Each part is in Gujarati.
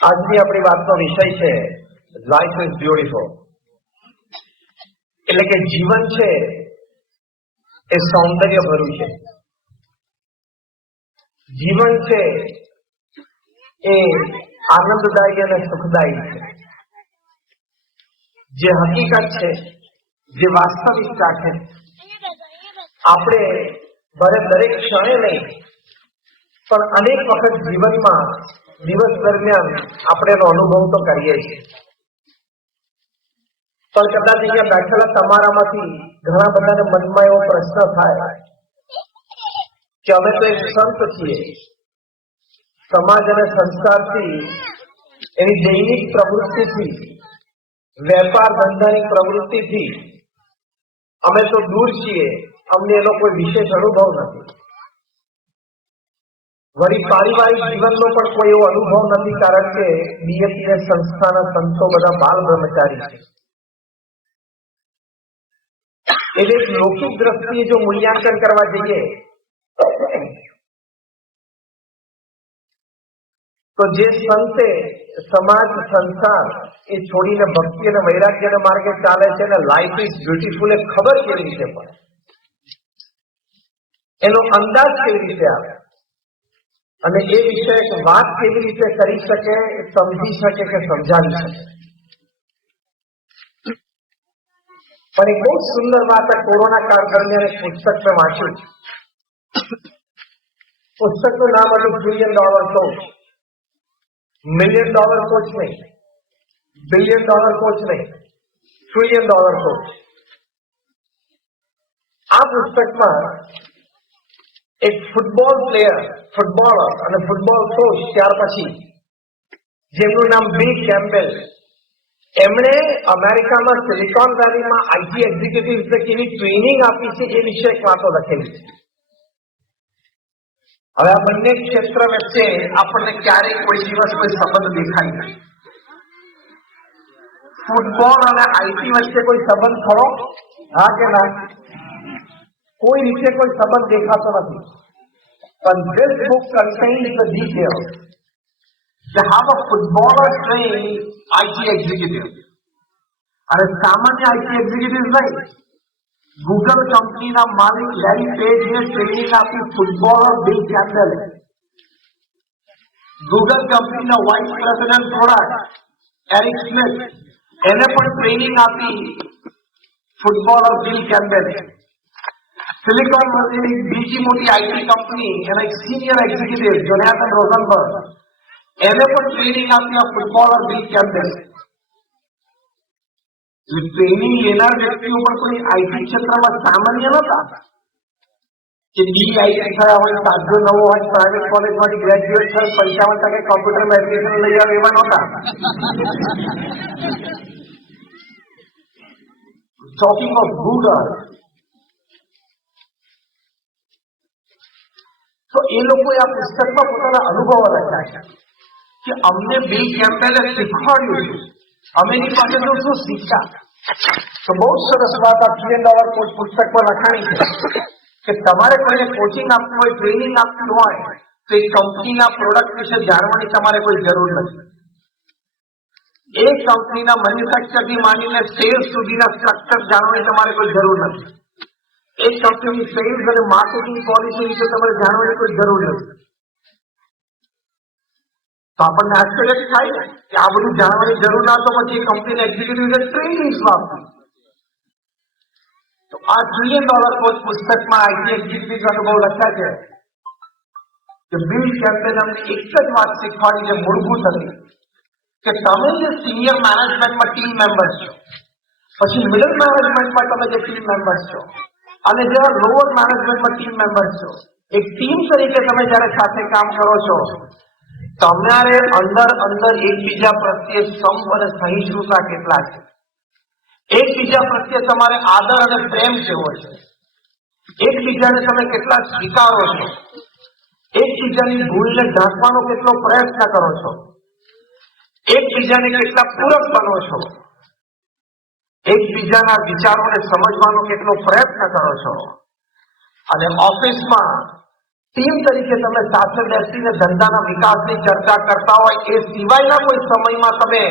આજની આપણી વાતનો વિષય છે લાઈફ ઇઝ બ્યુટીફુલ, એટલે કે જીવન છે એ સૌંદર્ય ભર્યું છે. જીવન છે એ આનંદદાયી અને સુખદાયી છે. જે હકીકત છે, જે વાસ્તવિકતા છે, આપણે દરેક ક્ષણે નહીં પણ અનેક વખત જીવનમાં દિવસ દરમિયાન આપણે એનો અનુભવ તો કરીએ છીએ. પણ કદાચ અહીંયા બેઠેલા તમારામાંથી ઘણા બધાને મનમાં એવો પ્રશ્ન થાય કે અમે તો એક સંત છીએ, સમાજ અને સંસ્કારથી, એની દૈનિક પ્રવૃત્તિથી, વેપાર ધંધાની પ્રવૃત્તિથી અમે તો દૂર છીએ, અમને એનો કોઈ વિશેષ અનુભવ નથી. વળી પારિવારિક જીવનનો પણ કોઈ એવો અનુભવ નથી, કારણ કે બીએપીએ સંસ્થાના સંતો બધા બાલ બ્રહ્મચારી છે. એટલે એક લૌકિક દ્રષ્ટિએ જો મૂલ્યાંકન કરવા જઈએ તો જે સંતે સમાજ સંસાર એ છોડીને ભક્તિ અને વૈરાગ્યના માર્ગે ચાલે છે અને લાઈફ ઇઝ બ્યુટીફુલ એ ખબર કેવી રીતે પડે, એનો અંદાજ કેવી રીતે આવે અને એ વિશે વાત કેવી રીતે કરી શકે, સમજી શકે કે સમજાવી શકે. પણ એક બહુ સુંદર વાત આ કોરોના કાળ દરમિયાન એક પુસ્તક મેં વાંચ્યું. પુસ્તકનું નામ હતું $1 billion કોચ. $1 million કોચ નહીં, $1 billion કોચ નહીં, $1 trillion કોચ. આ પુસ્તકમાં એક ફૂટબોલ પ્લેયર, ફૂટબોલર અને ફૂટબોલ કોચ ત્યાર પછી જેમનું નામ બિલ કેમ્પબેલ, એમણે અમેરિકામાં સિલિકોન વેલીમાં આઈટી એક્ઝિક્યુટિવ્સને કેવી ટ્રેનિંગ આપી છે એ વિશે એક વાતો લખેલી છે. હવે આ બંને ક્ષેત્ર વચ્ચે આપણને ક્યારેક કોઈ દિવસ કોઈ સંબંધ દેખાય નહીં. ફૂટબોલ અને આઈટી વચ્ચે કોઈ સંબંધ ખરો? હા કે ના? કોઈ રીતે કોઈ સંબંધ દેખાતો નથી. પણ this book contains the details that how a footballer train IT executive. અને સામાન્ય આઈટી એક્ઝિક્યુટિવ નહીં, ગૂગલ કંપનીના માલિક લેરી પેજને ટ્રેનિંગ આપી ફૂટબોલર બિલ કેમ્પબેલે, ગૂગલ કંપનીના vice president product Eric Smith, એને પણ ટ્રેનિંગ આપી ફૂટબોલર બિલ કેમ્પબેલે. સિલિકોન વેલીની બીજી મોટી આઈટી કંપની એના એક સિનિયર એક્ઝિક્યુટિવ જોનાથન રોઝનબર્ગ, એને પણ ટ્રેનિંગ આપી આ ફૂટબોલર બિલ કેમ્પબેલે. ટ્રેનિંગ લેનાર વ્યક્તિઓ પણ કોઈ આઈટી ક્ષેત્રમાં સામાન્ય નતા કે બીઆઈટી થયા હોય, 709 હોય, પ્રાઇવેટ કોલેજમાંથી ગ્રેજ્યુએટ થયા, 55% કોમ્પ્યુટરમાં એપ્લિકેશન લઈ આવે એવા નહોતા. ટોકિંગ ઓફ ગૂગલ, તો એ લોકોએ આ પુસ્તકમાં પોતાના અનુભવો લખ્યા છે કે અમને બિલ કેમ્પબેલે શીખવાડ્યું છે, અમે એની પાસેથી શું શીખ્યા. તો બહુ સરસ વાત આ $1 billion કોચ પુસ્તકમાં લખાણી છે કે તમારે કોઈને કોચિંગ આપવું હોય, ટ્રેનિંગ આપવી હોય તો એ કંપનીના પ્રોડક્ટ વિશે જાણવાની તમારે કોઈ જરૂર નથી. એ કંપનીના મેન્યુફેક્ચરથી માંડીને સેલ્સ સુધીના સ્ટ્રક્ચર જાણવાની તમારે કોઈ જરૂર નથી. એક કંપનીની સેલ્સ અને માર્કેટિંગ પોલિસી વિશે તમારે જાણવાની કોઈ જરૂર નથી. તો આપણને આશ્ચર્ય થાય ને કે આ બધું જાણવાની જરૂર ના તો પછી કંપનીના એક્ઝિક્યુટિવને ટ્રેનિંગ આપવી. તો આ $1 billion કોચ પુસ્તકમાં આઈટી એક્ઝિક્યુટિવ અનુભવ લખ્યા છે કે બિલ કેમ્પબેલે અમને એક જ વાત શીખવાડી જે મૂળભૂત હતી કે તમે જે સિનિયર મેનેજમેન્ટમાં ટીમ મેમ્બર્સ છો, પછી મિડલ મેનેજમેન્ટમાં તમે જે ટીમ મેમ્બર્સ છો અને જેવા લોઅર મેનેજમેન્ટમાં ટીમ મેમ્બર્સ છો, એક ટીમ તરીકે તમે જયારે સાથે કામ કરો છો, તમારે અંદર એકબીજા પ્રત્યે સંપ અને સહિષ્ણુતા કેટલા છે, એકબીજા પ્રત્યે તમારે આદર અને પ્રેમ કેવો છે, એકબીજાને તમે કેટલા સ્વીકારો છો, એકબીજાની ભૂલને ઢાંકવાનો કેટલો પ્રયત્ન કરો છો, એકબીજાને કેટલા પૂરક બનો છો, એકબીજાના વિચારોને સમજવાનો કેટલો પ્રયત્ન કરો છો. અને ઓફિસમાં ટીમ તરીકે તમે સાથે બેસીને ધંધાના વિકાસની ચર્ચા કરતા હોય એ સિવાયના કોઈ સમયમાં તમે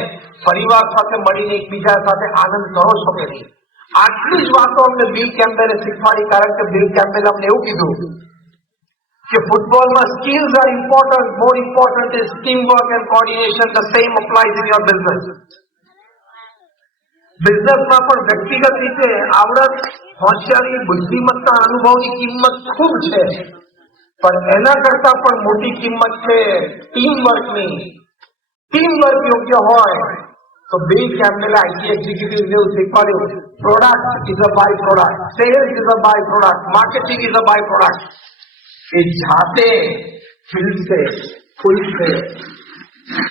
પરિવાર સાથે મળીને એકબીજા સાથે આનંદ કરો છો કે નહીં? આટલી જ વાતો અમને બિલ કેમ્પેલે શીખવાડી, કારણ કે બિલ કેમ્પેલે અમને એવું કીધું કે ફૂટબોલમાં skills are important, more important is team work and coordination. The same applies in your business. બિઝનેસમાં પણ વ્યક્તિગત રીતે આવડત, હોશિયારી, બુદ્ધિમત્તા, અનુભવની કિંમત ખૂબ છે, પણ એના કરતા પણ મોટી કિંમત છે ટીમ વર્કની. ટીમ વર્ક યોગ્ય હોય તો બિલ કેમ્પેલે આઈટી એક્ઝિક્યુટિવ એવું શીખવાડ્યું, product is a by product, sales is a by product, marketing is a by product. એ જાતે ખીલશે, ખુલશે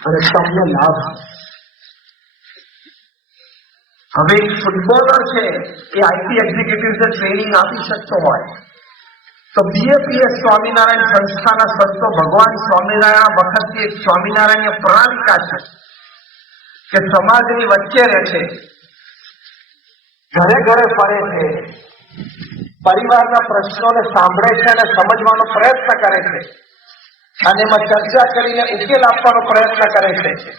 અને તમને લાભ. હવે એક ફૂટબોલર છે એ આઈટી એક્ઝિક્યુટિવ ટ્રેનિંગ આપી શકતો હોય તો બીએપીએસ સ્વામિનારાયણ સંસ્થાના સંતો ભગવાન સ્વામિનારાયણ વખતથી એક સ્વામિનારાયણ પ્રણાલિકા છે કે સમાજની વચ્ચે રહે છે, ઘરે ઘરે ફરે છે, પરિવારના પ્રશ્નોને સાંભળે છે અને સમજવાનો પ્રયત્ન કરે છે અને એમાં ચર્ચા કરીને ઉકેલ આપવાનો પ્રયત્ન કરે છે.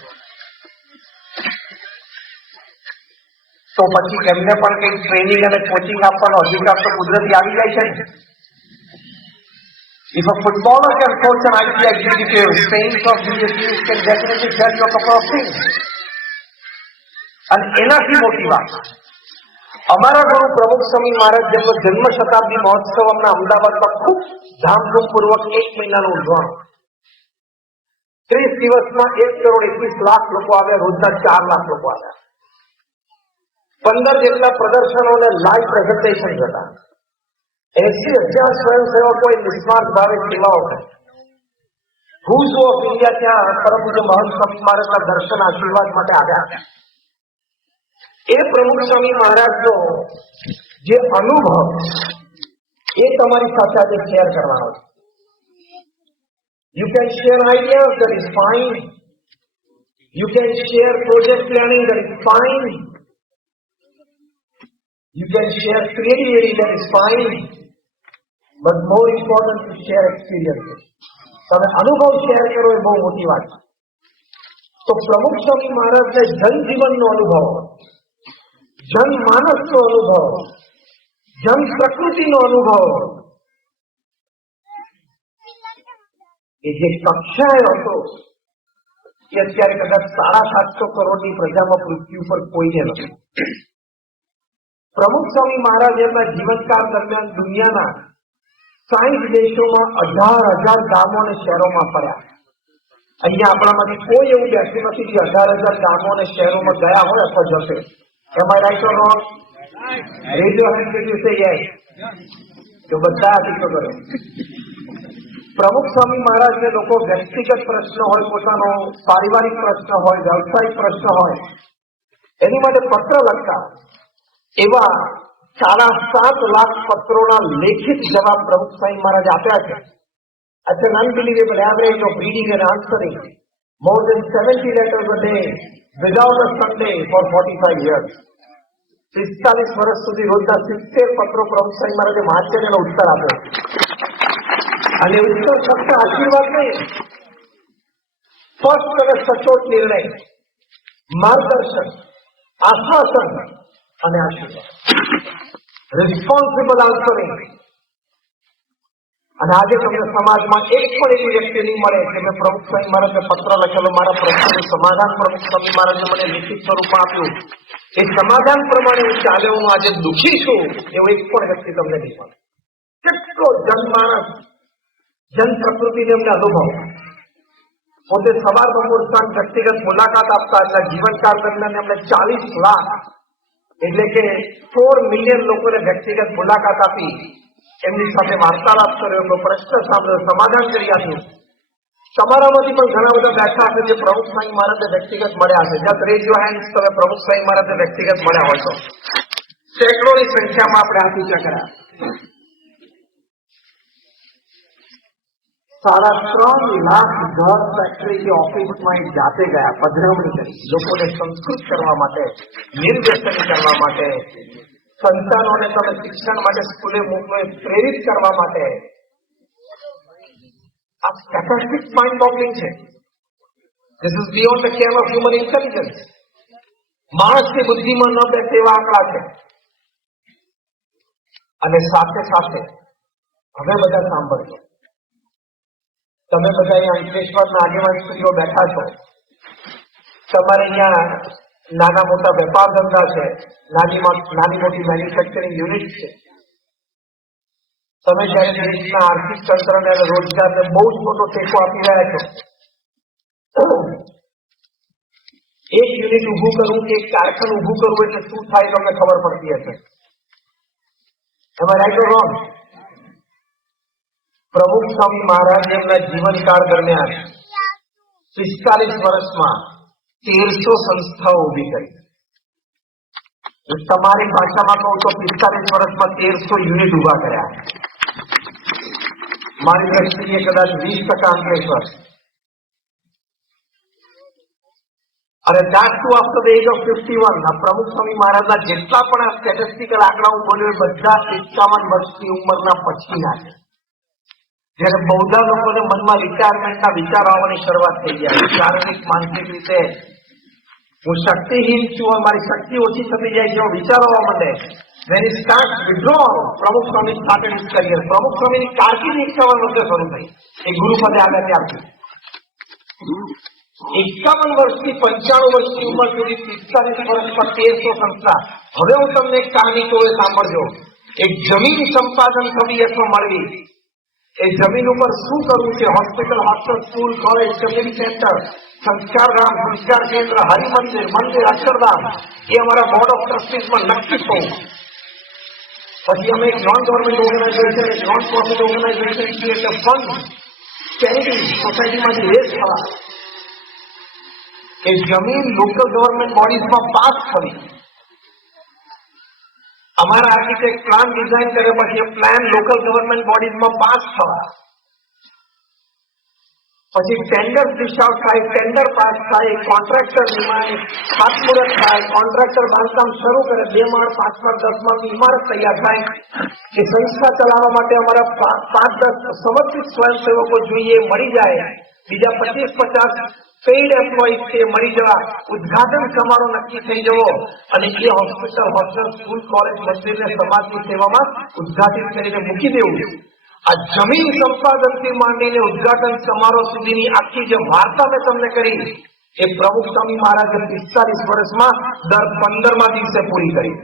તો પછી એમને પણ કંઈક ટ્રેનિંગ અને કોચિંગ આપવાનો અધિકાર તો કુદરતી આવી જાય છે ને. If a footballer can coach an IT executive, saints of BSUs can definitely tell you a couple of things. અને એનાથી મોટી વાત, અમારા ગુરુ પ્રમુખ સ્વામી મહારાજ જેમનો જન્મ શતાબ્દી મહોત્સવ હમણાં અમદાવાદમાં ખૂબ ધામધૂમપૂર્વક 1 મહિનાનું ઉજવણ. 30 દિવસમાં 1,21,00,000 લોકો આવ્યા, રોજના 4 લાખ લોકો આવ્યા. 15 જેટલા પ્રદર્શનો અને લાઈવ પ્રેઝન્ટેશન હતા. 80,000 સ્વયંસેવકોએ નિસ્વાર્થ ભાવે સેવાઓ કરી. હુઝ ઓફ ઇન્ડિયા ત્યાં પરમ પૂજ્ય મહંત સ્વામી મહારાજના દર્શન આશીર્વાદ માટે આવ્યા. એ પ્રમુખ સ્વામી મહારાજનો જે અનુભવ એ તમારી સાથે આજે શેર કરવાનો છે. You can share ideas, that is fine. You can share project planning, that is fine. You can share creativity, that is fine, but more important to share experiences. તમે અનુભવ શેર કરો એ બહુ મોટી વાત છે. તો પ્રમુખ સ્વામી મહારાજને જનજીવનનો અનુભવ, જનમાનસનો અનુભવ, જન પ્રકૃતિનો અનુભવ એ જે કક્ષાએ હતો એ અત્યારે કદાચ 750 કરોડની પ્રજામાં પૃથ્વી ઉપર કોઈને નથી. પ્રમુખ સ્વામી મહારાજ એમના જીવનકાળ દરમિયાન દુનિયાના 60 દેશોમાં 18,000 ગામો અને શહેરોમાં ફર્યા. અહીંયા આપણામાંથી કોઈ એવું બેઠું નથી કે 18,000 ગામો અને શહેરોમાં ગયા હોય અથવા જશે. Am I right or wrong? Raise your hand if you say yes. તો બધા આદિત્ય કરો. પ્રમુખ સ્વામી મહારાજને લોકો વ્યક્તિગત પ્રશ્ન હોય, પોતાનો પારિવારિક પ્રશ્ન હોય, વ્યવસાયિક પ્રશ્ન હોય, એની માટે પત્ર લખતા. એવા 7.5 લાખ પત્રોના લેખિત જવાબ પ્રમુખ સ્વામી મહારાજ આપ્યા છે. At an unbelievable average of reading and answering more than 70 letters a day without a Sunday for 45 years. 45 વર્ષ સુધી રોજના 70 પત્રો પ્રમુખ સ્વામી મહારાજે વાંચીને એનો ઉત્તર આપ્યો. અને ઉત્તર ફક્ત આશીર્વાદ નહીં, સ્પષ્ટ અને સચોટ નિર્ણય, માર્ગદર્શન, આશ્વાસન અને આશીર્વાદ, રિસ્પોન્સિબલ આન્સરિંગ. અને આજે તમને સમાજમાં એક પણ એવી વ્યક્તિ નહીં મળે કે મેં પ્રમુખ સ્વામી મહારાજને પત્ર લખેલો, મારા પ્રશ્નનું સમાધાન પ્રમુખ સ્વામી મહારાજે મને લિખિત સ્વરૂપમાં આપ્યું, એ સમાધાન પ્રમાણે હું ચાલે, હું આજે દુઃખી છું, એવો એક પણ વ્યક્તિ તમને નહીં મળે. કેટલો જનમાનસ, જન પ્રકૃતિને એમને અનુભવ. પોતે સવાર બપોર સાંજ વ્યક્તિગત મુલાકાત આપતા હતા. જીવનકાળ દરમિયાન એમને 40 લાખ એટલે કે 4 મિલિયન લોકોને વ્યક્તિગત મુલાકાત આપી, એમની સાથે વાર્તાલાપ કર્યો, એમનો પ્રશ્ન સાંભળ્યો, સમાધાન કરી આપ્યું. તમારામાંથી પણ ઘણા બધા બેઠા હશે જે પ્રમુખ સ્વામી મહારાજને વ્યક્તિગત મળ્યા હશે. જ્યાં રેઝ યોર હેન્ડ્સ, તમે પ્રમુખ સ્વામી મહારાજને વ્યક્તિગત મળ્યા હોય તો સેંકડોની સંખ્યામાં આપણે હાથ ઊંચા કર્યા. 3.5 લાખ ઘર, ફેક્ટરી કે ઓફિસમાં જાતે ગયા, પધરામણી કરી, લોકોને સંસ્કૃત કરવા માટે, નિર્વ્યસની કરવા માટે, સંતાનોને તમે શિક્ષણ માટે સ્કૂલે મોકલો, પ્રેરિત કરવા માટે. આ સ્ટેટિસ્ટિક્સ માઇન્ડ બોગલિંગ છે. This is beyond the care of human intelligence. માણસની બુદ્ધિમાં ન બેસે એવા આંકડા છે. અને સાથે સાથે હવે બધા સાંભળજો. તમે બધા અહીંયા અંકલેશ્વરના આગેવાન સ્ત્રીઓ બેઠા છો. તમારે અહીંયા નાના મોટા વેપાર ધંધા છે, નાની મોટી મેન્યુફેક્ચરિંગ યુનિટ છે. તમે જયારે દેશના આર્થિક તંત્રને અને રોજગારને બહુ જ મોટો ટેકો આપી રહ્યા છો. એક યુનિટ ઉભું કરવું કે એક કારખાનું ઉભું કરવું એટલે શું થાય તમને ખબર પડતી હશે. એમાં રાઈટ ઓર રોંગ? પ્રમુખ સ્વામી મહારાજ એમના જીવનકાળ દરમિયાન 45 વર્ષમાં 1300 સંસ્થાઓ ઉભી કરી. તમારી ભાષામાં કહું તો 45 વર્ષમાં 1300 યુનિટ ઉભા કર્યા. મારી દ્રષ્ટિએ કદાચ 20% અંકલેશ્વર. અને that too after the age of 51. પ્રમુખ સ્વામી મહારાજના જેટલા પણ આ સ્ટેટિસ્ટિકલ આંકડા હું બોલ્યો બધા 51 વર્ષની ઉંમરના પછીના છે. જયારે બૌદ્ધા લોકોને મનમાં રિટાયરમેન્ટના વિચાર આવવાની શરૂઆત થઈ ગયા. શારીરિક માનસિક રીતે હું શક્તિહીન છું, મારી શક્તિ ઓછી થતી જાય છે, વિચારો આવવા માંડે. When he starts withdrawal, પ્રમુખ સ્વામી started his career. પ્રમુખ સ્વામીની કારકિર્દી 51 વર્ષે શરૂ થઈ. એ ગુરુ પદે આવ્યા ત્યારથી 51 વર્ષથી 95 વર્ષની ઉંમર સુધી 45 વર્ષમાં 1300 સંસ્થા. હવે હું તમને એક કહાની કહું, સાંભળજો. એક જમીન સંપાદન થવી અથવા મળવી, એ જમીન ઉપર શું કરવું છે? Hospital, hostel, school, college, community centre, સંસ્કાર ધામ, સંસ્કાર કેન્દ્ર, હરિમંદિર, મંદિર, અક્ષરધામ, એ અમારા બોર્ડ ઓફ ટ્રસ્ટીઝમાં નક્કી થવું. પછી અમે એક નોન ગવર્મેન્ટ ઓર્ગેનાઇઝેશન, એક નોન પ્રોફિટ ઓર્ગેનાઇઝેશન છીએ કે ફંડ ચેરિટી સોસાયટીમાંથી રેસ થવા. એ જમીન લોકલ ગવર્મેન્ટ બોડીઝમાં પાસ થવી. અમારા આર્કિટેક્ટ પ્લાન ડિઝાઇન કરે પછી એ પ્લાન લોકલ ગવર્મેન્ટ બોડીઝમાં પાસ થવા. પછી ટેન્ડર દિશાઓ થાય, ટેન્ડર પાસ થાય, કોન્ટ્રાક્ટર નિમાય, ખાતમુહૂર્ત થાય, કોન્ટ્રાક્ટર બાંધકામ શરૂ કરે, 2 માળ 5 માળ 10 માળની ઇમારત તૈયાર થાય. એ સંસ્થા ચલાવવા માટે અમારા 5-10 સમર્પિત સ્વયંસેવકો જોઈએ, મળી જાય. બીજા 25-50 પેઇડ એમ્પ્લોઈઝ છે, મળી જવા. ઉદઘાટન સમારોહ નક્કી થઈ જવો અને એ હોસ્પિટલ, હોસ્ટેલ, સ્કૂલ, કોલેજ, મંદિરને સમાજની સેવામાં ઉદઘાટિત કરીને મૂકી દેવું. આ જમીન સંપાદનથી માંડીને ઉદઘાટન સમારોહ સુધીની આખી જે વાર્તા મેં તમને કરી, એ પ્રમુખ સ્વામી મહારાજે 45 વર્ષમાં દર 15મા દિવસે પૂરી કરી.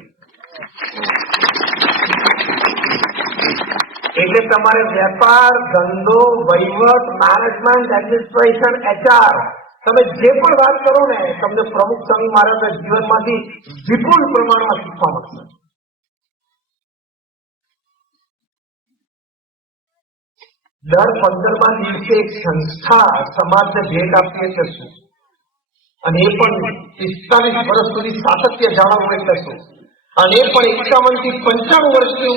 એટલે તમારે વેપાર, ધંધો, વહીવટ, મેનેજમેન્ટ, એડમિનિસ્ટ્રેશન, HR, તમે જે પણ વાત કરો ને, તમને પ્રમુખ સ્વામી મહારાજના જીવનમાંથી વિપુલ પ્રમાણમાં શીખવા મળશે. દર 15મા દિવસે એક સંસ્થા સમાજને ભેટ આપીએ એટલે શું? અને એ પણ 45 વર્ષ સુધી સાતત્ય જાળવવું એટલે શું? અને એ પણ 51 થી 95 વર્ષની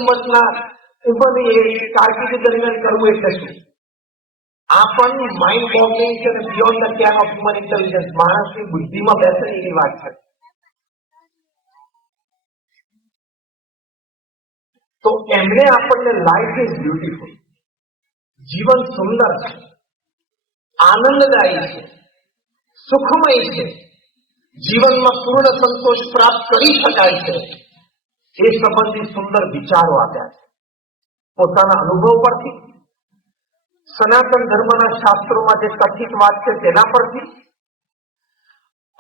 ઉંમરની કારકિર્દી દરમિયાન કરવું એટલે શું? આ પણ માઇન્ડ બોગલિંગ છે અને beyond the care of human intelligence. માણસની બુદ્ધિમાં બેસે એવી વાત છે. તો એમણે આપણને લાઈફ ઇઝ બ્યુટીફુલ, જીવન સુંદર છે, આનંદદાયી છે, સુખમય છે, જીવનમાં પૂર્ણ સંતોષ પ્રાપ્ત કરી શકાય છે, એ સંબંધી સુંદર વિચારો આપ્યા છે. પોતાના અનુભવ પરથી, સનાતન ધર્મના શાસ્ત્રોમાં જે કથિત વાત છે તેના પરથી,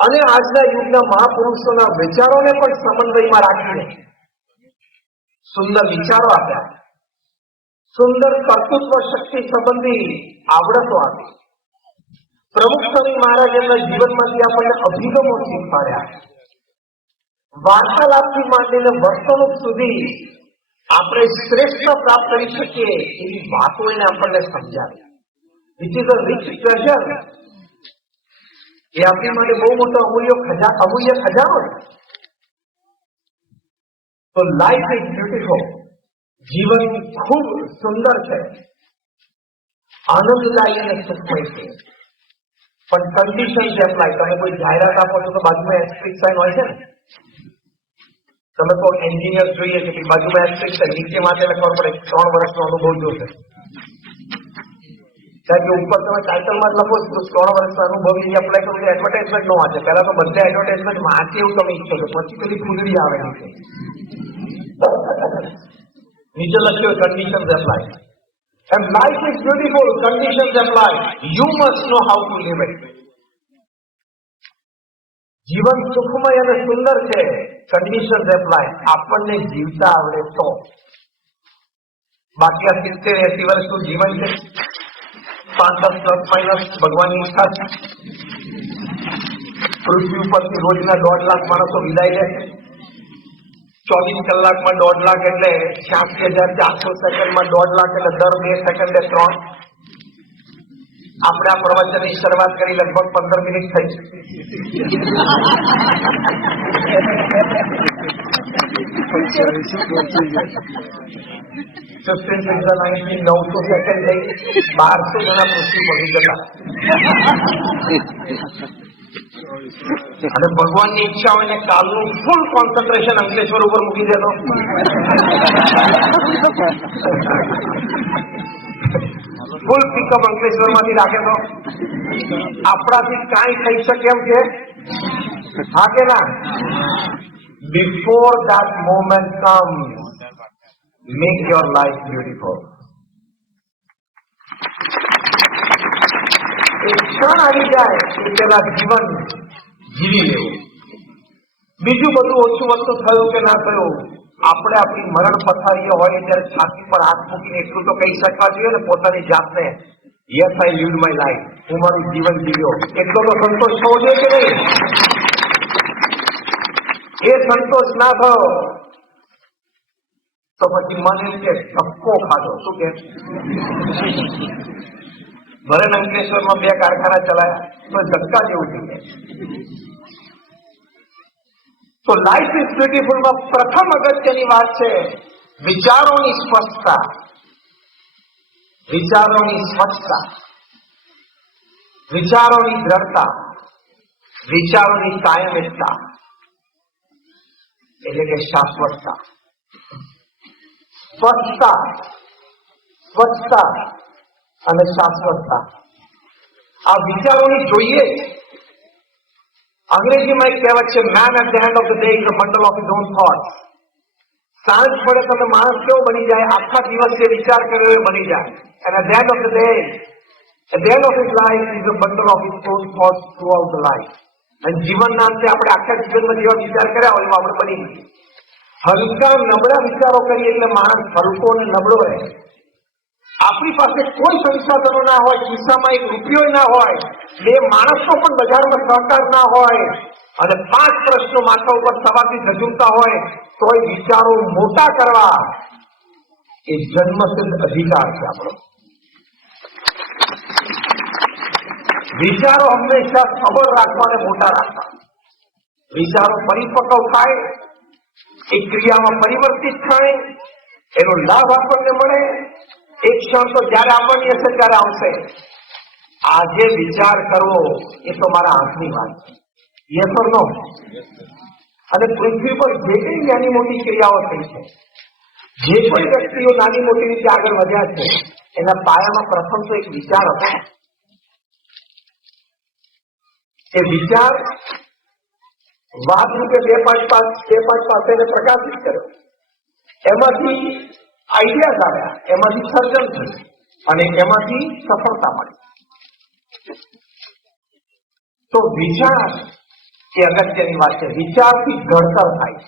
અને આજના યુગના મહાપુરુષોના વિચારોને પણ સમન્વયમાં રાખીને સુંદર વિચારો આપ્યા. સુંદર કર્તૃત્વ શક્તિ સંબંધી આવડતો આપી. પ્રમુખ સ્વામી મહારાજ એમના જીવનમાંથી આપણને અભિગમો શીખવાડ્યા. વાર્તાલાપથી માંડીને વર્તણૂક સુધી આપણે શ્રેષ્ઠ પ્રાપ્ત કરી શકીએ એવી વાતો એને આપણને સમજાવી. Which is a rich treasure. એ આપણી માટે બહુ મોટો અમૂલ્ય ખજાનો છે. તો લાઈફ ઇઝ બ્યુટીફુલ. જીવન ખૂબ સુંદર છે, આનંદદાયી અને સુખમય છે. પણ કન્ડિશન એપ્લાય. તમે કોઈ જાહેરાત આપો છો તો બાજુમાં એસ્ટ્રિક્ટ સાઇન હોય છે ને. તમે તો એન્જિનિયર જોઈએ છે કે બાજુમાં એસ્ટ્રિક્ટ છે, નીચે માટે ખબર પડે 3 વર્ષનો અનુભવ જોશે. કારણ કે ઉપર તમે ટાઇટલમાં જ લખો છો 3 વર્ષનો અનુભવી એપ્લાય કરો તો એડવર્ટાઇઝમેન્ટ ન વાંચે. પહેલા તો બધા એડવર્ટાઇઝમેન્ટ વાંચે એવું તમે ઈચ્છો છો, પછી પેલી ફૂલડી આવે છે. નીચે લખ્યો conditions apply. And life is beautiful, conditions apply. You must know how to live it. જીવન સુખમય અને સુંદર છે, કન્ડિશન્સ એપ્લાય. આપણને જીવતા આવડે તો. બાકી આ 70-80 વર્ષનું જીવન છે, 5-10 પ્લસ માઇનસ ભગવાનની ઈચ્છા છે. પૃથ્વી ઉપરથી રોજના 1.5 લાખ માણસો વિદાય લે છે. 24 કલાકમાં 1.5 લાખ એટલે 86,400 સેકન્ડમાં 1.5 લાખ એટલે દર 2 સેકન્ડે 3. આપણે આ પ્રવચનની શરૂઆત કરી લગભગ 15 મિનિટ થઈ. 900 સેકન્ડ થઈ, 1200 જણા પૃથ્વી પડી જતા. અને ભગવાનની ઈચ્છા હોય ને કાલનું ફૂલ કોન્સન્ટ્રેશન અંકલેશ્વર ઉપર મૂકી દેતો. ફૂલ પિકઅપ અંકલેશ્વર માંથી રાખે તો આપણાથી કાંઈ થઈ શકે એમ છે? હા કે ના? Before that moment comes, make your life beautiful. એ ક્ષણ આવી જાય કે પેલા જીવન જીવી લેવું. બીજું બધું ઓછું વસ્તુ થયું કે ના થયું, આપણે આપણી મરણ પથારીઓ હોય ત્યારે છાતી પર હાથ મૂકીને એટલું તો કહી શકવા જોઈએ ને પોતાની જાતને, yes I lived my life, હું મારું જીવન જીવ્યો. એટલો તો સંતોષ થવો જોઈએ કે નહીં? એ સંતોષ ના થયો તો પછી મને કે ધક્કો ખાધો. શું કે ભલે અંકલેશ્વરમાં 2 કારખાના ચલાયા તો ધક્કા જેવું જોઈએ. તો લાઈફ ઇઝ બ્યુટીફુલ માં પ્રથમ અગત્યની વાત છે વિચારોની સ્પષ્ટતા, વિચારોની સ્વચ્છતા, વિચારોની દ્રઢતા, વિચારોની કાયમિકતા, એટલે કે શાશ્વતતા. સ્વચ્છતા, સ્વચ્છતા અને શાશ્વતતા આ વિચારોની જોઈએ. અંગ્રેજીમાં એક કહેવત છે, man at the end of the day is a bundle of his own thoughts. સાંજ પડે તમે માણસ કેવો બની જાય, આખા દિવસ જે વિચાર કર્યો એ બની જાય. And at the end of the day, at the end of his life is a bundle of his own thoughts throughout the life. અને જીવનના અંતે આપણે આખા જીવનમાં જેવા વિચાર કર્યા હોય એવા આપણે બની ગઈએ. હલકા નબળા વિચારો કરીએ એટલે માણસ હલકો અને નબળો રહે. આપણી પાસે કોઈ સંસાધનો ના હોય, ખિસ્સામાં 1 રૂપિયો ના હોય, 2 માણસનો પણ બજારમાં સહકાર ના હોય અને 5 પ્રશ્નો માથા ઉપર સવારથી ઝઝુમતા હોય તોય વિચારો મોટા કરવા એ જન્મસિદ્ધ અધિકાર છે આપણો. વિચારો હંમેશા સબળ રાખવા અને મોટા રાખવા. વિચારો પરિપક્વ થાય, એ ક્રિયામાં પરિવર્તિત થાય, એનો લાભ આપણને મળે. એક ક્ષણ તો જયારે આવવાની હશે ત્યારે આવશે. આજે વિચાર કરવો એ તો મારા હાથની વાત છે. યસ ઓર નો? અને પૃથ્વી પર જે કઈ નાની મોટી ક્રિયાઓ થઈ છે, જે કોઈ વ્યક્તિઓ નાની મોટી રીતે આગળ વધ્યા છે, એના પાયામાં પ્રથમ તો એક વિચાર હતો. એ વિચાર વાત રૂપે 2-5 પાસેને પ્રકાશિત કર્યો. એમાંથી આઈડિયાઝ આવ્યા, એમાંથી સર્જન થયું અને એમાંથી સફળતા મળી. તો વિચાર એ અગત્યની વાત છે. વિચારથી ઘડતર થાય.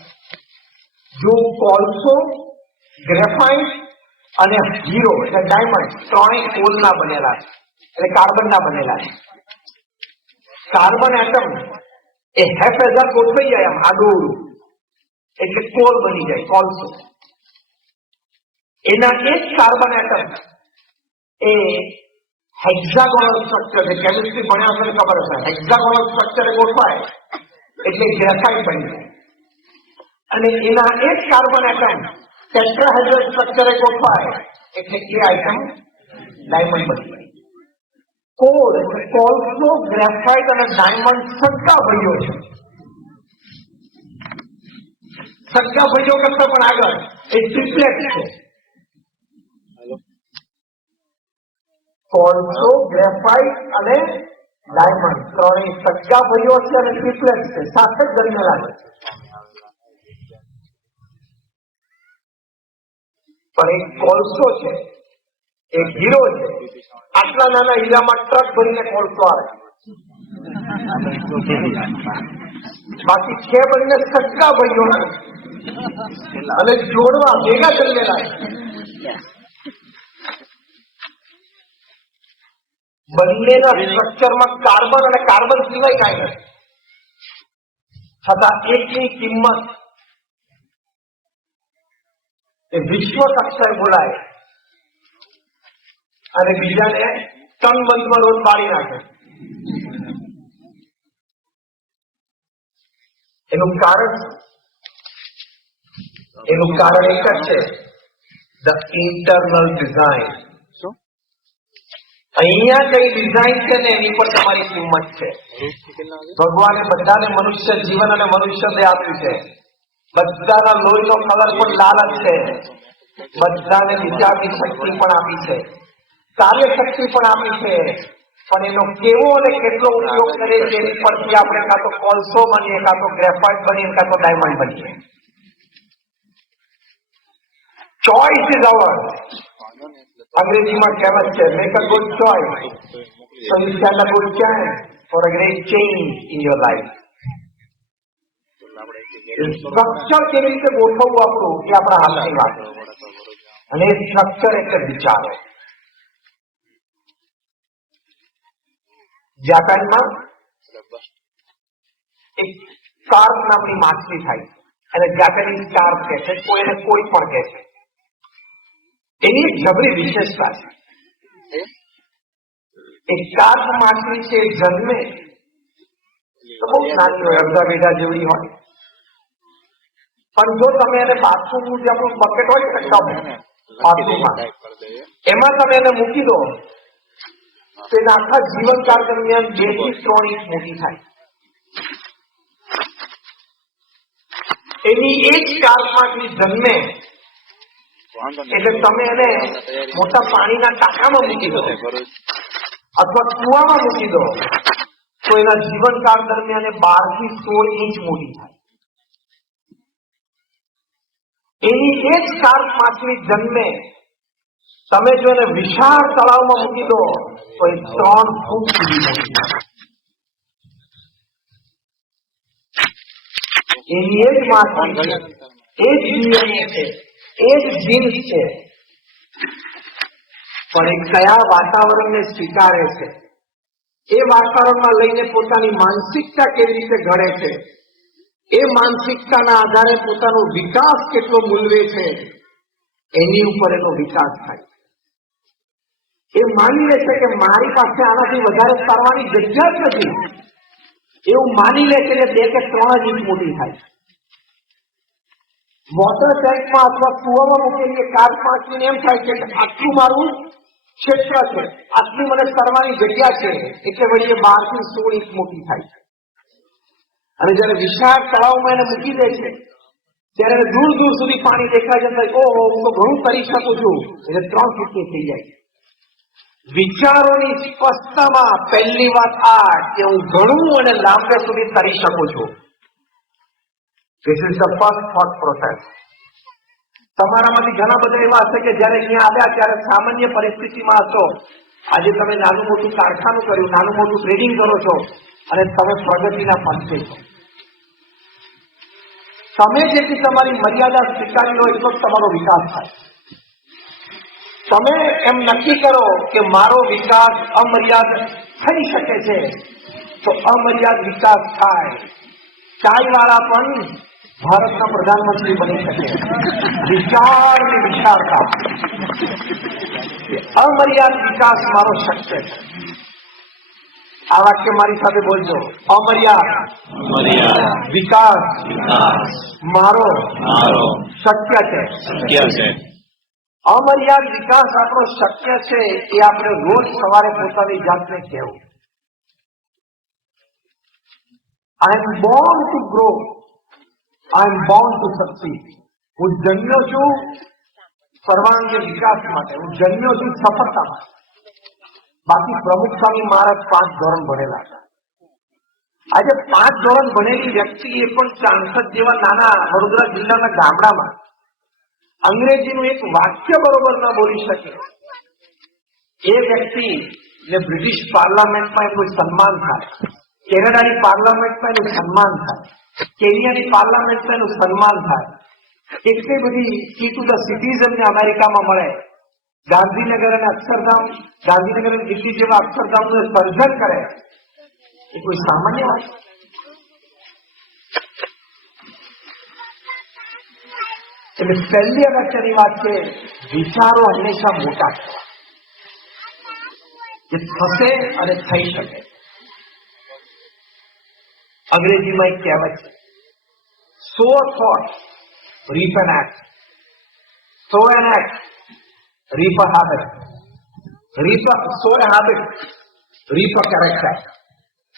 જો કોલસો, ગ્રેફાઇટ અને હીરો એટલે ડાયમંડ 3 કોલના બનેલા છે, એટલે કાર્બનના બનેલા છે. કાર્બન એટમ એ હેફેઝર ગોઠવાઈ જાય આમ આડું એટલે કોલ બની જાય, કોલસો. એના એક કાર્બન એટમ એ હેક્ઝાગોનલ સ્ટ્રક્ચર છે. કેમિસ્ટ્રી ભણ્યા હશે ખબર હશે. હેક્ઝાગોનલ સ્ટ્રક્ચર ગોઠવાય એટલે ગ્રેફાઇટ બની જાય. અને એના એક કાર્બન એટમ ટેટ્રાહેડ્રલ સ્ટ્રક્ચરે ગોઠવાય એટલે એ આઇટમ ડાયમંડ બની જાય. કોલ એટલે કોલસો, ગ્રેફાઇટ અને ડાયમંડ સગા ભાઈઓ છે. સગા ભાઈઓ કરતા પણ આગળ એ ટ્રિપ્લેટ છે. કોલસો, ગ્રેફાઇટ અને ડાયમંડ ત્રણેય સગા ભાઈઓ છે અને ટ્રિપલેટ છે, સાથે જ કરીને લાગે છે. પણ એક કોલસો છે, એક હીરો છે. આટલા નાના હીરામાં ટ્રક ભરીને કોલસો આવે, બાકી છે બંને સગા ભાઈઓ અને જોડવા ભેગા કરીને લાગે. બંનેના સ્ટ્રક્ચરમાં કાર્બન અને કાર્બન સિવાય કાંઈ નથી, છતાં એકની કિંમત એ વિશ્વ કક્ષાએ બોલાય અને બીજાને ટન બંધમાં રોજ બાળી નાખે. એનું કારણ એક જ છે, ધ ઇન્ટરનલ ડિઝાઇન. અહીંયા કઈ ડિઝાઇન છે ને એની પર તમારી કિંમત છે. ભગવાને બધાને મનુષ્ય જીવન અને મનુષ્ય દેહ આપ્યું છે. બધાના લોહીનો કલર પણ લાલ જ છે. બધાને વિચારની શક્તિ પણ આપી છે, કાર્ય શક્તિ પણ આપી છે. પણ એનો કેવો અને કેટલો ઉપયોગ કરે છે એની પરથી આપણે કાં તો કોલસો બનીએ, કાં તો ગ્રેફાઇટ બનીએ, કાં તો ડાયમંડ બનીએ. Choice is hours. અંગ્રેજીમાં કહેવત છે, make a good choice so you stand a good chance for a great change in your life. Structure કેવી રીતે ગોઠવવું આપણું એ આપણા હાથની વાત છે. અને એ સ્ટ્રક્ચર એટલે વિચારો. જાપાનમાં એક કાર્પ નામની માછલી થાય છે, અને જાપાનીઝ કાર્પ કહે છે, કોઈને કોઈ પણ કહે છે. એની એક જબરી વિશેષતા છે. એક કાર્પ માછલી છે, જન્મે તો બહુ નાની હોય, અડધા વીઘા જેવડી હોય. પણ જો તમે એને બાથરૂમનું જે આપણું બકેટ હોય ને ટબ બાથરૂમમાં, એમાં તમે એને મૂકી દો તો એના આખા જીવનકાળ દરમિયાન 2 થી 3 ઇંચ મોટી થાય. એની એક કાર્પમાંથી જન્મે એટલે તમે એને મોટા પાણીના ટાંકામાં મૂકી દો અથવા કુવામાં મૂકી દો તો એના જીવનકાળ દરમિયાન 12 થી 16 ઇંચ મોટી થાય. એની એક કાર્પ માછલી જન્મે, તમે જો એને વિશાળ તળાવમાં મૂકી દો તો એ 3 ફૂટ સુધી મોટી થાય. એની એ જ માછલી છે, એ જ DNA છે, એ જ જીન્સ છે, પણ એ કયા વાતાવરણને સ્વીકારે છે, એ વાતાવરણમાં લઈને પોતાની માનસિકતા કેવી રીતે ઘડે છે, એ માનસિકતાના આધારે પોતાનો વિકાસ કેટલો મૂલવે છે, એની ઉપર એનો વિકાસ થાય. એ માની લે છે કે મારી પાસે આનાથી વધારે તરવાની જગ્યા જ નથી, એવું માની લે છે કે 2 કે 3 ઇંચ મોટી થાય. વોટર ટેન્કમાં અથવા કુવામાં મૂકેલી કાર્પ માછલીને એમ થાય છે કે આટલું મારું ક્ષેત્ર છે, આટલી મને તરવાની જગ્યા છે, એટલે વળી 12 થી 16 ઇંચ મોટી થાય છે. અને જયારે વિશાળ તળાવમાં એને મૂકી દે છે ત્યારે દૂર દૂર સુધી પાણી દેખાય છે. ઓહો, હું તો ઘણું તરી શકું છું, એટલે 3 ફૂટની થઈ જાય. વિચારોની સ્પષ્ટતામાં પહેલી વાત આ કે હું ઘણું અને લાંબે સુધી તરી શકું છું. This is the first thought process. તમારામાંથી ઘણા બધા એવા હશે કે જયારે અહીંયા આવ્યા ત્યારે સામાન્ય પરિસ્થિતિમાં હશો. આજે તમે નાનું મોટું કારખાનું કર્યું, નાનું મોટું ટ્રેડિંગ કરો છો અને તમે પ્રગતિના પંથે છો. તમે જેટલી તમારી મર્યાદા સ્વીકારી લો એટલો જ તમારો વિકાસ થાય. તમે એમ નક્કી કરો કે મારો વિકાસ અમર્યાદ થઈ શકે છે તો અમર્યાદ વિકાસ થાય. ચાયવાળા પણ ભારતના પ્રધાનમંત્રી બની શકે. વિચારની વિશાળતા, અમર્યાદ વિકાસ મારો શક્ય છે. આ વાક્ય મારી સાથે બોલજો. અમર્યાદ વિકાસ મારો શક્ય છે. અમર્યાદ વિકાસ આપણો શક્ય છે એ આપણે રોજ સવારે પોતાની જાતને કહેવું. I am born to grow, I am born to succeed. હું જન્મ્યો છું સર્વાંગીય વિકાસ માટે, હું જન્મ્યો છું સફળતા માટે. બાકી પ્રમુખ સ્વામી મહારાજ 5 ધોરણ ભણેલા હતા. આજે 5 ધોરણ ભણેલી વ્યક્તિ એ પણ સાંસદ જેવા નાના વડોદરા જિલ્લાના ગામડામાં અંગ્રેજીનું એક વાક્ય બરોબર ન બોલી શકે એ વ્યક્તિ ને બ્રિટિશ પાર્લામેન્ટમાં એનું સન્માન થાય, કેનેડાની પાર્લામેન્ટમાં એનું સન્માન થાય, કેન્યાની પાર્લામેન્ટમાં એનું સન્માન થાય, એટલી બધી કી ટુ ધ સિટીઝનને અમેરિકામાં મળે. ગાંધીનગર અને અક્ષરધામ, ગાંધીનગર અને દિલ્હી જેવા અક્ષરધામનું સર્જન કરે એ કોઈ સામાન્ય વાત? એટલે પહેલી અગત્યની વાત છે, વિચારો હંમેશા મોટા છે, જે થશે અને થઈ શકે. અંગ્રેજીમાં એક કહેવત છે, sow a thought, reap an act. Sow an act, reap a habit. Sow a habit, reap a character.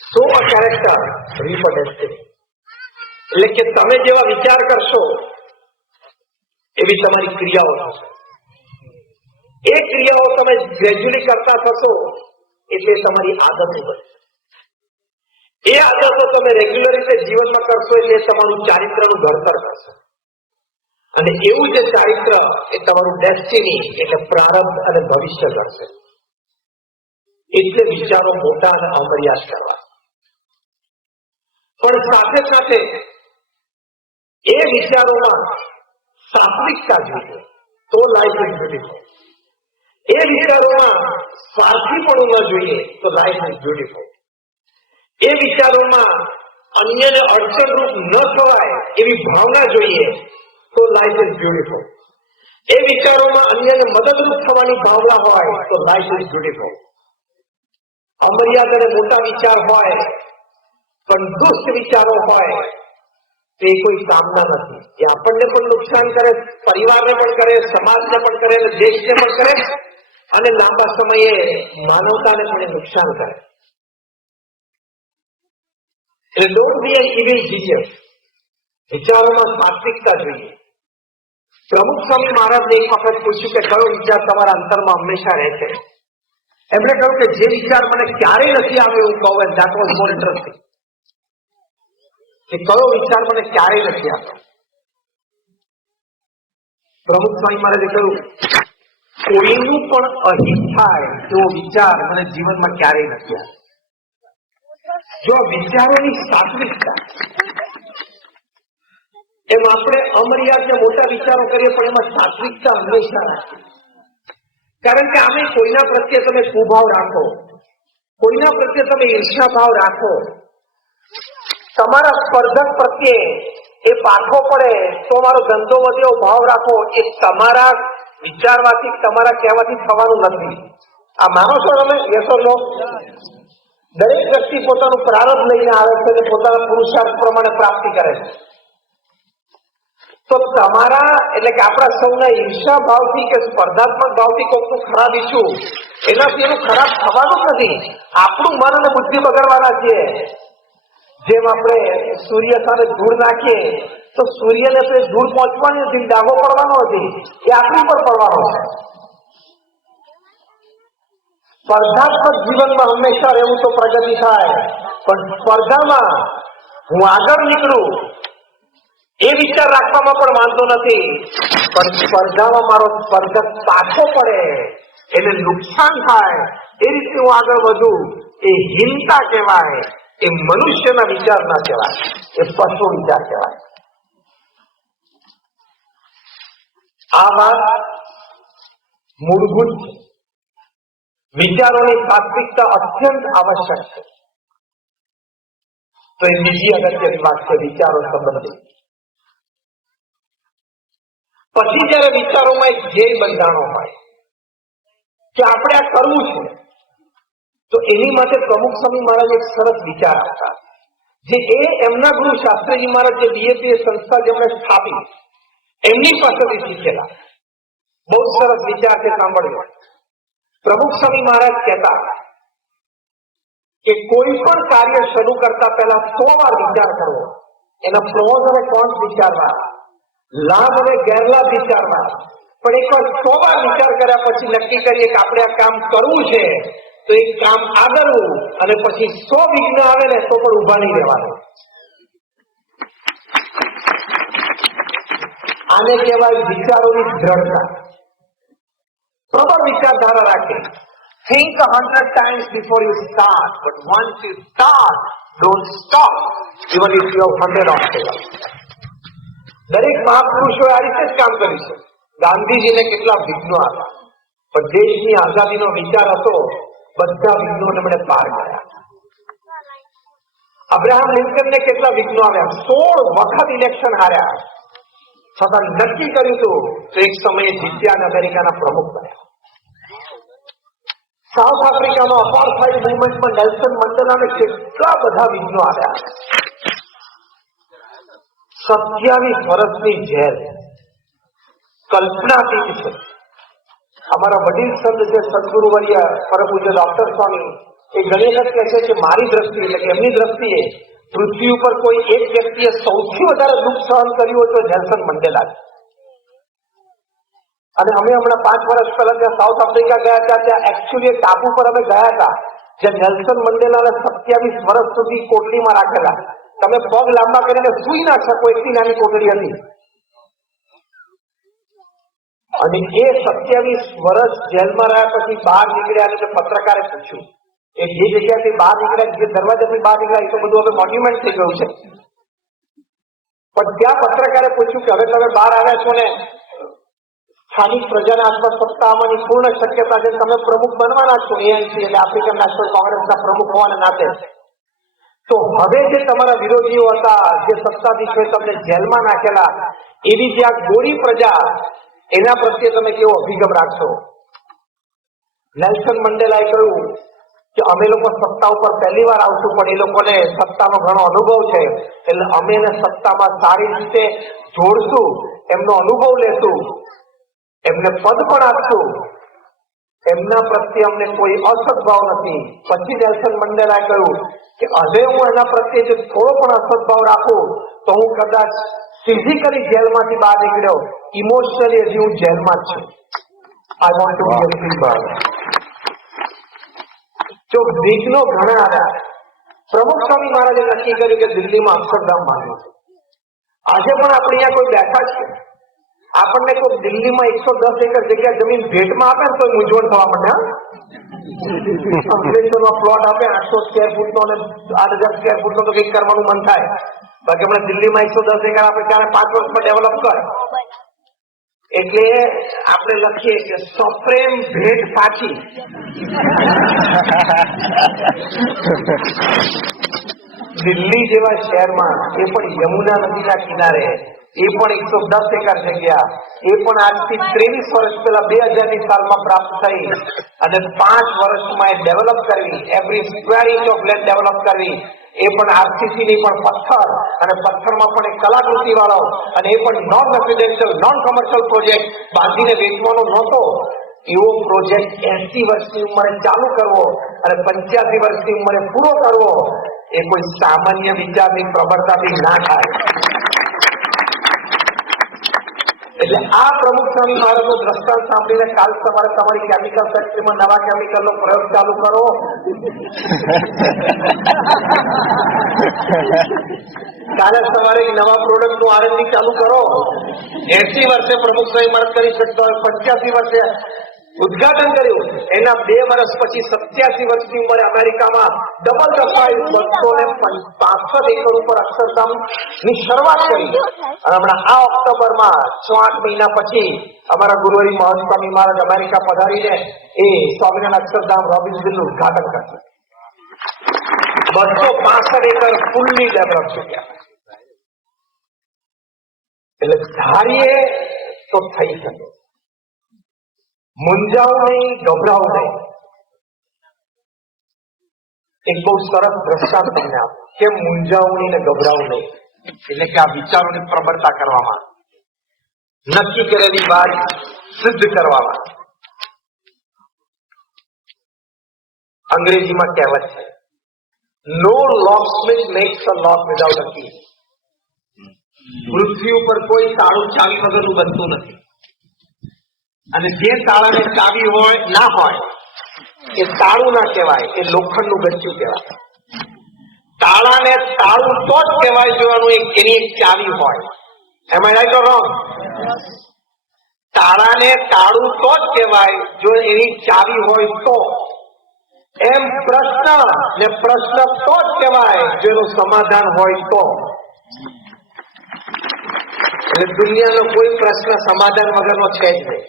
Sow a character, reap a destiny. એટલે કે તમે જેવા વિચાર કરશો એવી તમારી ક્રિયાઓ થશે. એ ક્રિયાઓ તમે ગ્રેજ્યુઅલી કરતા થશો એટલે તમારી આદતો બનશે. એ આદતો તમે રેગ્યુલર રીતે જીવનમાં કરશો એટલે તમારું ચારિત્રનું ઘડતર કરશે. અને એવું જે ચારિત્ર એ તમારું ડેસ્ટિની એટલે પ્રારબ્ધ અને ભવિષ્ય કરશે. એટલે વિચારો મોટા અને અમર્યાદ કરવા. પણ સાથે સાથે એ વિચારોમાં સાત્વિકતા જોઈએ તો લાઈફ ઇઝ બ્યુટીફુલ. એ વિચારોમાં સ્વાર્થીપણું ન જોઈએ તો લાઈફ ઇઝ બ્યુટીફુલ. એ વિચારોમાં અન્યને અડચણરૂપ ન થવાય એવી ભાવના જોઈએ તો લાઈફ ઇઝ બ્યુટીફુલ. એ વિચારોમાં અન્યને મદદરૂપ થવાની ભાવના હોય તો લાઈફ ઇઝ બ્યુટીફુલ. અમર્યાદ અને મોટા વિચાર હોય પણ દુષ્ટ વિચારો હોય તો એ કોઈ કામના નથી. એ આપણને પણ નુકસાન કરે, પરિવારને પણ કરે, સમાજને પણ કરે, દેશને પણ કરે અને લાંબા સમયે માનવતાને પણ નુકસાન કરે. એટલે don't be an evil genius. વિચારોમાં સાત્વિકતા જોઈએ. પ્રમુખ સ્વામી મહારાજને એક વખત પૂછ્યું કે કયો વિચાર તમારા અંતરમાં હંમેશા રહે છે? એમણે કહ્યું કે જે વિચાર મને ક્યારેય નથી આવ્યો એવું કહું, ધેટ વોઝ મોર ઇન્ટરેસ્ટિંગ. કે કયો વિચાર મને ક્યારેય નથી આવ્યો? પ્રમુખ સ્વામી મહારાજે કહ્યું, કોઈનું પણ અહિત થાય એવો વિચાર મને જીવનમાં ક્યારેય નથી આવ્યો. જો વિચારોની સાત્વિકતા, એમ આપણે અમર્યાદ ને મોટા વિચારો કરીએ પણ એમાં સાત્વિકતા હંમેશા રાખીએ. કારણ કે આમે કોઈના પ્રત્યે તમે કુભાવ રાખો, કોઈના પ્રત્યે તમે ઈર્ષા ભાવ રાખો, તમારા સ્પર્ધક પ્રત્યે એ પાઠો પડે તો મારો ધંધો વધે એવો ભાવ રાખો, એ તમારા વિચારવાથી, તમારા કહેવાથી થવાનું નથી. આ માનો છો તમે? યસ ઓર નો? દરેક વ્યક્તિ પોતાનું પ્રારબ્ધ લઈને આવે છે અને પોતાના પુરુષાર્થ પ્રમાણે પ્રાપ્તિ કરે છે. તો તમારા એટલે કે આપણા સૌના ઈર્ષા ભાવથી કે સ્પર્ધાત્મક ભાવથી કોઈકનું ખરાબ ઈચ્છું એનાથી એનું ખરાબ થવાનું નથી. આપણું મન અને બુદ્ધિ બગાડવાના છીએ. જેમ આપણે સૂર્ય સામે ધૂળ નાખીએ તો સૂર્યને તો ધૂળ પહોંચવાની નથી, ડાઘો પડવાનો નથી, એ આપણી પર પડવાનો છે. સ્પર્ધાત્મક જીવનમાં હંમેશા રહેવું તો પ્રગતિ થાય, પણ સ્પર્ધામાં હું આગળ નીકળું એ વિચાર રાખવામાં પણ વાંધો નથી, પણ સ્પર્ધામાં મારો સ્પર્ધક પાછો પડે, એને નુકસાન થાય એ રીતે હું આગળ વધું, એ હીનતા કહેવાય. એ મનુષ્યના વિચાર ના કહેવાય, એ પશુ વિચાર કહેવાય. આ વાત મૂળભૂત છે. વિચારોની સાત્વિકતા અત્યંત આવશ્યક છે. તો એ બીજી અગત્યની વાત છે વિચારો સંબંધિત. પછી જયારે વિચારોમાં એક ધ્યેય બંધાણો હોય કે આપણે આ કરવું છે, તો એની માટે પ્રમુખ સ્વામી મહારાજ એક સરસ વિચાર આપતા, જે એમના ગુરુ શાસ્ત્રીજી મહારાજ જે બીએપીએ સંસ્થા જેમણે સ્થાપી એમની પાસેથી શીખેલા. બહુ સરસ વિચાર છે, સાંભળ્યો. પ્રમુખ સ્વામી મહારાજ કહેતા કે કોઈ પણ કાર્ય શરૂ કરતા પહેલા 100 વાર વિચાર કરવો. એના પ્રોઝ અને કોન્સ વિચારવા, લાભ અને ગેરલાભ વિચારવા. પણ એકવાર 100 વાર વિચાર કર્યા પછી નક્કી કરીએ કે આપણે આ કામ કરવું છે, તો એક કામ આગળવું અને પછી 100 વિઘ્ન આવે ને તો પણ ઉભા નહીં રહેવાનું. આને કહેવાય વિચારોની દ્રઢતા. પ્રબળ વિચારધારા રાખે. Think 100 times before you start, but once you start, don't stop, even if you have 100 obstacles. દરેક મહાપુરુષોએ આ રીતે જ કામ કર્યું છે. ગાંધીજીને કેટલા વિઘ્નો હતા, પણ દેશની આઝાદીનો વિચાર હતો, બધા વિઘ્નોને એમણે પાર કર્યા. અબ્રાહમ લિંકનને કેટલા વિઘ્નો આવ્યા, 16 વખત ઇલેક્શન હાર્યા, છતાં નક્કી કર્યું હતું તો એક સમયે જીત્યા અને અમેરિકાના પ્રમુખ બન્યા. સાઉથ આફ્રિકામાં અપાર્થાઇડ મૂવમેન્ટમાં નેલ્સન મંડેલાને કેટલા બધા વિઘ્નો આવ્યા. 27 વર્ષની જેલ કલ્પનાતીત છે. અમારા વડીલ સંત છે સદગુરુવર્ય પરમ પૂજ્ય ડોક્ટર સ્વામી એ ઘણી વખત કહે છે કે મારી દ્રષ્ટિએ એટલે કે એમની દ્રષ્ટિએ પૃથ્વી ઉપર કોઈ એક વ્યક્તિએ સૌથી વધારે દુઃખ સહન કર્યું હોય તો નેલ્સન મંડેલા છે. અને અમે હમણાં 5 વર્ષ પહેલા ત્યાં સાઉથ આફ્રિકા ગયા હતા, ત્યાં એકચ્યુઅલી ટાપુ પર અમે ગયા હતા જ્યાં નેલ્સન મંડેલાને 27 વર્ષ સુધી કોટડીમાં રાખેલા. તમે પગ લાંબા કરીને સુઈ ના શકો એટલી નાની કોટડી હતી. અને એ 27 વર્ષ જેલમાં રહ્યા પછી બહાર નીકળ્યા અને પત્રકારે પૂછ્યું એ જે જગ્યાથી બહાર નીકળ્યા, જે દરવાજાથી બહાર નીકળ્યા એ તો બધું હવે મોન્યુમેન્ટ થઈ ગયું છે, પણ ત્યાં પત્રકારે પૂછ્યું કે હવે તમે બહાર આવ્યા છો ને સ્થાનિક પ્રજાના હાથમાં સત્તા આવવાની પૂર્ણ શક્યતા છે, તમે પ્રમુખ બનવાના છો ANC એટલે આફ્રિકન નેશનલ કોંગ્રેસના પ્રમુખ હોવાના નાતે, તો હવે જે તમારા વિરોધીઓ હતા, જે સત્તાધીશોએ તમને જેલમાં નાખેલા, એવી જે આ ગોરી પ્રજા એના પ્રત્યે તમે કેવો અભિગમ રાખશો? નેલ્સન મંડેલાએ કહ્યું કે અમે લોકો સત્તા ઉપર પહેલી વાર આવશું, પણ એ લોકોને સત્તાનો ઘણો અનુભવ છે, એટલે અમે એને સત્તામાં સારી રીતે જોડશું, એમનો અનુભવ લેશું, એમને પદ પણ આપશું, એમના પ્રત્યે અમને કોઈ અસદભાવ નથી. પછી નેલ્સન મંડેલાએ કહ્યું કે હવે હું એના પ્રત્યે જો થોડો પણ અસદભાવ રાખું તો હું કદાચ ફિઝિકલી જેલમાંથી બહાર નીકળ્યો, ઇમોશનલી હજી હું જેલમાં જ છું. I want to be a free bird. જો વિઘ્નો ઘણા આવ્યા, પ્રમુખ સ્વામી મહારાજે નક્કી કર્યું કે દિલ્હીમાં અક્ષરધામ બાંધવું છે. આજે પણ આપણે અહીંયા કોઈ બેઠા છે, આપણને કોઈ દિલ્હીમાં 110 એકર જગ્યા જમીન ભેટમાં આપે ને તો મૂંઝવણ થવા માંડે. અંગ્રેજોનો પ્લોટ આપે 800 સ્ક્વેર ફૂટનો અને 8000 સ્ક્વેર ફૂટનો તો કંઈક કરવાનું મન થાય. બાકી હમણાં દિલ્હીમાં 110 એકર આપે ત્યારે 5 વર્ષમાં ડેવલપ કરે. એટલે આપણે લખીએ કે સપ્રેમ ભેટ પાછી. દિલ્હી જેવા શહેરમાં એ પણ યમુના નદીના કિનારે, એ પણ 110 એકર જગ્યા, એ પણ આજથી 23 વર્ષ પહેલા 2000ની સાલમાં પ્રાપ્ત થઈ અને 5 વર્ષમાં એ ડેવલપ કરવી, every square inch of land develop કરવી, એ પણ આરસીસી ની પણ પથ્થર અને પથ્થરમાં પણ એક કલાકૃતિ વાળો, અને એ પણ non residential non commercial project બાંધીને વેચવાનો નહોતો. એવો પ્રોજેક્ટ 80 વર્ષની ઉંમરે ચાલુ કરવો અને 85 વર્ષની ઉંમરે પૂરો કરવો એ કોઈ સામાન્ય વિચારની પ્રબળતાથી ના થાય. એટલે આ પ્રમુખ સ્વામી મહારાજનો દ્રષ્ટાંત સાંભળીને કાલ સવારે તમારી કેમિકલ ફેક્ટરીમાં નવા કેમિકલનો પ્રયોગ ચાલુ કરો. કાલે સવારે નવા પ્રોડક્ટનું R&D ચાલુ કરો. 80 વર્ષે પ્રમુખ સ્વામી મહારાજ કરી શકતો હોય, 85 વર્ષે ઉદઘાટન કર્યું, એના 2 વર્ષ પછી 87 વર્ષની ઉંમરે અમેરિકામાં ડબલ દફાઈ 265 એકર ઉપર અક્ષરધામ ની શરૂઆત કરી. અને હમણાં આ ઓક્ટોબરમાં 6-8 મહિના પછી અમારા ગુરુહરિ મહંત સ્વામી મહારાજ અમેરિકા પધારીને એ સ્વામિનારાયણ અક્ષરધામ રોબિન્સવિલનું ઉદઘાટન કરશે. 265 એકર ફૂલ્લી ડેવલપ છે ત્યાં. એટલે ધારીએ તો થઈ શકે. મૂંઝાવું નહીં, ગભરાવું નહીં. એક બહુ સરસ દ્રષ્ટાંત તમને આપો કે મૂંઝાવું નહીં ને ગભરાવું નહીં, એટલે કે આ વિચારોની પ્રબળતા કરવામાં, નક્કી કરેલી વાત સિદ્ધ કરવામાં. અંગ્રેજીમાં કહેવત છે, નો locksmith makes a lock without a key. પૃથ્વી ઉપર કોઈ તાળું ચાવી વગરનું બનતું નથી, અને જે તાળાને ચાવી હોય ના હોય એ તાળું ના કહેવાય, એ લોખંડનું ગચ્ચું કહેવાય. તાળાને તાળું તો જ કહેવાય જો એની એક ચાવી હોય. એમ રાઈટ ઓર રોંગ? તાળાને તાળું તો જ કહેવાય જો એની ચાવી હોય તો. એમ પ્રશ્ન ને પ્રશ્ન તો જ કહેવાય જો એનું સમાધાન હોય તો. એટલે દુનિયાનો કોઈ પ્રશ્ન સમાધાન વગરનો છે જ નહીં.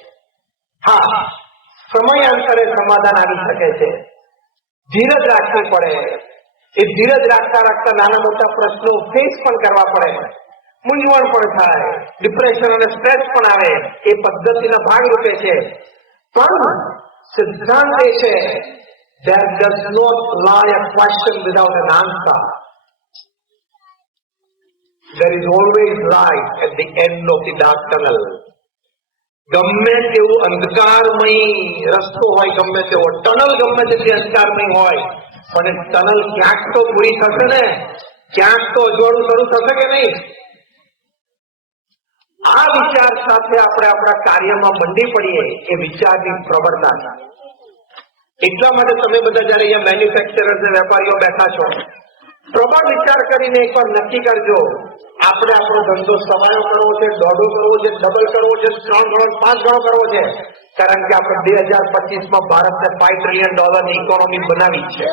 હા, સમયાંતરે સમાધાન આવી શકે છે. ધીરજ રાખવી પડે. એ ધીરજ રાખતા રાખતા નાના મોટા પ્રશ્નો ફેસ પણ કરવા પડે, મૂંઝવણ પણ થાય, ડિપ્રેશન અને સ્ટ્રેસ પણ આવે. એ પદ્ધતિના ભાગરૂપે છે. પણ સિદ્ધાંત એ છે, there does not lie a question without an answer. There is always light at the end of the dark tunnel. ગમે તેવું અંધકારમય રસ્તો હોય, ગમે તેવો ટનલ ગમે તેટલી અંધકારમય હોય, પણ ટનલ ક્યાંક તો પૂરી થશે ને, ક્યાંક તો અજવાળું શરૂ થશે કે નહીં? આ વિચાર સાથે આપણે આપણા કાર્યમાં મંડી પડીએ એ વિચારની પ્રબળતા છે. એટલા માટે તમે બધા જયારે અહીંયા મેન્યુફેક્ચરર્સ અને વેપારીઓ બેઠા છો, પ્રબળ વિચાર કરીને એકવાર નક્કી કરજો, આપણે આપણો ધંધો સવાયો કરવો છે, દોઢો કરવો છે, ડબલ કરવો છે, 3 ગણો 5 ગણો કરવો છે. કારણ કે આપણે 2025માં ભારતને $5 ટ્રિલિયન ની ઇકોનોમી બનાવી છે.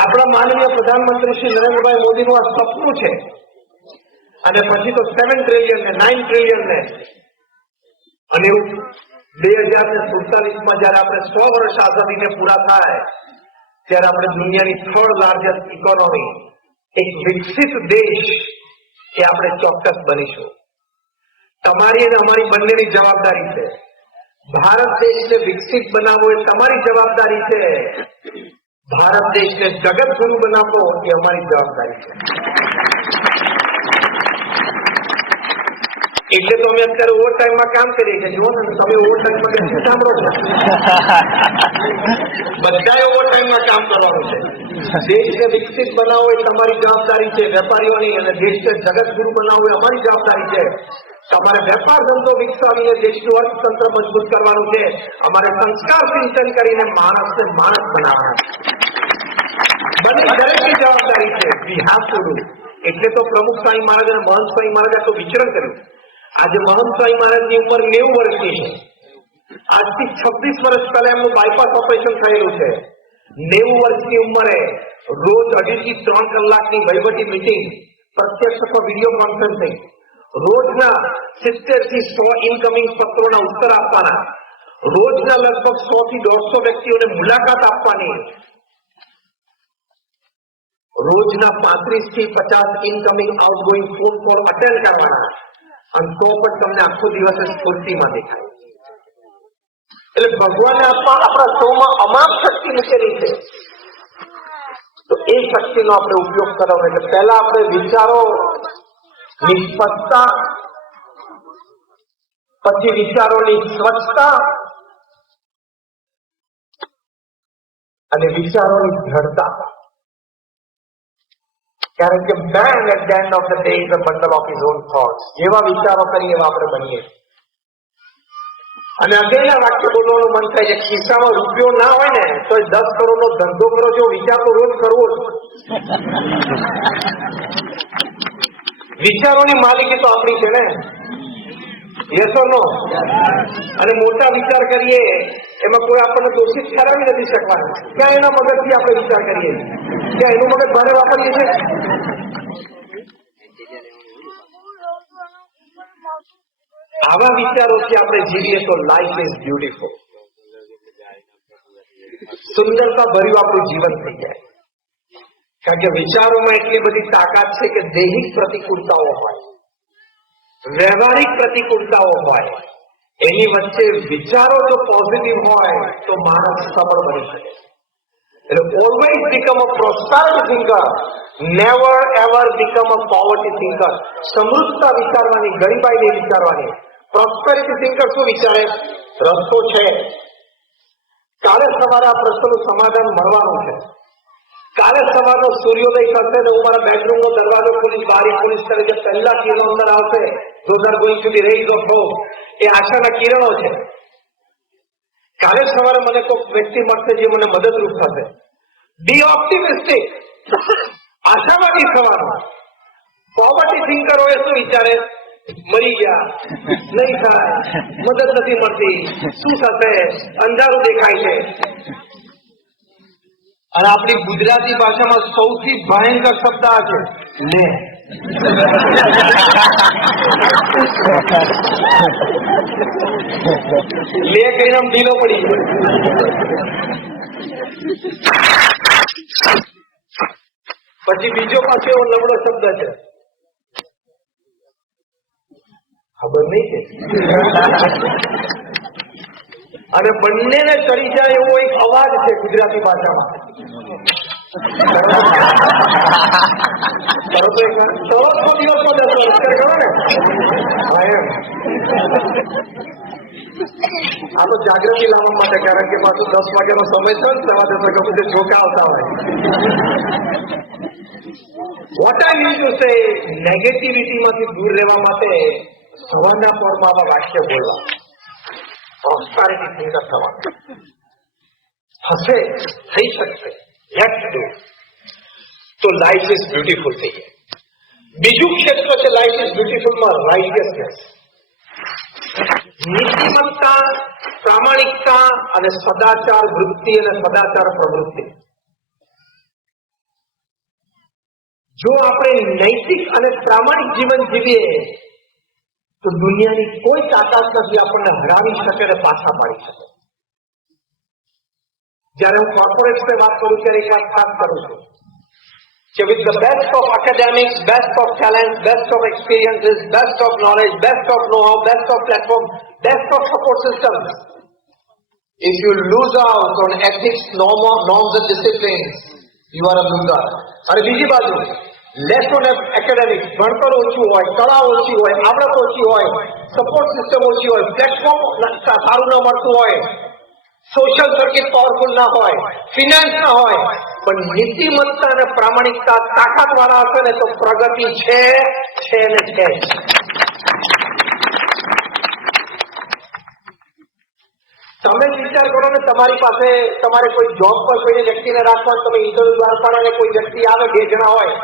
આપણા માનનીય પ્રધાનમંત્રી શ્રી નરેન્દ્રભાઈ મોદીનું આ સપનું છે. અને પછી તો 7 ટ્રિલિયન ને 9 ટ્રિલિયન ને, અને 2047માં જયારે આપણે 100 વર્ષ આઝાદીને પૂરા થાય ત્યારે આપણે દુનિયાની 3rd લાર્જેસ્ટ ઇકોનોમી, એક વિકસિત દેશ એ આપણે ચોક્કસ બનીશું. તમારી અને અમારી બંનેની જવાબદારી છે. ભારત દેશને વિકસિત બનાવવો એ તમારી જવાબદારી છે. ભારત દેશને જગતગુરુ બનાવવો એ અમારી જવાબદારી છે. એટલે તો અમે અત્યારે ઓવર ટાઈમમાં કામ કરીએ છીએ. જુઓ ને, તમે ઓવર ટાઈમમાં કેટલું સાંભળો છો? બધાએ ઓવર ટાઈમમાં કામ કરવાનું છે. દેશને વિકસિત બનાવવો એ તમારી જવાબદારી છે, વેપારીઓની, અને દેશને જગતગુરુ બનાવવો એ અમારી જવાબદારી છે. તમારે વેપાર ધંધો વિકસાવીને દેશનું અર્થતંત્ર મજબૂત કરવાનું છે. અમારે સંસ્કાર સિંચન કરીને માણસને માણસ બનાવવાના છે. બધી દરેકની જવાબદારી છે. We have to do. એટલે તો પ્રમુખ સ્વામી મહારાજ અને મહંત સ્વામી મહારાજે તો વિચરણ કર્યું. આજે મહંત સ્વામી મહારાજની ઉંમર 90 વર્ષની છે. આજથી 26 વર્ષ પહેલા એમનું બાયપાસ ઓપરેશન થયેલું છે. 90 વર્ષની ઉંમરે રોજ 2.5 થી 3 કલાકની વહીવટી મીટિંગ, પ્રત્યક્ષ અથવા વિડીયો કોન્ફરન્સિંગ, રોજના 70 થી 100 ઇનકમિંગ પત્રોના ઉત્તર આપવાના, રોજના લગભગ 100 થી 150 વ્યક્તિઓને મુલાકાત આપવાની, રોજના 35 થી 50 incoming outgoing phone call attend કરવાના, અને તો પણ તમને આખો દિવસ સ્ફૂર્તિમાં દેખાય. એટલે ભગવાને આપણા સૌમાં અમાપ શક્તિ મૂકેલી છે. તો એ શક્તિનો આપણે ઉપયોગ કરવો. એટલે પહેલા આપણે વિચારો નિષ્પક્ષતા, પછી વિચારોની સ્વચ્છતા, અને વિચારોની દ્રઢતા. કારણ કે man at the end of the day is a bundle of his own thoughts. જેવા વિચારો કરીએ એવા આપણે બનીએ. અને અગેલા વાક્ય બોલવાનું મન થાય છે, ખિસ્સામાં રૂપિયો ના હોય ને તો 10 કરોડનો ધંધો કરો છો, વિચાર તો રોજ કરવો જ. વિચારોની માલિકી તો આપણી છે ને, યસ ઓર નો? અને મોટા વિચાર કરીએ એમાં કોઈ આપણને દોષિત ઠરાવી નથી શકવાનું. ક્યાં એના મગજથી આપણે વિચાર કરીએ, ક્યાં એનું મગજ ભારે વાપરીએ છીએ. આવા વિચારોથી આપણે જીવીએ તો લાઈફ ઇઝ બ્યુટીફુલ. સુંદરતા ભર્યું આપણું જીવન થઈ જાય. કારણ કે વિચારોમાં એટલી બધી તાકાત છે કે દૈહિક પ્રતિકૂળતાઓ હોય, વ્યવહારિક પ્રતિકૂળતાઓ હોય, એની વચ્ચે વિચારો જો પોઝિટિવ હોય તો માણસ સબળ બની શકે. એટલે always become a prosperity thinker, never ever become a poverty thinker. સમૃદ્ધતા વિચારવાની, ગરીબાઈ નહીં વિચારવાની. પ્રોસ્પેરિટી થિંકર શું વિચારે? રસ્તો છે, કાલે સવારે આ પ્રશ્નનું સમાધાન મળવાનું છે. કાલે સવારનો સૂર્યોદય થશે ને હું મારા બેડરૂમનો દરવાજો ખોલીશ, બારી ખોલીશ ત્યારે જે પહેલા કિરણો અંદર આવશે, those are going to be rays of hope. એ આશાના કિરણો છે. કાલે સવારે મને કોઈ વ્યક્તિ મળશે જે મને મદદરૂપ થશે. બી ઓપ્ટિમિસ્ટિક, આશાવાદી થવાનું. પોવર્ટી થિંકરોએ શું વિચારે? મરી ગયા, નહીં થાય, મદદ નથી મળતી, શું થશે, અંધારું દેખાય છે. અને આપણી ગુજરાતી ભાષામાં સૌથી ભયંકર શબ્દ આ છે, લે. લે કહીને આમ ઢીલો પડી ગયો. પછી બીજો પાછો એવો નબળો શબ્દ છે, ખબર નહીં છે. અને બંનેને ચડી જાય એવો એક અવાજ છે ગુજરાતી ભાષામાં. આ તો જાગૃતિ લાવવા માટે, કારણ કે પાછું 10 વાગ્યાનો સમય છે ને, સવા 10 વાગ્યા સુધી ઝોકા આવતા હોય. What I mean to say, નેગેટિવિટીમાંથી દૂર રહેવા માટે સવારના પોરમાં આવા વાક્ય બોલવા, પ્રોસ્પેરિટી થિંકર થવાનું. હશે, થઈ શકશે, લેટ્સ ડુ, તો લાઈફ ઇઝ બ્યુટીફુલ થઈ જાય. બીજું ક્ષેત્ર છે લાઈફ ઇઝ બ્યુટીફુલમાં રાઇટિયસનેસ. નીતિમત્તા, પ્રામાણિકતા અને સદાચાર વૃત્તિ અને સદાચાર પ્રવૃત્તિ. જો આપણે નૈતિક અને પ્રામાણિક જીવન જીવીએ તો દુનિયાની કોઈ તાકાત નથી આપણને હરાવી શકે અને પાછા પાડી શકે. જ્યારે હું કોર્પોરેટ્સને વાત કરું ત્યારે એક વાત ખાસ કરું છું કે with the best of academics, best of talent, best of experiences, best of knowledge, best of know-how, best of platform, best of support systems, if you lose out on ethics, norms and disciplines, you are a loser. અને બીજી બાજુ લેસ ઓન એકેડેમિક્સ, ભણતર ઓછું હોય, કળા ઓછી હોય, આવડત ઓછી હોય, સપોર્ટ સિસ્ટમ ઓછી હોય, પ્લેટફોર્મ સારું ન મળતું હોય, સોશિયલ સર્કિટ પાવરફુલ ના હોય, ફિનાન્સ ના હોય, પણ નીતિમત્તા અને પ્રામાણિકતા તાકાત વાળા હશે ને તો પ્રગતિ છે ને છે. તમે વિચાર કરો ને, તમારી પાસે તમારે કોઈ જોબ પર કોઈ વ્યક્તિને રાખવા, તમે ઇન્ટરવ્યુ દ્વારા પણ એને કોઈ વ્યક્તિ આવે, 2 જણા હોય,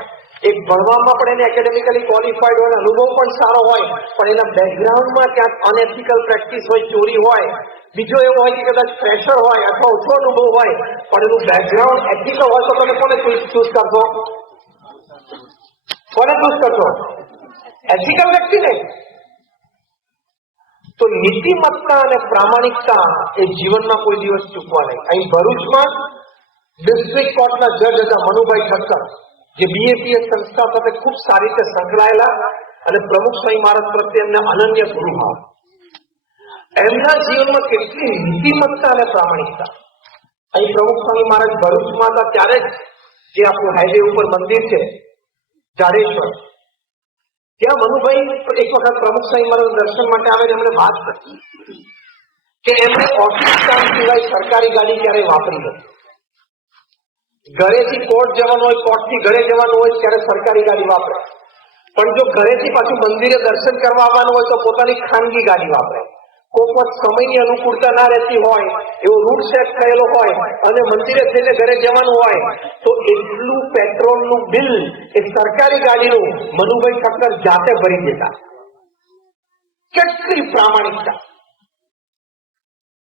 એક ભણવામાં પણ એને એકેડેમિકલી ક્વોલિફાઈડ હોય, અનુભવ પણ સારો હોય, પણ એના બેકગ્રાઉન્ડમાં ક્યાંક અનએથિકલ પ્રેક્ટિસ હોય, ચોરી હોય, બીજો એવો હોય કે કદાચ પ્રેશર હોય અથવા ઓછો અનુભવ હોય, પણ એનું બેકગ્રાઉન્ડ એથિકલ હોય, તો તમે કોને ચૂઝ કરશો? કોને ચૂઝ કરશો? એથિકલ વ્યક્તિને. તો નીતિમત્તા અને પ્રામાણિકતા એ જીવનમાં કોઈ દિવસ ચૂકવા નહીં. અહીં ભરૂચમાં ડિસ્ટ્રિક્ટ કોર્ટના જજ હતા મનુભાઈ ઠક્કર, જે બીએપીએસ સંસ્થા સાથે ખૂબ સારી રીતે સંકળાયેલા અને પ્રમુખ સ્વામી મહારાજ પ્રત્યે એમને અનન્ય ગુરુભાવ. એમના જીવનમાં કેટલી નીતિમત્તા અને પ્રામાણિકતા. અહીં પ્રમુખ સ્વામી મહારાજ ભરૂચમાં હતા ત્યારે જ જે આપણું હાઈવે ઉપર મંદિર છે જાડેશ્વર, ત્યાં મનુભાઈ એક વખત પ્રમુખ સ્વામી મહારાજ દર્શન માટે આવે, એમણે વાત કરી કે એમને ઓફિસ કામ સિવાય સરકારી ગાડી ક્યારેય વાપરી નથી. ઘરેથી કોર્ટ જવાનું હોય, કોર્ટથી ઘરે જવાનું હોય ત્યારે સરકારી ગાડી વાપરે, પણ જો ઘરેથી પાછું મંદિરે દર્શન કરવા આવવાનું હોય તો પોતાની ખાનગી ગાડી વાપરે. કોઈ પણ સમયની અનુકૂળતા ના રહેતી હોય, એવો રૂટ સેટ થયેલો હોય અને મંદિરે થઈને ઘરે જવાનું હોય તો એટલું પેટ્રોલનું બિલ એ સરકારી ગાડીનું મનુભાઈ ઠક્કર જાતે ભરી દેતા. કેટલી પ્રામાણિકતા.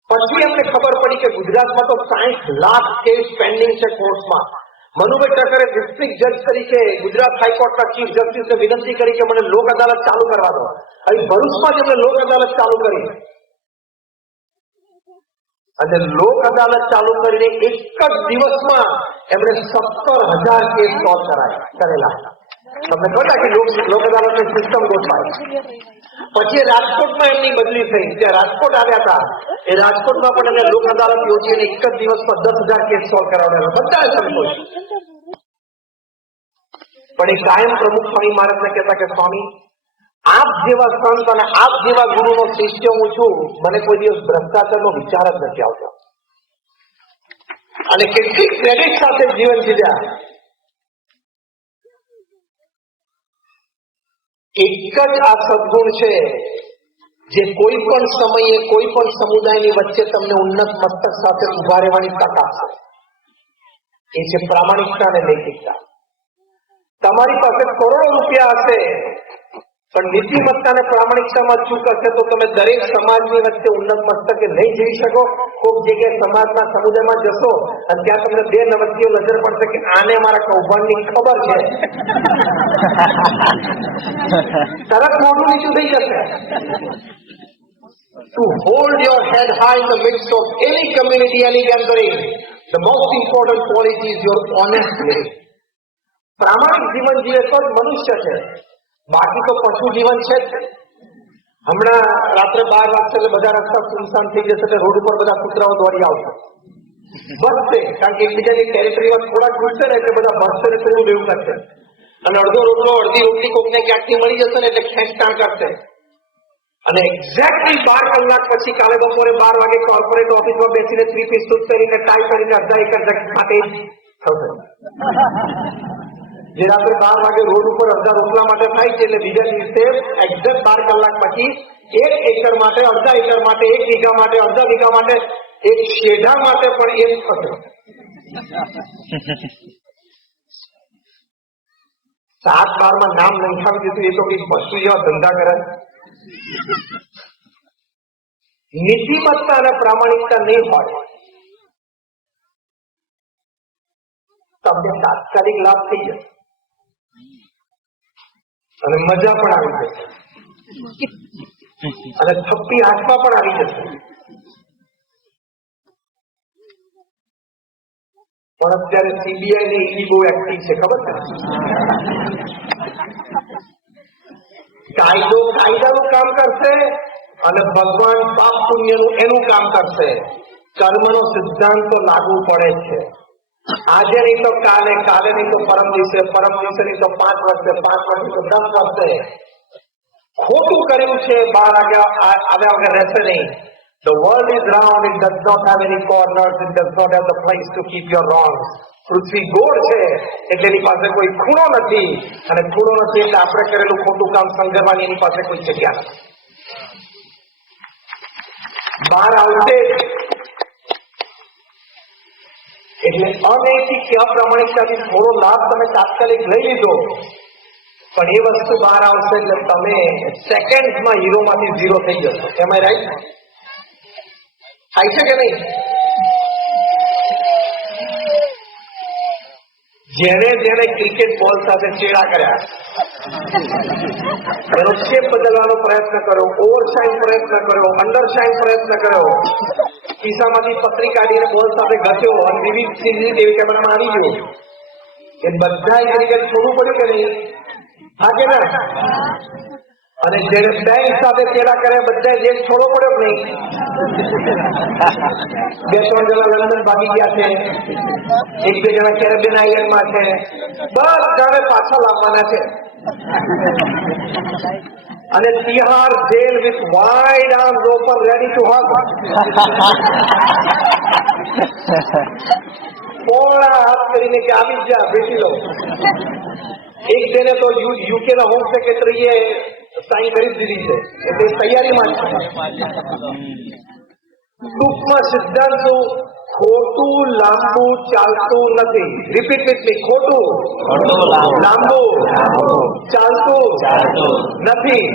પછી એમને ખબર પડી કે ગુજરાતમાં તો 60 લાખ કેસ પેન્ડિંગ છે કોર્ટમાં. મનુભાઈ ઠક્કરે ડિસ્ટ્રિક્ટ જજ તરીકે ગુજરાત હાઈકોર્ટના ચીફ જસ્ટિસને વિનંતી કરી કે મને લોક અદાલત ચાલુ કરવા દો. અહીં ભરૂચમાં જ એમણે લોક અદાલત ચાલુ કરી અને લોક અદાલત ચાલુ કરીને એક જ દિવસમાં એમણે 17,000 કેસ સોલ્વ કરેલા. તમને ખબર કે લોક અદાલતની સિસ્ટમ ગોઠવાય. પછી રાજકોટમાં એમની બદલી થઈ, ત્યાં રાજકોટ આવ્યા હતા, એ રાજકોટમાં પણ એમને લોક અદાલત યોજી અને એક જ દિવસમાં 10,000 કેસ સોલ્વ કરાવેલા. બધા સંતોષ. પણ એ કાયમ પ્રમુખ સ્વામી મહારાજને કહેતા કે સ્વામી, આપ જેવા સંત અને આપ જેવા ગુરુનો શિષ્ય હું છું, મને કોઈ દિવસ ભ્રષ્ટાચારનો વિચાર જ નથી આવતો. અને કેટલીક ક્રેડિટ સાથે જીવન જીવ્યા. એક જ આ સદગુણ છે જે કોઈ પણ સમયે કોઈ પણ સમુદાયની વચ્ચે તમને ઉન્નત મસ્તક સાથે ઉભા રહેવાની તક આપશે, એ છે પ્રામાણિકતા અને નૈતિકતા. તમારી પાસે કરોડો રૂપિયા હશે પણ નીતિમત્તા અને પ્રામાણિકતામાં ચૂક હશે તો તમે દરેક સમાજની વચ્ચે ઉન્નત મસ્તકે નહીં જઈ શકો. કોઈક જગ્યાએ સમાજના સમુદાયમાં જશો અને ત્યાં તમને બે નવજીઓ નજર પડશે કે આને મારા કૌભાંડની ખબર છે, તરત મોઢું નીચું થઈ જશે. To hold your head high in the midst of any community, any gathering, the most important quality is your honest living. પ્રામાણિક જીવન જીવે તો જ મનુષ્ય છે, બાકી તો પશુ જીવન છે જ. હમણાં રાત્રે 12 વાગશે એટલે બધા રસ્તા સુનસાન થઈ જશે, એટલે રોડ ઉપર બધા કૂતરાઓ દોડી આવશે, બસશે, કારણ કે એકબીજાની ટેરિટરીમાં થોડાક ઘૂસશે ને એટલે બધા બસશે ને થોડું લેવું કરશે, અને અડધો રોટલો અડધી રોટલી કોકને ક્યાંકથી મળી જશે ને એટલે ખેંચતાણ કરશે. અને એક્ઝેક્ટલી 12 કલાક પછી કાલે બપોરે 12 વાગે કોર્પોરેટ ઓફિસમાં બેસીને 3 પીસ સૂટ પહેરીને ટાઈ કરીને અડધા એકર માટે થશે. જે રાત્રે 12 વાગે રોડ ઉપર અડધા રોટલા માટે થાય છે એટલે બીજા દિવસે એક્ઝેક્ટ 12 કલાક પછી 1 એકર માટે, અડધા એકર માટે, 1 વીઘા માટે, અડધા વીઘા માટે, 1 શેઢા માટે પણ એ જ થશે. 7-12 નામ નંખાવી દીધું, એ તો કઈ વસ્તુ જેવા ધંધા કરે. નીતિમત્તા અને પ્રામાણિકતા નહીં હોય તમને તાત્કાલિક લાભ થઈ જશે અને મજા પણ આવી જશે અને થપ્પી હાથમાં પણ આવી જશે. પણ અત્યારે સીબીઆઈ ને ઈડી બહુ એક્ટિવ છે, ખબર છે? કાયદો કાયદાનું કામ કરશે અને ભગવાન પાપ પુણ્યનું એનું કામ કરશે. કર્મનો સિદ્ધાંત તો લાગુ પડે છે. આજે નહીં તો કાલે, કાલે નહીં તો પરમ દિવસે નહીં તો 5 વર્ષે, 5 વર્ષે તો 10 વર્ષે. ખોટું કર્યું છે બહાર આવ્યા વગર રહેશે નહીં. The world is round, it does not have any corners, it does not have the place to keep your wrong. પૃથ્વી ગોળ છે એટલે એની પાસે કોઈ ખૂણો નથી, અને ખૂણો નથી એટલે આપણે કરેલું ખોટું કામ સંઘરવાની એની પાસે કોઈ જગ્યા નથી. બહાર આવશે એટલે અનૈતિક કે અપ્રામાણિકતાથી થોડો લાભ તમે તાત્કાલિક લઈ લીધો, પણ એ વસ્તુ બહાર આવશે એટલે તમે સેકન્ડમાં હીરોમાંથી ઝીરો થઈ જશો. એમ આઈ રાઈટ? થાય છે કે નહીં? જેને જેને ક્રિકેટ બોલ સાથે ચેડા કર્યા, એનો શેપ બદલવાનો પ્રયત્ન કર્યો, ઓવરશાઇન પ્રયત્ન કર્યો, અંડરશાઇન પ્રયત્ન કર્યો, ખિસ્સામાંથી પતરી કાઢીને બોલ સાથે ઘસ્યો અને વિવિધ સીસીટીવી કેમેરામાં આવી ગયો, એ બધા ક્રિકેટ છોડવું પડ્યું કે નહીં? હા કે ના? અને જેને બેંક સાથે ચેડા કર્યા બધા જે છોડવો પડ્યો નહીં? 2-3 જણા લંડન ભાગી ગયા છે, 1-2 જણા કેરેબિયન આઇલેન્ડમાં છે, બધાને પાછા લાવવાના છે. અને Tihar jail with wide arms open ready to hug. પોળા હાથ કરીને કે આવી જા, બેસી લો. એક બેને તો યુકે ના હોમ સેક્રેટરીએ સાઈન કરી દીધી છે એટલે તૈયારીમાં છે. ટૂંકમાં સિદ્ધાંત શું? ખોટું લાંબુ ચાલતું નથી. Repeat with me. ખોટું લાંબુ ચાલતું નથી.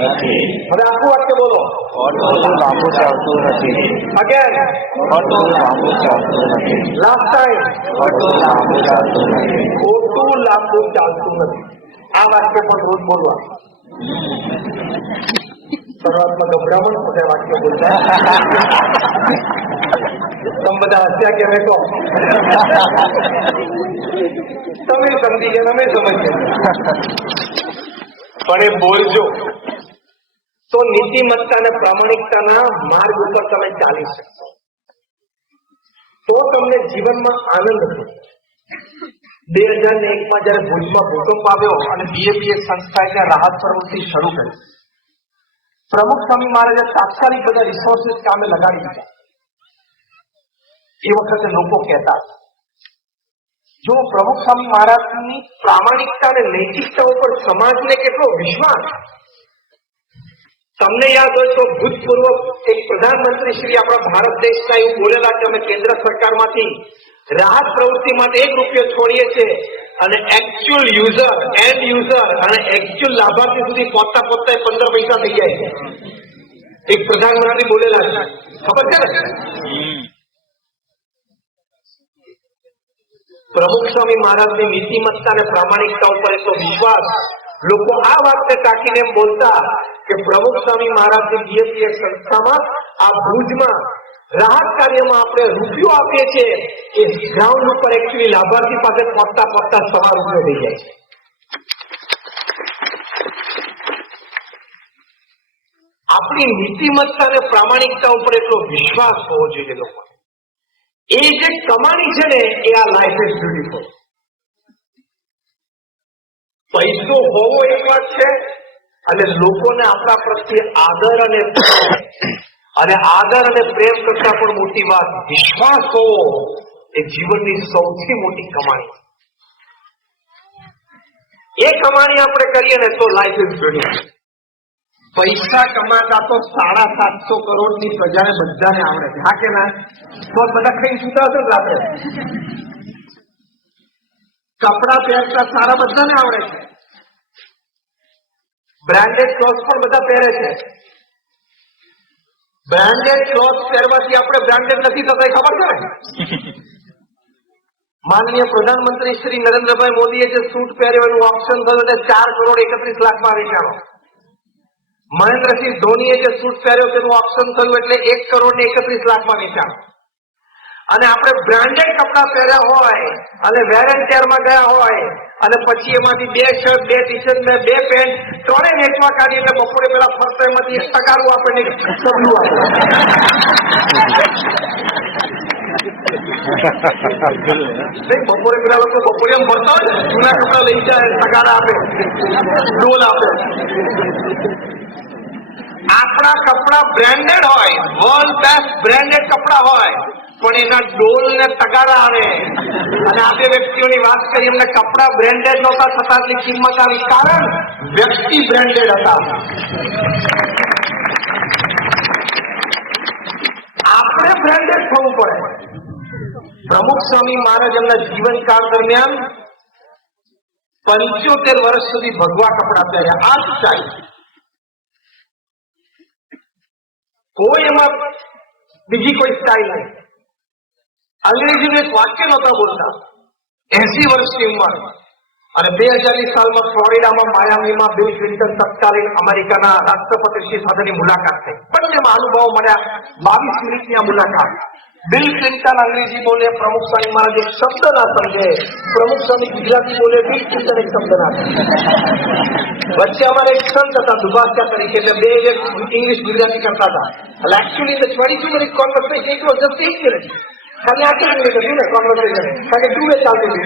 હવે આખું વાક્ય બોલો. ખોટું લાંબુ ચાલતું નથી. અગેન. ખોટું લાંબુ ચાલતું નથી. Last time. ખોટું લાંબુ ચાલતું નથી. ખોટું લાંબુ ચાલતું નથી. આ વાક્ય પણ રોજ બોલવા. શરૂઆતમાં ગભરામણ બધા વાક્ય બોલતા, તમે બધા હસ્યા કે મેં કહો, તમે સમજી ગયા, તમે સમજ ગયા, પણ એ બોલજો તો નીતિમત્તા અને પ્રામાણિકતાના માર્ગ ઉપર તમે ચાલી શકશો, તો તમને જીવનમાં આનંદ થશે. 2001માં જયારે ભુજમાં ભૂકંપ આવ્યો અને BAPS સંસ્થાએ ત્યાં રાહત પ્રવૃત્તિ શરૂ કરી, પ્રમુખ સ્વામી મહારાજે તાત્કાલિક બધા રિસોર્સિસ કામે લગાડી દીધા. એ વખતે લોકો કહેતા, જો પ્રમુખ સ્વામી મહારાજની પ્રામાણિકતા અને નૈતિકતા ઉપર સમાજને કેટલો વિશ્વાસ, તમને યાદ હોય તો ભૂતપૂર્વ એક પ્રધાનમંત્રી શ્રી આપણા ભારત દેશના એવું બોલેલા કે અમે કેન્દ્ર સરકારમાંથી રાહત પ્રવૃત્તિ માટે 1 રૂપિયો છોડીએ છીએ અને એકચ્યુઅલ એન્ડ યુઝર અને એકચ્યુઅલ લાભાર્થી સુધી પહોંચતા 15 પૈસા થઈ જાય છે. એક પ્રધાનમંત્રી બોલેલા છે, ખબર છે ને? પ્રમુખ સ્વામી મહારાજની નીતિમત્તા અને પ્રામાણિકતા ઉપર એટલો વિશ્વાસ, લોકો આ વાતને ટાંકીને એમ બોલતા કે પ્રમુખ સ્વામી મહારાજની બીએસસીએસ સંસ્થામાં આ ભુજમાં રાહત કાર્યમાં આપણે રૂપિયો આપીએ છીએ એ ગ્રાઉન્ડ ઉપર એકચ્યુઅલી લાભાર્થી પાસે પહોંચતા 1.25 રૂપિયો થઈ જાય છે. આપણી નીતિમત્તા અને પ્રામાણિકતા ઉપર એટલો વિશ્વાસ હોવો જોઈએ લોકો. એ જે કમાણી છે ને એ આ લાઈફ ઇઝ બ્યુટીફુલ. પૈસો હોવો એક વાત છે અને લોકોને આપણા પ્રત્યે આદર અને પ્રેમ કરતા પણ મોટી વાત વિશ્વાસ હોવો એ જીવનની સૌથી મોટી કમાણી. એ કમાણી આપણે કરીએ ને તો લાઈફ ઇઝ બ્યુટીફુલ. પૈસા કમાતા તો 750 કરોડની પ્રજાને બધાને આવડે છે, હા કે ના? તો બધા ખાઈ સુતા હશે રાત્રે. કપડા પહેરતા સારા બધાને આવડે છે, બ્રાન્ડેડ ક્લોથ પણ બધા પહેરે છે. બ્રાન્ડેડ ક્લોથ પહેરવાથી આપણે બ્રાન્ડેડ નથી થતા, ખબર છે ને? માનનીય પ્રધાનમંત્રી શ્રી નરેન્દ્રભાઈ મોદીએ જે સૂટ પહેર્યો એનું ઓપ્શન થયું એટલે 4,31,00,000 વેચાણો. મહેન્દ્રસિંહ ધોનીએ જે સૂટ પહેર્યો તેનું ઓપ્શન થયું એટલે 1,31,00,000 વેચાણો. અને આપણે બ્રાન્ડેડ કપડા પહેર્યા હોય અને વેર એન્ડ ટેરમાં ગયા હોય અને પછી એમાંથી 2 શર્ટ, 2 ટી-શર્ટ ને 2 પેન્ટ ત્રણે વેચવા કાઢીએ એટલે બપોરે પેલા ફરતા એમાંથી 1 ટકાનું આપણને સબલું આપે. બપોરે પેલા લોકો બપોરે એમ ભરતા હોય ને, જૂના કપડા લઈ જાય, ટકાના આપે, ડોલ આપે. આપણા કપડા બ્રાન્ડેડ હોય, વર્લ્ડ બેસ્ટ બ્રાન્ડેડ કપડા હોય, પણ એના ડોલ ને તગારા આવે. અને આ 2 વ્યક્તિઓની વાત કરી, એમને કપડા બ્રાન્ડેડ નહોતા છતાં એટલી કિંમત આવી, કારણ વ્યક્તિ બ્રાન્ડેડ હતા. આપણે બ્રાન્ડેડ થવું પડે. પ્રમુખ સ્વામી મહારાજ એમના જીવનકાળ દરમિયાન 75 વર્ષ સુધી ભગવા કપડા પહેર્યા, આ જ સ્ટાઇલ. કોઈ એમાં બીજી કોઈ સ્ટાઇલ નહીં. અંગ્રેજીનું એક વાક્ય નહોતા બોલતા. 80 વર્ષની ઉંમર અને 2000ની સાલમાં ફ્લોરિડામાં માયામીમાં બિલ ક્લિન્ટન તત્કાલીન અમેરિકાના રાષ્ટ્રપતિશ્રી સાથેની મુલાકાત થઈ. બંનેમાં અનુભવ મળ્યા. 22 મિનિટની આ મુલાકાત. બિલ ક્લિન્ટન અંગ્રેજી બોલે, પ્રમુખ સ્વામી મહારાજ એક શબ્દ ના સમજે. પ્રમુખ સ્વામી ગુજરાતી બોલે, બિલ ક્લિન્ટન એક શબ્દ ના સમજે. વચ્ચે અમારે એક સંત હતા દુભાષા તરીકે, એટલે 2 ઇંગ્લિશ ગુજરાતી કરતા હતા. એટલે actually the 22 minute conversation it was just 8 minutes. ખાલી 8 મિનિટ હતું ને કોન્વર્સેશન, કારણ કે 2 વે ચાલતું હતું.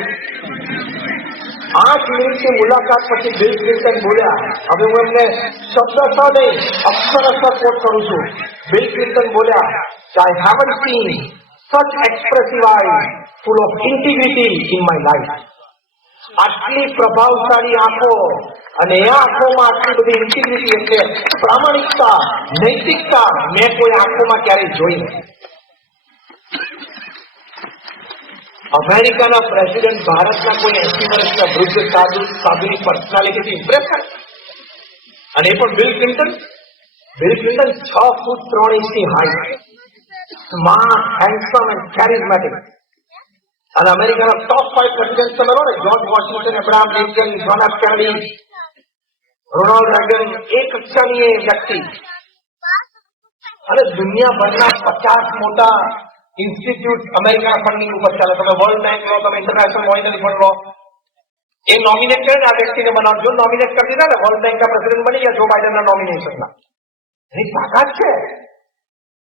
8 મિનિટની મુલાકાત પછી બિલ ક્લિન્ટન બોલ્યા. હવે હું એમને શબ્દશઃ નહીં અક્ષરશઃ કોટ કરું છું. બિલ ક્લિન્ટન બોલ્યા, I haven't seen such expressive eyes full of integrity in my life. આટલી પ્રભાવશાળી આંખો અને એ આંખોમાં આટલી બધી ઇન્ટિગ્રિટી એટલે પ્રામાણિકતા, નૈતિકતા મેં કોઈ આંખોમાં ક્યારેય જોઈ નથી. અમેરિકાના પ્રેસિડેન્ટ ભારતના કોઈ 80 વર્ષના વૃદ્ધ સાધુની પર્સનાલિટીથી ઇમ્પ્રેસ થાય. અને એ પણ બિલ ક્લિન્ટન 6 ફૂટ 3 ઇંચની height, smart, handsome and charismatic. અને અમેરિકાના ટોપ 5 પ્રેસિડેન્ટ તમે લો ને, George Washington, Abraham Lincoln, John F Kennedy, Ronald Reagan, એ કક્ષાની એ વ્યક્તિ. અને દુનિયાભરના 50 મોટા ઇન્સ્ટિટ્યૂટ અમેરિકાના ફંડિંગ ઉપર ચાલે. તમે વર્લ્ડ બેંક લો, તમે ઇન્ટરનેશનલ મોનિટરી ફંડ લો, એ નોમિનેટ કરે ને આ વ્યક્તિને બનાવો. જો નોમિનેટ કરી દીધા ને, વર્લ્ડ બેંકના પ્રેસિડેન્ટ બની ગયા જો બાઇડનના નોમિનેશનના. એની તાકાત છે.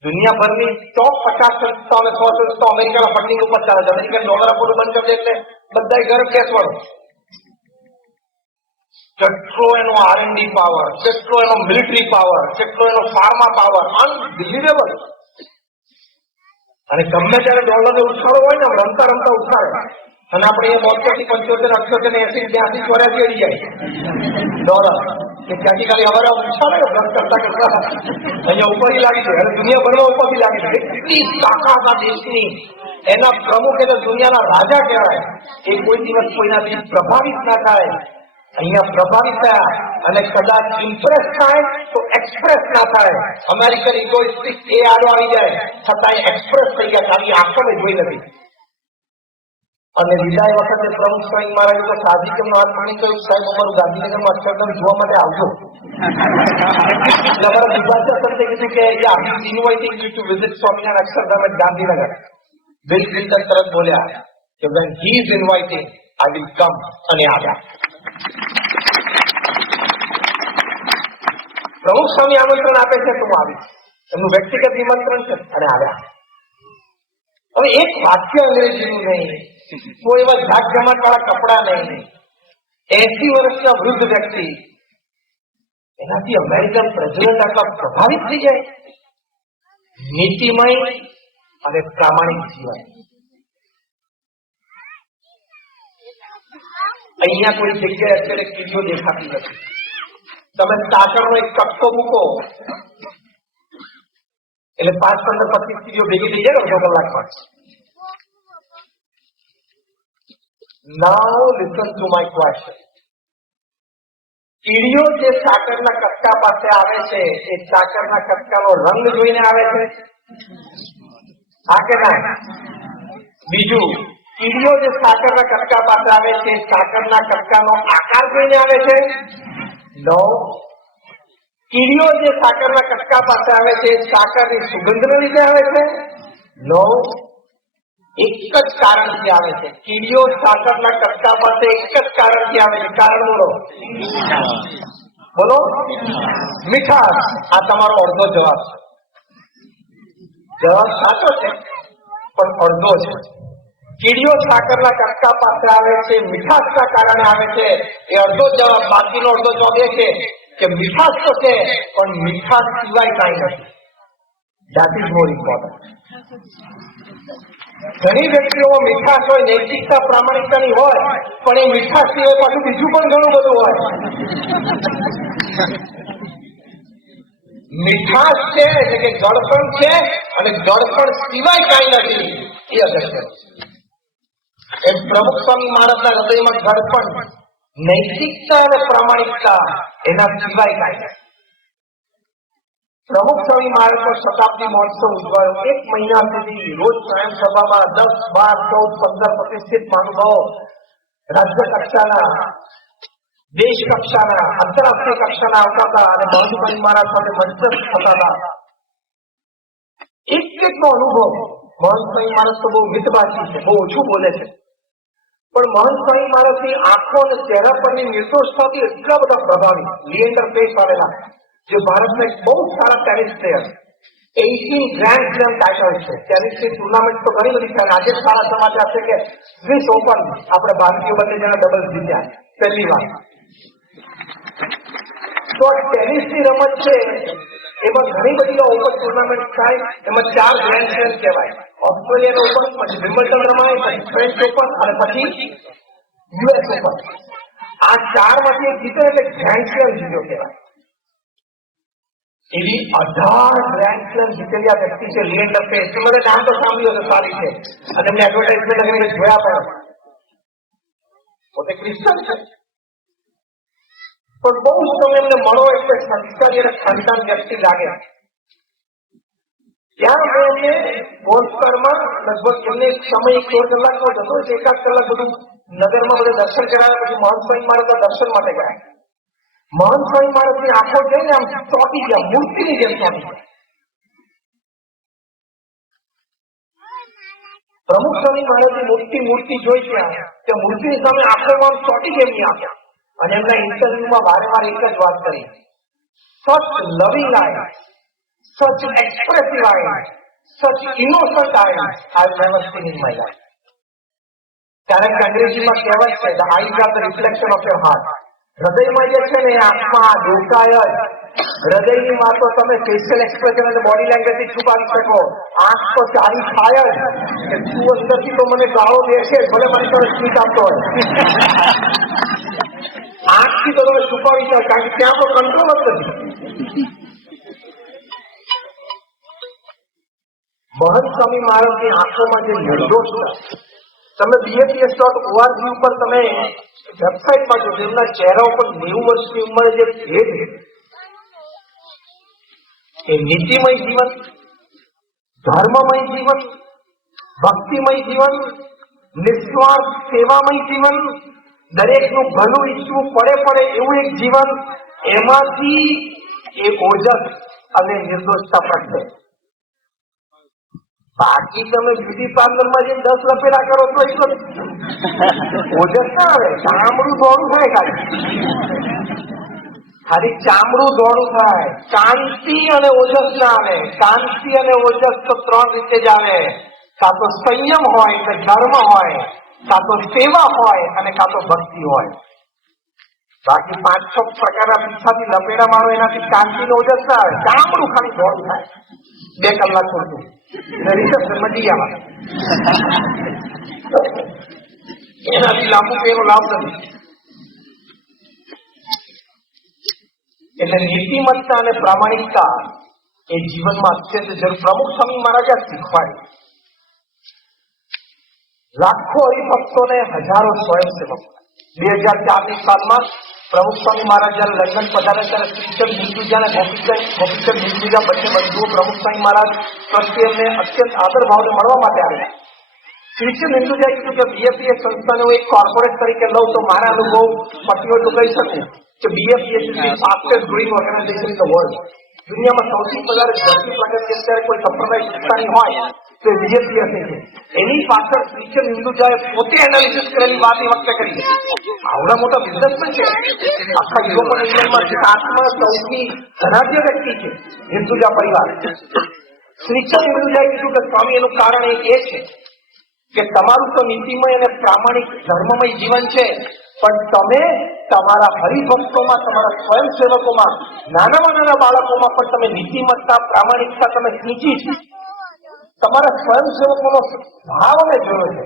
દુનિયાભરની ટોપ 50 સંસ્થાઓ અને 100 સંસ્થાઓ અમેરિકાના ફંડિંગ ઉપર ચાલે છે. અમેરિકન ડોલર આપવાનું બંધ કરી દે એટલે બધા ઘર બેસવાનું. કેટલો એનો R&D પાવર, કેટલો એનો મિલિટરી પાવર, કેટલો એનો ફાર્મા પાવર, અનબિલિવેબલ. અને ગમે ત્યારે ડોલરને ઉછાળો હોય ને, રમતા રમતા ઉછાળે. અને આપણે એ 72, 75, 78, 82, 83 અડી જાય ડોલર કે ત્યાંથી ખાલી અમારે ઉછાળે બ્લડ કરતા કરતા અહીંયા ઉપરી લાગી છે. અને દુનિયાભરમાં ઉપરથી લાગી છે. એટલી તાકાત આ દેશની. એના પ્રમુખ એટલે દુનિયાના રાજા કહેવાય. એ કોઈ દિવસ કોઈનાથી પ્રભાવિત ના થાય. અહીંયા પ્રભાવિત થયા અને કદાચ ઇમ્પ્રેસ થાય તો એક્સપ્રેસ ના થાય. અમેરિકન ઇગોઇસ્ટિક એ આડો આવી જાય છતાં એક્સપ્રેસ થઈ ગયા, ખાલી આંખોને જોઈ નથી. અને વિદાય વખતે પ્રમુખ સ્વામી મહારાજે તો સાધી કેમનો હાથ પાણી કહ્યું, સાહેબ અમારું ગાંધીનગરમાં અક્ષરધામ જોવા માટે આવજો. એટલે અમારા વિભાજ્ય સંતે કીધું કે inviting you to visit Swaminarayan Akshardham at Gandhinagar. Bill Clinton તરત બોલ્યા કે when he is inviting I will come. અને આવ્યા. પ્રમુખ સ્વામી આમંત્રણ આપે છે તો હું આવીશ. એમનું વ્યક્તિગત નિમંત્રણ છે અને આવ્યા. હવે એક વાક્ય અંગ્રેજીનું નહીં, કોઈ એવા ઝાક જમાટ વાળા કપડા નહીં, 80 વર્ષના વૃદ્ધ વ્યક્તિ, એનાથી અમેરિકન પ્રેસિડેન્ટ આટલા પ્રભાવિત થઈ જાય. નીતિમય અને પ્રામાણિક જીવન. અહીંયા કોઈ જગ્યાએ અત્યારે કીડીઓ દેખાતી નથી. તમે સાકરનો એક કટકો મૂકો એટલે 5, 15, 25 કીડીઓ ભેગી થઈ જાય અડધો કલાકમાં. Now listen to my question. કીડીઓ જે સાકરના કટકા પાસે આવે છે એ સાકરના કટકાનો રંગ જોઈને આવે છે? હા કે ના? બીજું, કીડીઓ જે સાકરના કટકા પાસે આવે છે સાકરના કટકાનો આકાર જોઈને આવે છે? નો. કીડીઓ જે સાકરના કટકા પાસે આવે છે સાકરની સુગંધને લીધે આવે છે? નો. એક જ કારણથી આવે છે. કીડીઓ સાકરના કટકા પાસે એક જ કારણથી આવે છે. કારણ બોલો. બોલો. મીઠાશ. આ તમારો અડધો જવાબ છે. જવાબ સાચો છે પણ અડધો છે. કીડીઓ સાકરના કટકા પાસે આવે છે મીઠાશના કારણે આવે છે, એ અડધો જવાબ. બાકીનો અડધો જવાબ એ છે કે મીઠાશ તો છે પણ મીઠાશ સિવાય કાંઈ નથી. That is more important. ઘણી વ્યક્તિઓ મીઠાશ હોય, નૈતિકતા પ્રામાણિકતાની હોય, પણ એ મીઠાશ સિવાય પાછું બીજું પણ ઘણું બધું હોય. મીઠાશ છે એટલે કે ગળપણ છે અને ગળપણ સિવાય કાંઈ નથી, એ અગત્ય. એમ પ્રમુખ સ્વામી મહારાજના હૃદયમાં ગળપણ, નૈતિકતા અને પ્રામાણિકતા એના સિવાય કાંઈ નથી. પ્રમુખ સ્વામી મહારાજનો શતાબ્દી મહોત્સવ ઉજવાયો. 1 મહિના સુધી રોજ સ્વયં સભામાં 10, 12, 14, 15 પ્રતિષ્ઠિત મહાનુભાવો, રાજ્ય કક્ષાના, દેશ કક્ષાના, આંતરરાષ્ટ્રીય કક્ષાના આવતા હતા અને મહંતભાઈ મહારાજ સાથે મંચસ્થ થતા હતા. એકનો અનુભવ. મહંતભાઈ મહારાજ તો બહુ મિતભાષી છે, બહુ ઓછું બોલે છે, પણ મહંતભાઈ મહારાજની આંખો અને ચહેરા પરની નિર્દોષતાથી એટલા બધા પ્રભાવિત. લિએન્ડર પેસ આવેલા, જે ભારતના એક બહુ સારા tennis player, 18 grand slam title છે. ટેનિસની ટુર્નામેન્ટ તો ઘણી બધી છે. આજે સારા સમાચાર છે કે સ્વિસ ઓપન આપણે ભારતીય બંને જણા ડબલ્સ જીત્યા પહેલી વાર. તો ટેનિસની રમત છે એમાં ઘણી બધી ઓપન ટુર્નામેન્ટ થાય, એમાં 4 ગ્રાન્ડ સ્લેમ કહેવાય. ઓસ્ટ્રેલિયન ઓપન, પછી વિમ્બલ્ડન રમાય, પછી ફ્રેન્ચ ઓપન અને પછી યુએસ ઓપન. આ 4માંથી એક જીતે એટલે ગ્રાન્ડ સ્લેમ જીત્યો કહેવાય. એવી 18 ગ્રાન્ડ સ્લેમ જીતેલી વ્યક્તિ છે લિએન્ડર પેસ. તમારે નામ તો સાંભળ્યું હશે, સારી છે અને એમને એડવર્ટાઇઝમેન્ટ અમે જોયા પણ. પોતે ક્રિશ્ચન છે પણ બહુ જ તમે એમને મળો એટલે સંસ્કારી અને ખાનદાન વ્યક્તિ લાગે. ત્યાં મેં એમને બોલસ્કરમાં લગભગ એમને સમય 1 કલાકનો જ હતો, 1 કલાક બધું નગરમાં બધે દર્શન કરાવ્યા. પછી મહંત સ્વામી મહારાજના દર્શન માટે ગયા. મહંત સ્વામી મહારાજની આંખો જોઈને આમ ચોંટી ગયા, મૂર્તિની જેમ ચોંટી ગયા. પ્રમુખ સ્વામી મહારાજની મૂર્તિ જોઈ ત્યાં મૂર્તિની સામે આંખોમાં ચોંટી ગઈ એમની આંખો. અને એમના ઇન્ટરવ્યુમાં વારંવાર એક જ વાત કરી, સચ loving eyes, such expressive eyes, such innocent eyes I have never seen in my life. કારણ કે અંગ્રેજીમાં કહેવત છે, the eyes are the reflection of your heart. હૃદયમાં જે છે ને એ આંખમાં ડોકાય જ. હૃદયની માં તો તમે ફેશિયલ એક્સપ્રેશન અને બોડી લેંગ્વેજ થી છુપાવી શકો. આંખ તો ચારી ખાય જ કે તું અંદરથી તો મને ગાળો દેશે ભલે મને તમે સ્વીટ આપતો હોય. આંખથી તો તમે છુપાવી શકો કારણ કે ત્યાં તો કંટ્રોલ જ નથી. મહંત સ્વામી મહારાજની આંખોમાં જે નિર્દોષતા, તમે BAPS.org ઉપર તમે વેબસાઇટમાં જો તેમના ચહેરા ઉપર 90 વર્ષની ઉંમરે જે ભેદ, એ નીતિમય જીવન, ધર્મમય જીવન, ભક્તિમય જીવન, નિસ્વાર્થ સેવામય જીવન, દરેકનું ભલું ઈચ્છવું પડે એવું એક જીવન, એમાંથી એ ઓજસ અને નિર્દોષતા પ્રગટે. બાકી તમે બ્યુટી પાર્લરમાં જે 10 લપેડા કરો તો એટલો ઓજસ ના આવે. ચામડું દોડું થાય ખાલી ચામડું દોડું થાય. કાંતિ અને ઓજસ ના આવે. કાંતિ અને ઓજસ તો 3 રીતે જ આવે. કાં તો સંયમ હોય એટલે ધર્મ હોય, કાં તો સેવા હોય અને કાં તો ભક્તિ હોય. બાકી 5-6 પ્રકારના પીછાથી લપેડા મારો એનાથી કાંતિ ને ઓજસ ના આવે. ચામડું ખાલી દોડું થાય 2 કલાક પૂરતું. એનાથી લાંબુ પેલો લાભ નથી. એટલે નીતિમત્તા અને પ્રામાણિકતા એ જીવનમાં અત્યંત જરૂર. પ્રમુખ સ્વામી મહારાજે શીખવાડ્યું. લાખો હરિભક્તોને હજારો સ્વયંસેવકો. 2004ની સાલમાં પ્રમુખ સ્વામી મહારાજ જયારે લંડન પધાર્યા ત્યારે શ્રીચંદ હિન્દુજા અને ગોપીચંદ હિન્દુજા બંને બંધુઓ પ્રમુખ સ્વામી મહારાજ પ્રત્યે એમને અત્યંત આદર ભાવને મળવા માટે આવ્યા. શ્રીચંદ હિન્દુજાએ કીધું કે BAPS સંસ્થાને હું એક કોર્પોરેટ તરીકે લઉં તો મારા અનુભવ પછી હોય તો કહી શકું કે BAPS is the fastest growing organisation in the world. દુનિયામાં સૌથી વધારે ઝડપી પ્રગતિ અત્યારે કોઈ સંપ્રદાય સંસ્થાની હોય તો એ BAPS છે. એની પાછળ શ્રીચંદ હિન્દુજાએ પોતે એનાલિસિસ કરેલી વાત એ વખતે કરી. આવડા મોટા બિઝનેસમેન છે. આખા યુરોપ અને ઇંગ્લેન્ડમાં 7મા સૌથી ધનાઢ્ય વ્યક્તિ છે હિન્દુજા પરિવાર. શ્રીચંદ હિન્દુજાએ કીધું કે સ્વામી એનું કારણ એ છે કે તમારું તો નીતિમય અને પ્રામાણિક ધર્મમય જીવન છે, પણ તમે તમારા હરિભક્તોમાં, તમારા સ્વયંસેવકોમાં, નાના બાળકોમાં પણ તમે નીતિમત્તા, પ્રામાણિકતા તમે ખીચી છે. તમારા સ્વયંસેવકોનો ભાવ અમે જોયો છે.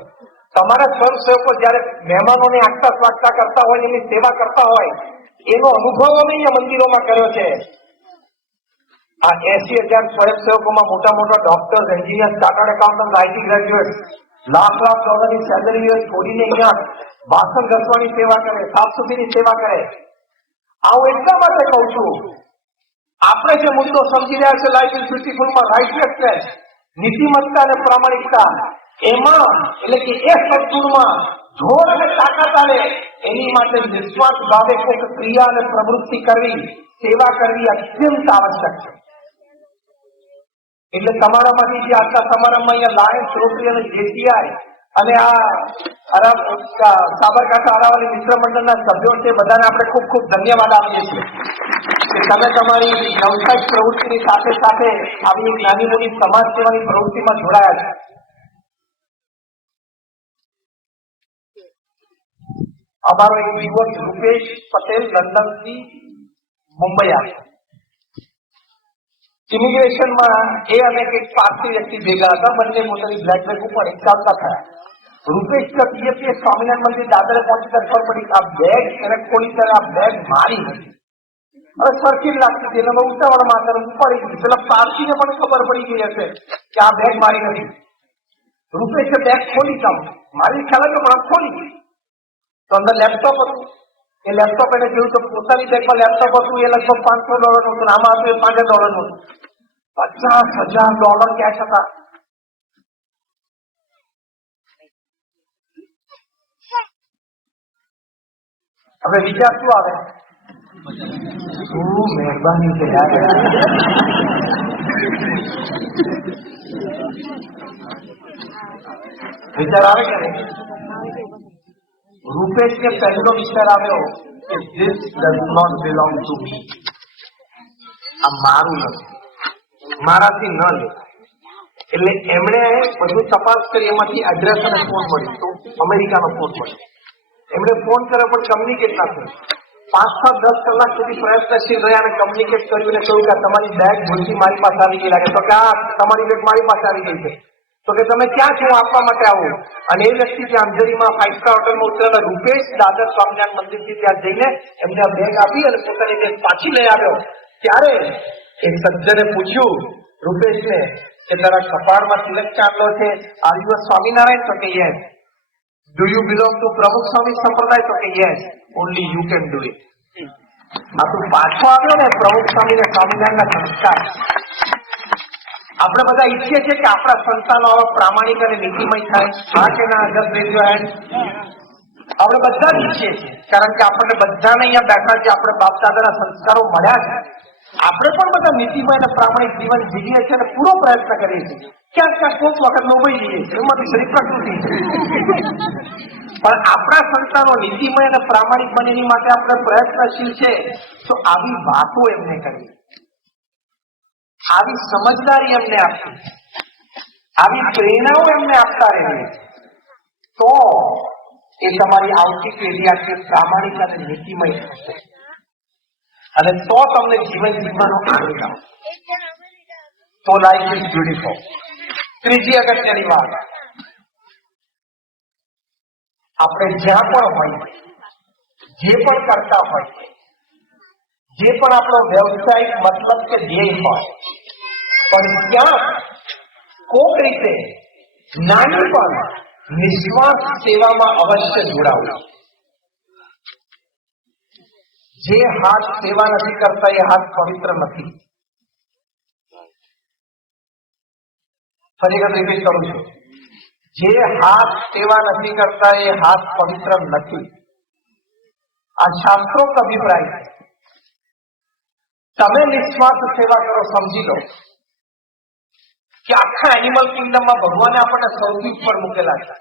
તમારા સ્વયંસેવકો જયારે મહેમાનોને આગતા સ્વાગતા કરતા હોય, એની સેવા કરતા હોય, એનો અનુભવ અમે અહીંયા મંદિરોમાં કર્યો છે. આ 80,000 સ્વયંસેવકોમાં મોટા doctors, engineer, chartered accountant, IT graduate lakh ડોલરની સેલરી છોડીને અહીંયા વાસણ ઘસવાની સેવા કરે, સાફ સફાઈની સેવા કરે. આ હું એટલા માટે કહું છું, આપણે જે મુદ્દો સમજી રહ્યા છે લાઈફ ઇઝ બ્યુટીફુલમાં, રાઇટિયસનેસ, નીતિમત્તા અને પ્રામાણિકતા, એમાં એટલે કે એ સદગુણમાં જોર અને તાકાત આવે એની માટે નિસ્વાર્થ ભાવે કોઈક ક્રિયા અને પ્રવૃત્તિ કરવી, સેવા કરવી અત્યંત આવશ્યક છે. એટલે તમારામાંથી જે આજના સમારંભમાં અહીંયા લાયન્સ, રોટરી અને JCI અને આ સાબરકાંઠા અરાવલી મિત્ર મંડળના સભ્યો છે, બધાને આપણે ખૂબ ખૂબ ધન્યવાદ આપીએ છીએ કે તમે તમારી વ્યવસાયિક પ્રવૃત્તિની સાથે સાથે આવી એક નાની મોટી સમાજ સેવાની પ્રવૃત્તિમાં જોડાયા છે. અમારો એક યુવક રૂપેશ પટેલ લંડનથી મુંબઈ આવ્યો. ઇમિગ્રેશનમાં એ અને એક પારસી વ્યક્તિ ભેગા હતા. બંને પોતાની બ્લેક બેગ ઉપર એક ચાલતા થયા. રૂપેશ BAPS સ્વામિનારાયણ મંદિર દાદરે પહોંચી ત્યારે ખબર પડી આ બેગ એને ખોલી ત્યારે આ બેગ મારી હતી. હવે સરખી લાગતી હતી એટલે ઉતાવળમાં ત્યારે ઉપાડી દીધી. પેલા પારસીને પણ ખબર પડી ગઈ હશે કે આ બેગ મારી નથી. રૂપેશે બેગ ખોલી કામ મારી ખ્યાલ હતો પણ ખોલી તો અંદર લેપટોપ હતું. એ લેપટોપ એને જોયું તો પોતાની બેગમાં લેપટોપ હતું. એ લગભગ $500 હતું. આમાં હતું એ $5,000 હતું. $50,000 કેશ હતા. હવે વિચાર શું આવે? શું મહેરબાની છે યાર. વિચાર આવે કે નહીં? રૂપેશને પહેલો વિચાર આવ્યો કે this does not belong to me. આ મારું નથી, મારાથી ન લે. એટલે એમણે બધું તપાસ કરી, એમાંથી એડ્રેસ અને ફોન મળ્યો તો અમેરિકાનો ફોન મળ્યો. એમણે ફોન કર્યો પણ કમ્યુનિકેટ ના થયું. 5 થી 10 કલાક સુધી પ્રયત્નશીલ રહ્યા અને કમ્યુનિકેટ કર્યું અને કહ્યું કે તમારી બેગ ભૂલથી મારી પાસે આવી ગઈ લાગે, તો કે આ તમારી બેગ મારી પાસે આવી ગઈ છે, તો કે તમે ક્યાં છો, આપવા માટે આવો. અને એ વ્યક્તિ ત્યાં અંધેરીમાં 5 સ્ટાર હોટલમાં ઉતરેલા રૂપેશ દાદર સ્વામિનારાયણ મંદિરથી ત્યાં જઈને એમને આ બેગ આપી અને પોતાની બેગ પાછી લઈ આવ્યો. ત્યારે એ સજ્જને પૂછ્યું રૂપેશને કે તારા કપાળમાં તિલક ચાંદલો છે, આર યુ અ સ્વામિનારાયણ? તો કે yes. Do you belong to પ્રમુખ સ્વામી સંપ્રદાય? તો કે yes. Only you can do it. આ તું પાછો આવ્યો ને પ્રમુખ સ્વામી ને સ્વામિનારાયણના સંસ્કાર. આપણે બધા ઈચ્છીએ છીએ કે આપણા સંતાનો આવા પ્રામાણિક અને નીતિમય થાય. હા કે ના? Just rays your hand. આપણે બધા જ ઈચ્છીએ છીએ, કારણ કે આપણને બધાને અહીંયા બેઠા છે, આપણે બાપ દાદાના સંસ્કારો મળ્યા છે. આપણે પણ બધા નીતિમય અને પ્રામાણિક જીવન જીવીએ છીએ અને પૂરો પ્રયત્ન કરીએ છીએ. ક્યાંક ક્યાંક કોઈક વખત લોભાઈ જઈએ છીએ, એમાંથી શરીર પ્રકૃતિ છે. પણ આપણા સંતાનો નીતિમય અને પ્રામાણિક બને એની માટે આપણે પ્રયત્નશીલ છે. તો આવી વાતો એમને કરવી, આવી સમજદારી એમને આપવી, આવી પ્રેરણાઓ એમને આપતા રહેવી, તો એ તમારી આવતી પેઢી આટલી પ્રામાણિક અને નીતિમય થશે અને તો તમને જીવન જીવવાનો આનંદ આવશે. તો લાઈફ ઇઝ બ્યુટીફુલ. ત્રીજી અગત્યની વાત, આપણે જ્યાં પણ હોઈએ, જે પણ કરતા હોઈએ, જે પણ આપણો વ્યવસાયિક મતલબ કે ધ્યેય હોય, પણ ત્યાં કોક રીતે નાની પણ નિસ્વાર્થ સેવામાં અવશ્ય જોડાવું. જે હાથ સેવા નથી કરતા એ હાથ પવિત્ર નથી. ફરી વખત રિપીટ કરું છું, જે હાથ સેવા નથી કરતા એ હાથ પવિત્ર નથી. આ શાસ્ત્રોક્ત અભિપ્રાય છે. તમે નિસ્વાર્થ સેવા કરો, સમજી લો કે આખા એનિમલ કિંગડમમાં ભગવાને આપણને સૌથી ઉપર મૂકેલા છે.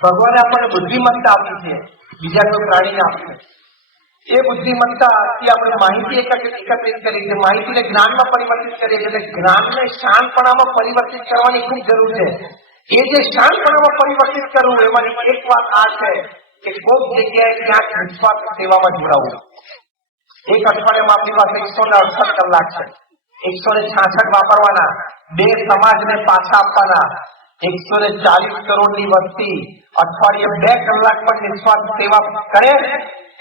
ભગવાને આપણને બુદ્ધિમત્તા આપી છે, બીજા કોઈ પ્રાણીને આપી. એ બુદ્ધિમત્તાથી આપણે માહિતી એકત્રિત કરી છે, માહિતીને જ્ઞાનમાં પરિવર્તિત કરીએ છીએ. એટલે જ્ઞાનને શાણપણામાં પરિવર્તિત કરવાની ખૂબ જરૂર છે. એ જે શાણપણામાં પરિવર્તિત કરવું, એમાંની એક વાત આ છે કે કોઈ જગ્યાએ ક્યાંક નિસ્વાર્થ સેવામાં જોડાવું. એક અઠવાડિયામાં આપણી પાસે 168 કલાક છે. 166 વાપરવાના, 2 સમાજને પાછા આપવાના. 140 કરોડની વસ્તી અઠવાડિયે 2 કલાક પણ નિસ્વાર્થ સેવા કરે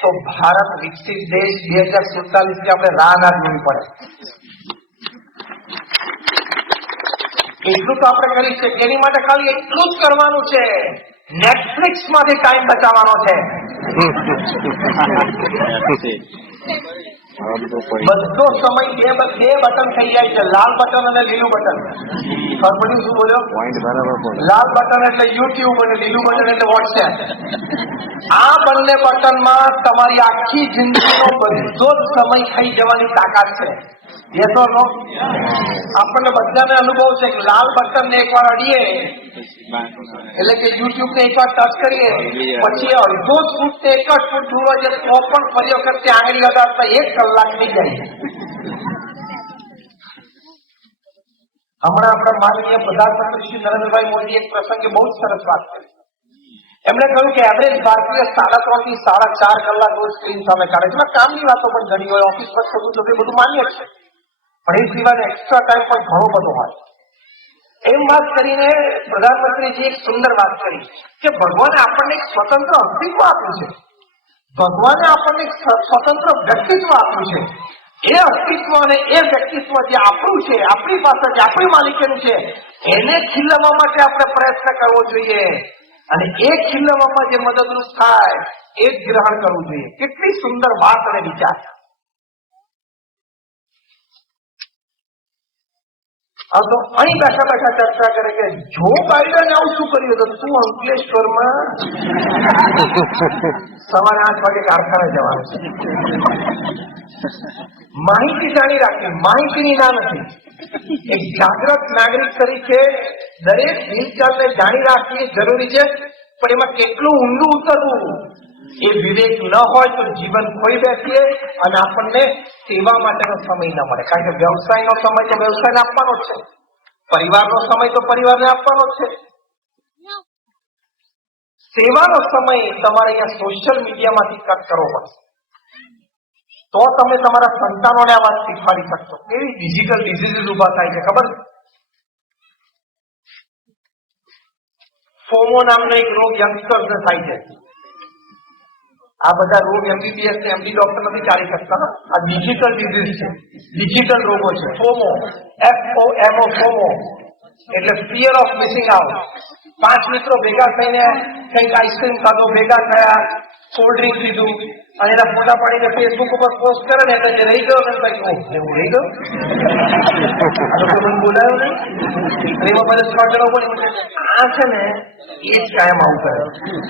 તો ભારત વિકસિત દેશ 2047 થી આપણે રાહ ના જોવી પડે. એટલું તો આપણે કરી શકીએ. એની માટે ખાલી એટલું જ કરવાનું છે, નેટફ્લિક્સ માંથી ટાઈમ બચાવવાનો છે. બધો સમય બે બટન થઈ જાય છે, લાલ બટન અને લીલું બટન. ખબર શું બોલ્યો? લાલ બટન એટલે યુટ્યુબ અને લીલું બટન એટલે વોટ્સએપ. આ બંને બટનમાં તમારી આખી જિંદગીનો બધો જ સમય ખાઈ જવાની તાકાત છે. એ તો આપણને બધાને અનુભવ છે કે લાલ બટન ને એકવાર અડીએ એટલે કે યુટ્યુબ ને એકવાર ટચ કરીએ પછી અડધો જ ફૂટ ને 1 જ ફૂટ દૂર છે, તો પણ ફરી વખત તે આંગળી અડાડતા 1 કલાક થઈ જાય. હમણાં આપણા માનનીય પ્રધાનમંત્રી શ્રી નરેન્દ્રભાઈ મોદી એક પ્રસંગે બહુ જ સરસ વાત કરી. એમણે કહ્યું કે એવરેજ ભારતીય 3.5 થી 4.5 કલાક રોજ સ્ક્રીન સામે કાઢે છે. કામની વાતો પણ ઘણી હોય, ઓફિસ પર થતું તો બધું માન્ય છે, પણ એ સિવાય એક્સ્ટ્રા ટાઈમ પણ ઘણો બધો હોય. એમ વાત કરીને પ્રધાનમંત્રીજી એક સુંદર વાત કરી કે ભગવાને આપણને એક સ્વતંત્ર અસ્તિત્વ આપ્યું છે. ભગવાને આપણને એક સ્વતંત્ર વ્યક્તિત્વ આપ્યું છે. એ અસ્તિત્વ અને એ વ્યક્તિત્વ જે આપણું છે, આપણી પાસે જે આપણી માલિકીનું છે, એને ખીલવવા માટે આપણે પ્રયત્ન કરવો જોઈએ. અને એ ખીલવવામાં જે મદદરૂપ થાય એ જ ગ્રહણ કરવું જોઈએ. કેટલી સુંદર વાત અને વિચાર. તો અહીં બેઠા બેઠા ચર્ચા કરે કે જો બાઇડને આવું શું કર્યું તો તું અંકલેશ્વરમાં સવારે 8 વાગે કારખાને જવાનું છે. માહિતી જાણી રાખવી, માહિતીની ના નથી. એક જાગૃત નાગરિક તરીકે દરેક હિલચાલને જાણી રાખવી જરૂરી છે, પણ એમાં કેટલું ઊંડું ઉતરવું એ વિવેક ન હોય તો જીવન ખોઈ બેસીએ અને આપણને સેવા માટેનો સમય ન મળે. કારણ કે વ્યવસાયનો સમય તો વ્યવસાયને આપવાનો જ છે, પરિવારનો સમય તો પરિવારને આપવાનો જ છે. સેવાનો સમય તમારે અહીંયા સોશિયલ મીડિયામાંથી કટ કરવો પડશે, તો તમે તમારા સંતાનોને આ વાત શીખવાડી શકશો. કેવી ડિજિટલ ડિઝીઝીસ ઉભા થાય છે ખબર? ફોમો નામનો એક રોગ યંગસ્ટર્સને થાય છે. આ બધા રોગ એમબીબીએસ ને એમડી ડોક્ટર નથી ચાલી શકતા. આ ડિજિટલ ડિઝીઝ છે, ડિજિટલ રોગો છે. ફોમો, FOMO, ફોમો એટલે ફિયર ઓફ મિસિંગ આઉટ. 5 મિત્રો ભેગા થઈને કંઈક આઈસ્ક્રીમ ખાધો, ભેગા થયા, કોલ્ડ ડ્રિંક પીધું અને એના ફોટા પાડીને ફેસબુક ઉપર પોસ્ટ કરે ને એટલે જે રહી ગયો ને હું રહી ગયો બોલાયો નહીં એમાં બધે સ્પર્ધા પડે. આ છે ને એ જ કાયમ આવું કરે.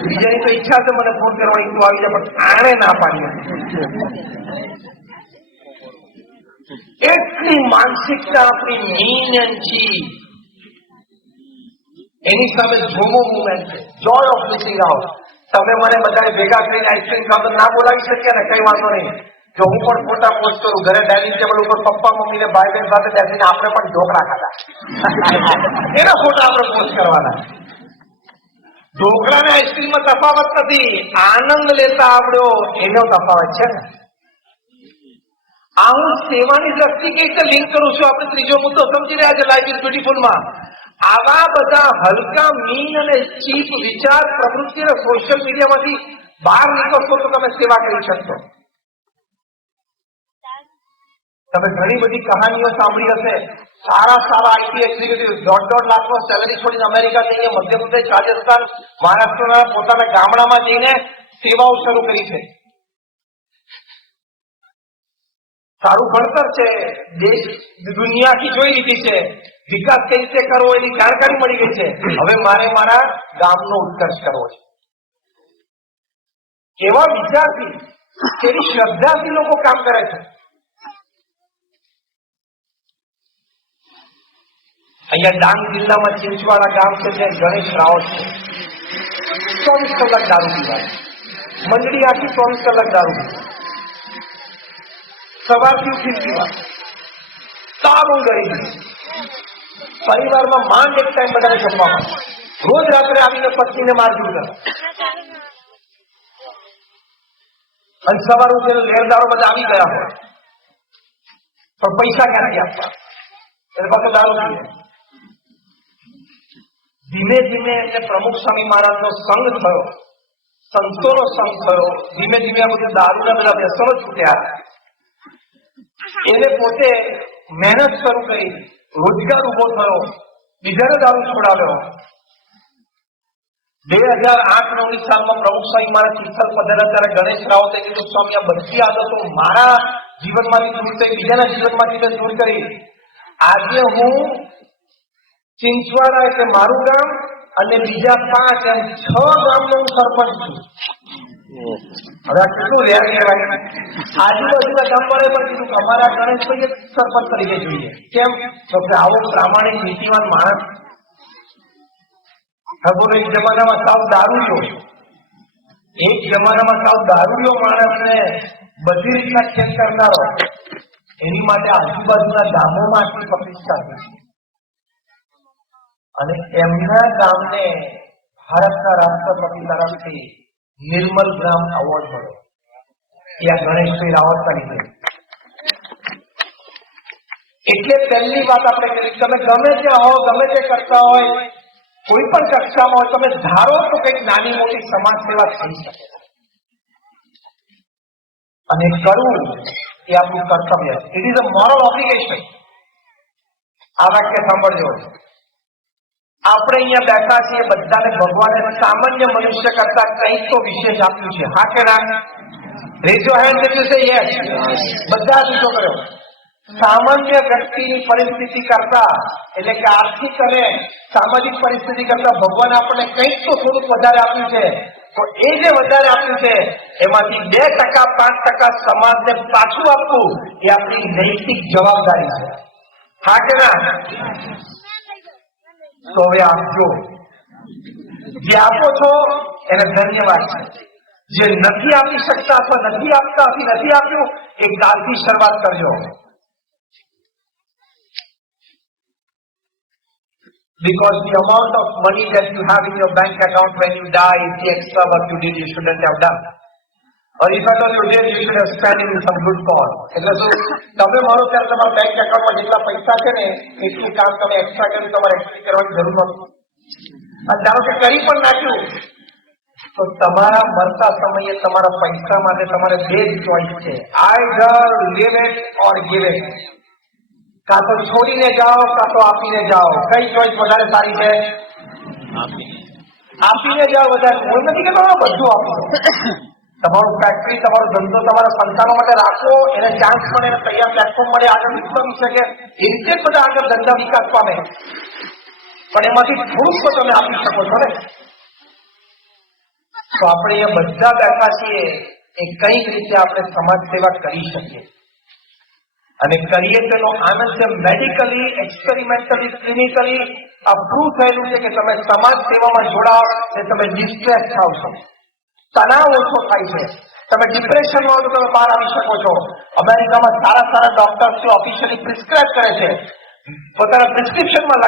બીજાની તો ઈચ્છા છે મને ફોન કરવાની, તું આવી જાય, પણ આણે ના પાડી. એટલી માનસિકતા આપણી મીન એન્ડ ચીપ. એની સામે જોમો મુવમેન્ટ છે, જોય ઓફ મિસિંગ આઉટ. તમે મને બધા ભેગા થઈને આઈસ્ક્રીમ ખાતો ના બોલાવી શકીએ ને, કઈ વાંધો નહીં. જો હું પણ ફોટા પોસ્ટ કરું ઘરે ડાઇનિંગ ટેબલ ઉપર પપ્પા મમ્મી ને ભાઈ બહેન સાથે બેસીને આપણે પણ ઢોકળા ખાધા, એના ફોટા આપણે પોસ્ટ કરવાના. ઢોકળા ને આઈસ્ક્રીમમાં તફાવત નથી, આનંદ લેતા આવડ્યો એનો તફાવત છે ને. આ હું સેવાની દ્રષ્ટિ કઈ રીતે લિંક કરું છું? આપણે ત્રીજો મુદ્દો સમજી રહ્યા છે લાઈફ ઇઝ બ્યુટીફુલમાં. આવા બધા હલકા મીન અને ચીપ વિચાર પ્રવૃત્તિ અને સોશિયલ મીડિયામાંથી બહાર નીકળશો તો તમે સેવા કરી શકશો. તમે ઘણી બધી કહાનીઓ સાંભળી હશે. સારા આઈટી એક્ઝિક્યુટિવ 1.5 લાખનો સેલરી છોડીને અમેરિકા જઈને મધ્યપ્રદેશ, રાજસ્થાન, મહારાષ્ટ્રના પોતાના ગામડામાં જઈને સેવાઓ શરૂ કરી છે. સારું ભણતર છે, દેશ દુનિયા આખી જોઈ લીધી છે, વિકાસ કઈ રીતે કરવો એની જાણકારી મળી ગઈ છે. હવે મારે મારા ગામનો ઉત્કર્ષ કરવો છે. કેવા વિચારથી, કેવી શ્રદ્ધાથી લોકો કામ કરે છે. અહીંયા ડાંગ જિલ્લામાં ચિંચવાડા ગામ છે, ત્યાં ગણેશ રાવત છે. 24 કલાક દારૂ પીવાય, મંડળી આખી 24 કલાક દારૂ પીવાય. સવારથી ઉઠી પીવા, તારું ગઈ પરિવારમાં માંડ એક ટાઈમ બધાને જમવા મળે. રોજ રાત્રે આવીને પત્નીને મારજૂર કરે અને સવાર ઉઠીને લેરદારો બધા આવી ગયા હોય પણ પૈસા ક્યાંથી આપવા, એટલે પાછો દારૂ પીએ. ધીમે ધીમે એમને પ્રમુખ સ્વામી મહારાજનો સંગ થયો, સંતોનો સંગ થયો. ધીમે ધીમે આ બધું દારૂના બધા વ્યસનો છૂટ્યા. એને પોતે મહેનત શરૂ કરી, રોજગાર ઉભો થયો, બીજાને દારૂ છોડાવ્યો. 2008-9ની સાલમાં પ્રમુખ સ્વામી મારા તીર્થલ પધાર્યા ત્યારે ગણેશ રાવતે કીધું, સ્વામી આ બધી આદતો મારા જીવનમાંથી દૂર થઈ, બીજાના જીવનમાંથી દૂર કરી. આજે હું ચિંચવાડા એટલે મારું ગામ અને બીજા 5 એમ 6 ગામનો હું સરપંચ છું. હવે આ કેટલું રેર કહેવાય. આજુબાજુના ગામ વાળાએ પણ કીધું કે અમારા ગણેશભાઈ સરપંચ તરીકે જોઈએ. કેમ? તો કે આવો પ્રામાણિક નીતિવાન માણસ. ખબર એક જમાનામાં સાવ દારૂડિયો માણસને બધી રીતના ખેલ કરનારો, એની માટે આજુબાજુના ગામોમાં આટલી પ્રતિષ્ઠા છે. અને એમના ગામને ભારતના રાષ્ટ્રપતિ તરફથી નિર્મલ ગ્રામ એવોર્ડ મળ્યો. ત્યાં ગણેશભાઈ રાવત તરીકે. એટલે પહેલી વાત આપણે કરી, તમે ગમે ત્યાં હો, ગમે તે કરતા હોય, કોઈ પણ કક્ષામાં હોય, તમે ધારો તો કંઈક નાની મોટી સમાજ સેવા થઈ શકે અને કરવું એ આપણું કર્તવ્ય છે. It is a moral obligation. આ વાક્ય સાંભળજો. આપણે અહીંયા બેઠા છીએ, બધાને ભગવાને સામાન્ય મનુષ્ય કરતા કંઈક તો વિશેષ આપ્યું છે. હા કે ના? Rays your hand if you say yes. બધા પૂછો કર્યો. સામાન્ય વ્યક્તિની પરિસ્થિતિ કરતા, એટલે કે આર્થિક અને સામાજિક પરિસ્થિતિ કરતા ભગવાને આપણને કંઈક તો થોડુંક વધારે આપ્યું છે. તો એ જે વધારે આપ્યું છે એમાંથી 2%, 5% સમાજને પાછું આપવું એ આપણી નૈતિક જવાબદારી છે. હા કે ના? તો હવે આપજો. જે આપો છો એને ધન્યવાદ છે. જે નથી આપી શકતા અથવા નથી આપતા, નથી આપ્યું, એ કાલથી શરૂઆત કરજો. because the amount of money that you have in your bank account when you die is the extra work you did, you shouldn't have done. Or if at all you did, you should have spent it in some good cause. એટલે શું તમે મારો ત્યારે તમારા બેંક એકાઉન્ટમાં જેટલા પૈસા છે ને એટલું કામ તમે એક્સ્ટ્રા કર્યું તમારે એક્સ્ટ્રા કરવાની જરૂર નથી. અને ધારો કે કરી પણ નાખ્યું તો તમારા મરતા સમયે તમારા પૈસા માટે તમારે બે જ ચોઈસ છે, either leave it or give it. કાં તો છોડીને જાઓ કાં તો આપીને જાઓ. કઈ ચોઈસ વધારે સારી છે? આપીને જાઓ વધારે. હું નથી કહેતો બધું આપો. તમારું ફેક્ટરી તમારો ધંધો તમારા સંતાનો માટે રાખો, એને ચાન્સ મળે, એને તૈયાર પ્લેટફોર્મ મળે, આગળ વિકસાવી શકે, એ રીતે બધા આગળ ધંધા વિકાસ પામે. પણ એમાંથી થોડુંક તો તમે આપી શકો છો ને. તો આપણે એ બધા બેઠા છીએ એ કઈક રીતે આપણે સમાજ સેવા કરી શકીએ અને કરીએ તેનો આનંદ છે. મેડિકલી, એક્સપેરિમેન્ટલી, ક્લિનિકલી આ પ્રૂવ થયેલું છે કે તમે સમાજ સેવામાં જોડાઓ ને તમે ડિસ્ટ્રેસ થાવ છો, તણાવ ઓછો થાય છે, તમે ડિપ્રેશનમાં હો તો તમે બહાર આવી શકો છો. અમેરિકામાં સારા સારા ડોક્ટર્સ ઓફિશિયલી પ્રિસ્ક્રાઇબ કરે છે, પોતાના પ્રિસ્ક્રિપ્શનમાં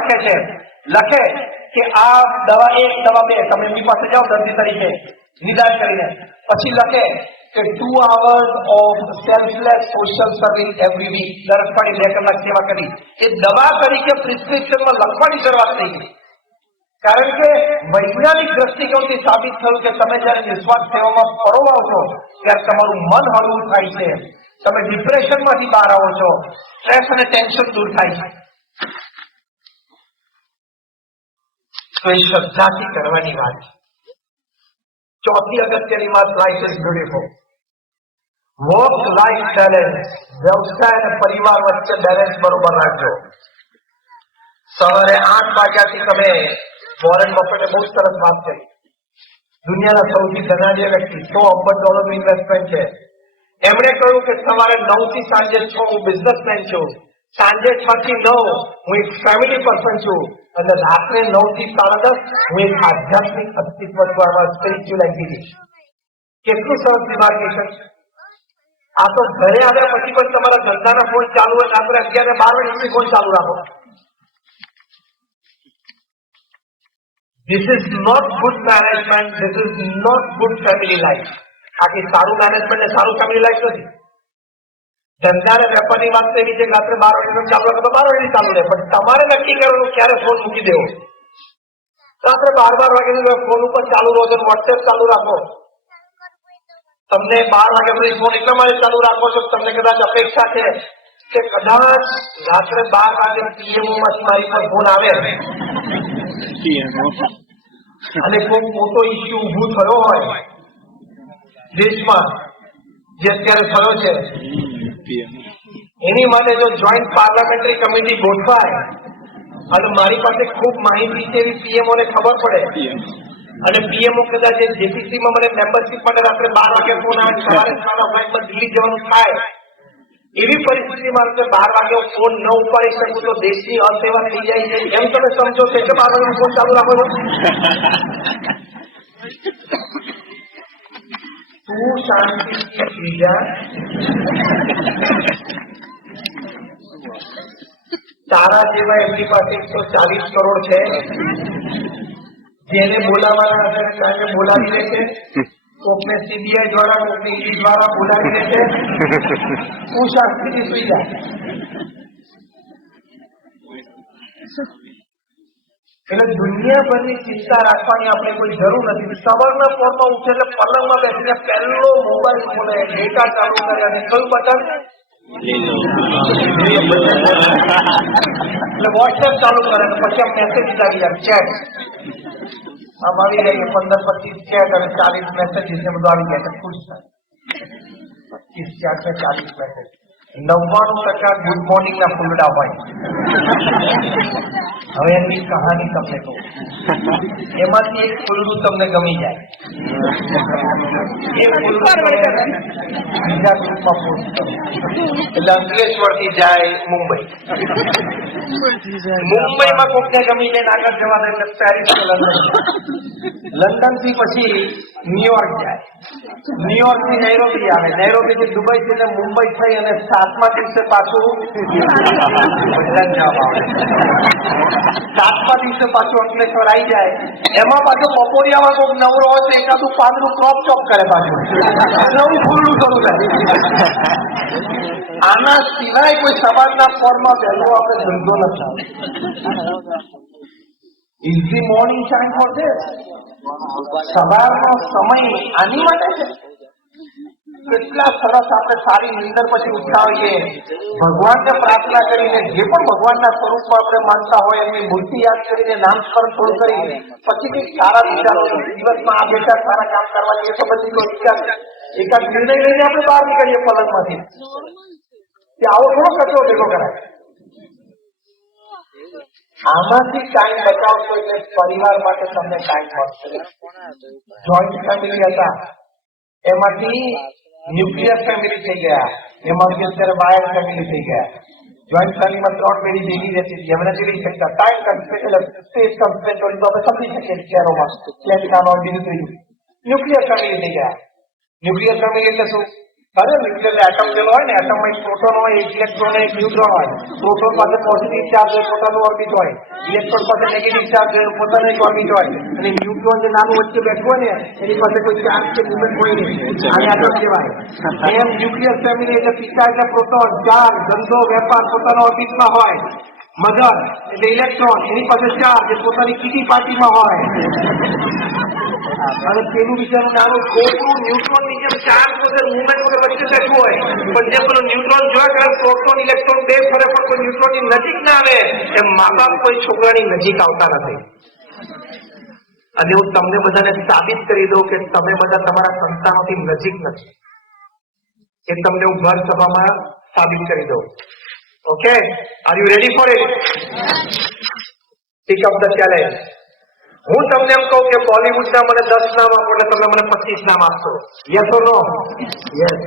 લખે કે આ દવા 1 દવા 2 તમે એમની પાસે જાઓ દર્દી તરીકે નિદાન કરીને, પછી લખે કે 2 hours of selfless social service every week, દર અઠવાડિયે 2 કલાક સેવા કરી. એ દવા તરીકે પ્રિસ્ક્રિપ્શનમાં લખવાની શરૂઆત થઈ ગઈ. કારણ કે વૈજ્ઞાનિક દ્રષ્ટિકોણથી સાબિત થયું કે તમે જયારે નિસ્વાર્થ સેવામાં પરોવાઓ છો ત્યારે તમારું મન હળવું થાય છે, તમે ડિપ્રેશનમાંથી બહાર આવો છો, સ્ટ્રેસ અને ટેન્શન દૂર થાય છે. તો એ શ્રદ્ધાથી કરવાની વાત છે. ચોથી અગત્યની વાત, life is beautiful. Work life balance, વ્યવસાય અને પરિવાર વચ્ચે બેલેન્સ બરોબર રાખજો. સવારે 8 વાગ્યાથી તમે, વોરેન બફેટે બહુ સરસ વાત કરી, દુનિયાના સૌથી ધનાઢ્ય વ્યક્તિ, $100 અબજ ઇન્વેસ્ટમેન્ટ છે. એમણે કહ્યું કે સવારે 9 થી સાંજે 6 હું બિઝનેસમેન છું, સાંજે 6 થી 9 હું એક ફેમિલી પર્સન છું, અને રાત્રે 9 થી 10:30 હું એક આધ્યાત્મિક અસ્તિત્વ છું, સ્પિરિચ્યુઅલ એક્ટિવિટી. કેટલું સરસ ડિમાર્કેશન. આ તો ઘરે આવ્યા પછી પણ તમારા ધંધાના ફોન ચાલુ હોય, રાત્રે 11 ને 12 વાગે ફોન ચાલુ રાખો. This is not good management. This is not good family life. આખી સારું મેનેજમેન્ટ ને સારું ફેમિલી લાઈફ નથી. ધંધા અને વેપારની વાત તો એવી છે કે રાત્રે 12 વાગે ચાલુ રાખો તો 12 વાગે ચાલુ રહે, પણ તમારે નક્કી કરવાનું ક્યારે ફોન મૂકી દેવો. રાત્રે 12 વાગે ફોન ઉપર ચાલુ રહો છો, વોટ્સએપ ચાલુ રાખો. તમને 12 વાગ્યા સુધી ફોન એટલા માટે ચાલુ રાખો છો, તમને કદાચ અપેક્ષા છે કે કદાચ રાત્રે 12 વાગે પીએમઓ માંથી મારી પર ફોન આવે અને કોઈ મોટો ઇસ્યુ ઉભું થયો હોય દેશમાં, જે અત્યારે થયો છે, એની માટે જો જોઈન્ટ પાર્લામેન્ટરી કમિટી ગોઠવાય અને મારી પાસે ખૂબ માહિતી છે એવી પીએમઓ ને ખબર પડે અને પીએમઓ કદાચ જેપીસીમાં મને મેમ્બરશીપ માટે રાત્રે 12 વાગે ફોન આવે, સવારે 6 ફ્લાઇટમાં દિલ્હી જવાનું થાય, એવી પરિસ્થિતિમાં 12 વાગે ફોન ન ઉપાડી શકું તો દેશની અસેવા થઈ જાય છે, એમ તમે સમજો છો કે 12 વાગે ફોન ચાલુ રાખો છો. તું શાંતિથી સુઈ જા. તારા જેવા એમની પાસે 140 કરોડ છે, જેને બોલાવવાના હશે ત્યારે બોલાવી લે છે, કોકને સીબીઆઈ દ્વારા, કોકને ઈડી દ્વારા બોલાવી લે છે. તું શાંતિથી સુઈ જા. એટલે દુનિયાભરની ચિંતા રાખવાની આપણે કોઈ જરૂર નથી. સવારના પોરમાં ઉઠે એટલે પલંગમાં બેસીને પહેલો મોબાઈલ ખોલે, ડેટા ચાલુ કરે અને કયું બટન એટલે વોટ્સએપ ચાલુ કરે, પછી આ મેસેજ આવી જાય, ચેટ આમ આવી જાય, 15-25 ચેટ અને 40 મેસેજીસ ને બધું આવી જાય, ખુશ થાય. 25 ચેટ ને 40 મેસેજ, 99% ગુડ મોર્નિંગ ના ફૂલડા હોય. હવે એની કહાની તમને કહું, એમાંથી એક ફૂલડું તમને ગમી જાય, એ ફૂલડું બીજા ગ્રુપમાં પોસ્ટ કરો, એટલે અંકલેશ્વરથી જાય મુંબઈ, મુંબઈમાં કોકને ગમી જાય આગળ જવા દે એટલે પેરિસ કે લંડન થી પછી ન્યુયોર્ક જાય, ન્યુયોર્ક થી નૈરોબી આવે, નૈરોબી થી દુબઈ થી મુંબઈ થઈ અને 7મા દિવસે પાછું બધા જવાબ આવે, 7મા દિવસે પાછું અંકલેશ્વર આવી જાય. એમાં પાછું બપોરિયામાં કોઈક નવરો હોય તો એકાદું પાંદડું ક્રોપ ચોપ કરે પાછું, નવું ફૂલડું શરૂ થાય. આના સિવાય કોઈ સમાજના ફોર્મમાં પહેલો આપણે ધંધો નથી. Is the morning time for this? સવારનો સમય આની માટે છે. કેટલા સરસ આપણે સારી નિંદર પછી ઉઠતા હોઈએ, ભગવાનને પ્રાર્થના કરીને, જે પણ ભગવાનના સ્વરૂપમાં આપણે માનતા હોય એમની મૂર્તિ યાદ કરીને નામસ્મરણ થોડું કરી પછી કંઈક સારા વિચારો, દિવસમાં આ બેટા સારા કામ કરવાની, એ તો બધી એકાદ નિર્ણય લઈને આપણે બહાર નીકળીએ પલંગમાંથી કે આવો થોડો કચરો ભેગો કરાય. આમાંથી ટાઈમ બચાવશો એટલે પરિવાર માટે તમને ટાઈમ મળશે. જોઈન્ટ ફેમિલી હતા એમાંથી ન્યુક્લિયર ફેમિલી થઈ ગયા, એમાંથી અત્યારે વાયર ફેમિલી થઈ ગયા. જોઈન્ટ ફેમિલીમાં 3 પેઢી ભેગી રહેતી હતી, એમને જીવી શકતા. ટાઈમ સ્પેસ કન્સ્ટ્રેન્ટ હોય તો આપણે સમજી શકીએ શહેરોમાં ફ્લેટના બીજું ત્રીજું. ન્યુક્લિયર ફેમિલી થઈ ગયા. ન્યુક્લિયર ફેમિલી એટલે શું? અરે ન્યુક્લિયર એટમ જેલો હોય ને, એટમમાં એક પ્રોટોન હોય, એક ઇલેક્ટ્રોન, એક ન્યુટ્રોન હોય. પ્રોટોન પાસે પોઝિટિવ ચાર્જ હોય, પોતાનું ઓર્બિટ હોય. ઇલેક્ટ્રોન પાસે નેગેટિવ ચાર્જ હોય, પોતાનું એક ઓર્બિટ હોય. અને ન્યુટ્રોન જે નાનું વચ્ચે બેઠું હોય ને એની પાસે કોઈ ચાર્જ કે મુવમેન્ટ હોય નહીં, આને એટમ કહેવાય. એમ ન્યુક્લિયર ફેમિલી એટલે પિતા એટલે પ્રોટોન, ચાર્જ, ધંધો, વેપાર પોતાના ઓર્બિટમાં હોય. મધર એટલે ઇલેક્ટ્રોન, એની પાસે ચાર્જ, એ પોતાની કીટી પાર્ટીમાં હોય. અને પેલું બીજાનું નાનું છોકરું ન્યુટ્રોન ની જેમ ચાર્જ વગર મુવમેન્ટ વગર વચ્ચે બેઠું હોય, પણ જે પેલો ન્યુટ્રોન જોયા કારણ પ્રોટોન ઇલેક્ટ્રોન બે ફરે પણ કોઈ ન્યુટ્રોન ની નજીક ના આવે, એમ મા બાપ કોઈ છોકરાની નજીક આવતા નથી. અને હું તમને બધાને સાબિત કરી દઉં કે તમે બધા તમારા સંતાનોથી નજીક નથી. એ તમને હું ઘર સભામાં સાબિત કરી દઉં. Okay, are you ready for it? Pick up the challenge. હું તમને એમ કહું કે બોલિવૂડના મને 10 નામ આપો એટલે તમે મને 25 નામ આપશો. Yes or no? યસ.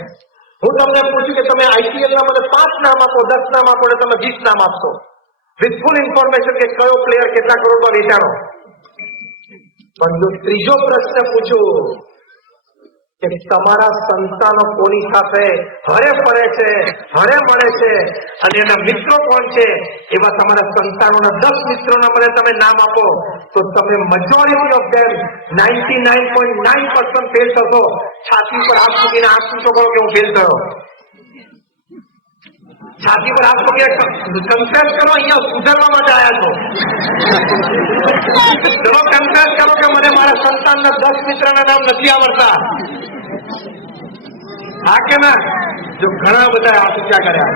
હું તમને પૂછું કે તમે IPL ના મને 5 નામ આપો, 10 નામ આપો એટલે તમે 20 નામ આપશો. વિથ ફૂલ ઇન્ફોર્મેશન કે કયો પ્લેયર કેટલા કરોડમાં વેચાણો. પણ જો ત્રીજો પ્રશ્ન પૂછું કે તમારા સંતાનો કોની સાથે હરે ફરે છે, હરે મળે છે અને એના મિત્રો કોણ છે, એવા તમારા સંતાનોના 10 મિત્રોના મને તમે નામ આપો, તો તમે મેજોરિટી ઓફ ધેમ 99.9% ફેલ થશો. છાતી પર હાથ મૂકીને હાથ ઊંચો કરો કે હું ફેલ થયો. છાતી પર હાથ મૂકીને કન્ફેસ કરો, અહીંયા સુધારવા માટે આવ્યા છો. ચલો કન્ફેસ કરો કે મને મારા સંતાનના 10 મિત્રના નામ નથી આવડતા. હા કે ના? જો ઘણા બધા હાથ ઊંચા કર્યા,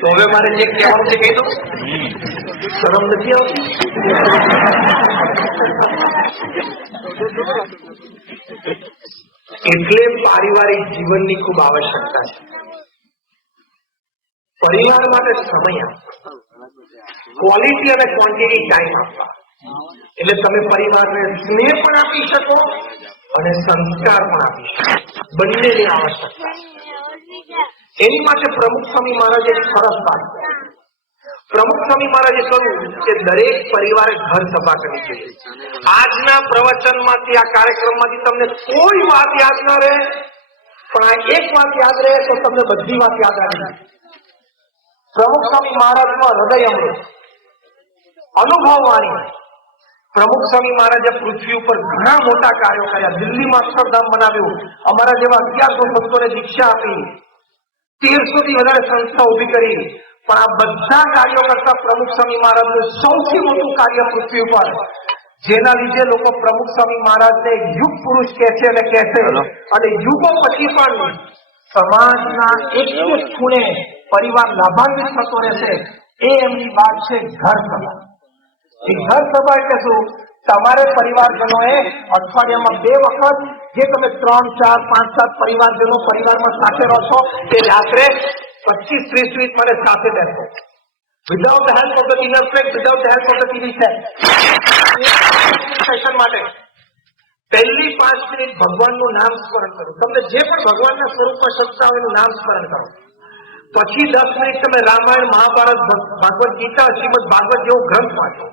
તો હવે મારે જે કહેવાનું છે કહી દઉં. શરમ નથી આવતી? એટલે પારિવારિક જીવનની ખૂબ આવશ્યકતા છે. પરિવાર માટે સમય આપવા, ક્વોલિટી અને ક્વોન્ટિટી ટાઈમ આપવા. એટલે તમે પરિવારને સ્નેહ પણ આપી શકો અને સંસ્કાર પણ આપી શકો. બંનેની આવશ્યકતા. એની માટે પ્રમુખ સ્વામી મહારાજે એક સરસ વાત કરી. પ્રમુખ સ્વામી મહારાજે કહ્યું કે દરેક પરિવારે ઘર સભા કરવી જોઈએ. આજના પ્રવચનમાંથી, આ કાર્યક્રમમાંથી તમને કોઈ વાત યાદ ન રહે, પણ આ એક વાત યાદ રહે તો તમને બધી વાત યાદ આવી જાય. પ્રમુખ સ્વામી મહારાજનો હૃદય અમૃત, અનુભવવાણી. પ્રમુખ સ્વામી મહારાજે પૃથ્વી ઉપર ઘણા મોટા કાર્યો કર્યા. દિલ્હીમાં અક્ષરધામ બનાવ્યું, અમારા જેવા 1100 સંતોને દીક્ષા આપી, 1300 થી વધારે સંસ્થા ઉભી કરી. પણ આ બધા કાર્યો કરતા પ્રમુખ સ્વામી મહારાજનું સૌથી મોટું કાર્ય પૃથ્વી ઉપર, જેના લીધે લોકો પ્રમુખ સ્વામી મહારાજને યુગ પુરુષ કહે છે અને કહેશે, અને યુગો પછી પણ સમાજના એક એક ખૂણે પરિવાર લાભાન્વિત થતો રહેશે. એ એમની વાત છે ઘર સભા. એ ઘર સભા એટલે શું? તમારે પરિવારજનોએ અઠવાડિયામાં 2 વખત, જે તમે 3, 4, 5, 7 પરિવારજનો પરિવારમાં સાથે રહો છો, તે રાત્રે 25-30 મિનિટ માટે સાથે બેસો. Without the help of the dinner plate, without the help of the TV set. Session માટે પહેલી 5 મિનિટ ભગવાનનું નામ સ્મરણ કરો. તમને જે પણ ભગવાનના સ્વરૂપમાં શબ્દ આવે એનું નામ સ્મરણ કરો. પછી 10 મિનિટ તમે રામાયણ, મહાભારત, ભાગવત ગીતા, શ્રીમદ ભાગવત જેવો ગ્રંથ વાંચો.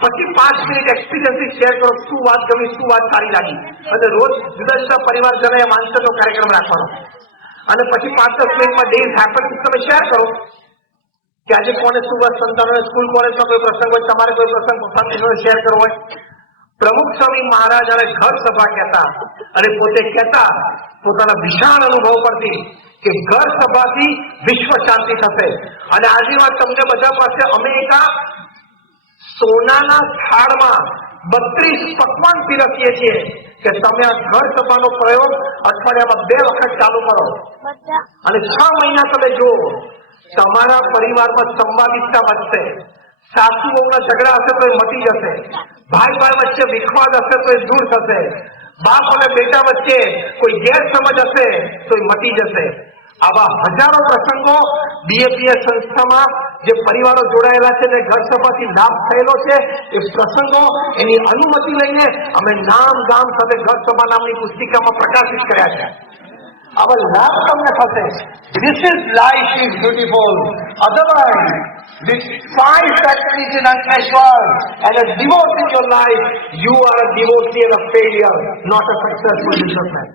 પછી 5 મિનિટ એક્સપિરિયન્સ શેર કરો, શું વાત ગમી, શું વાત સારી લાગી, અને રોજ જુદા જુદા પરિવારજનો એ માણસોનો કાર્યક્રમ રાખવાનો, અને પછી 5-10 મિનિટમાં ડેઝ હેપનિંગ તમે શેર કરો કે આજે કોને શું વાત, સંતાનોને સ્કૂલ કોલેજમાં કોઈ પ્રસંગ હોય, તમારે કોઈ પ્રસંગ ફેમિલી શેર કરવો હોય. પ્રમુખ સ્વામી મહારાજ અને ઘર સભા કહેતા, અને પોતે કહેતા પોતાના વિશાળ અનુભવ પરથી કે ઘર સભાથી વિશ્વ શાંતિ થશે. અને આજની વાત તમને બધા પાસે અમેરિકા સોનાના થાળમાં 32 પકવાન પીરસીએ છીએ કે તમે આ ઘર સભાનો પ્રયોગ અઠવાડિયામાં 2 વખત ચાલુ કરો, અને 6 મહિના તમે જુઓ, તમારા પરિવારમાં સંવાદિતતા વધશે. સાસુ વહુના ઝઘડા હશે તો એ મટી જશે, ભાઈ ભાઈ વચ્ચે વિખવાદ હશે તો એ દૂર થશે, બાપ અને બેટા વચ્ચે કોઈ ગેરસમજ હશે તો એ મટી જશે. આવા હજારો પ્રસંગો બીએપીએસ સંસ્થામાં જે પરિવારો જોડાયેલા છે, જે ઘર સભાથી લાભ થયેલો છે, એ પ્રસંગો એની અનુમતિ લઈને અમે નામ ગામ સાથે ઘર સભા નામની પુસ્તિકામાં પ્રકાશિત કર્યા છે. આવા લાભ તમને થશે. This is life is beautiful. Otherwise, with 5 factories in Ankleshwar and a divorce in your life, you are a divorcee and a failure, not a successful businessman.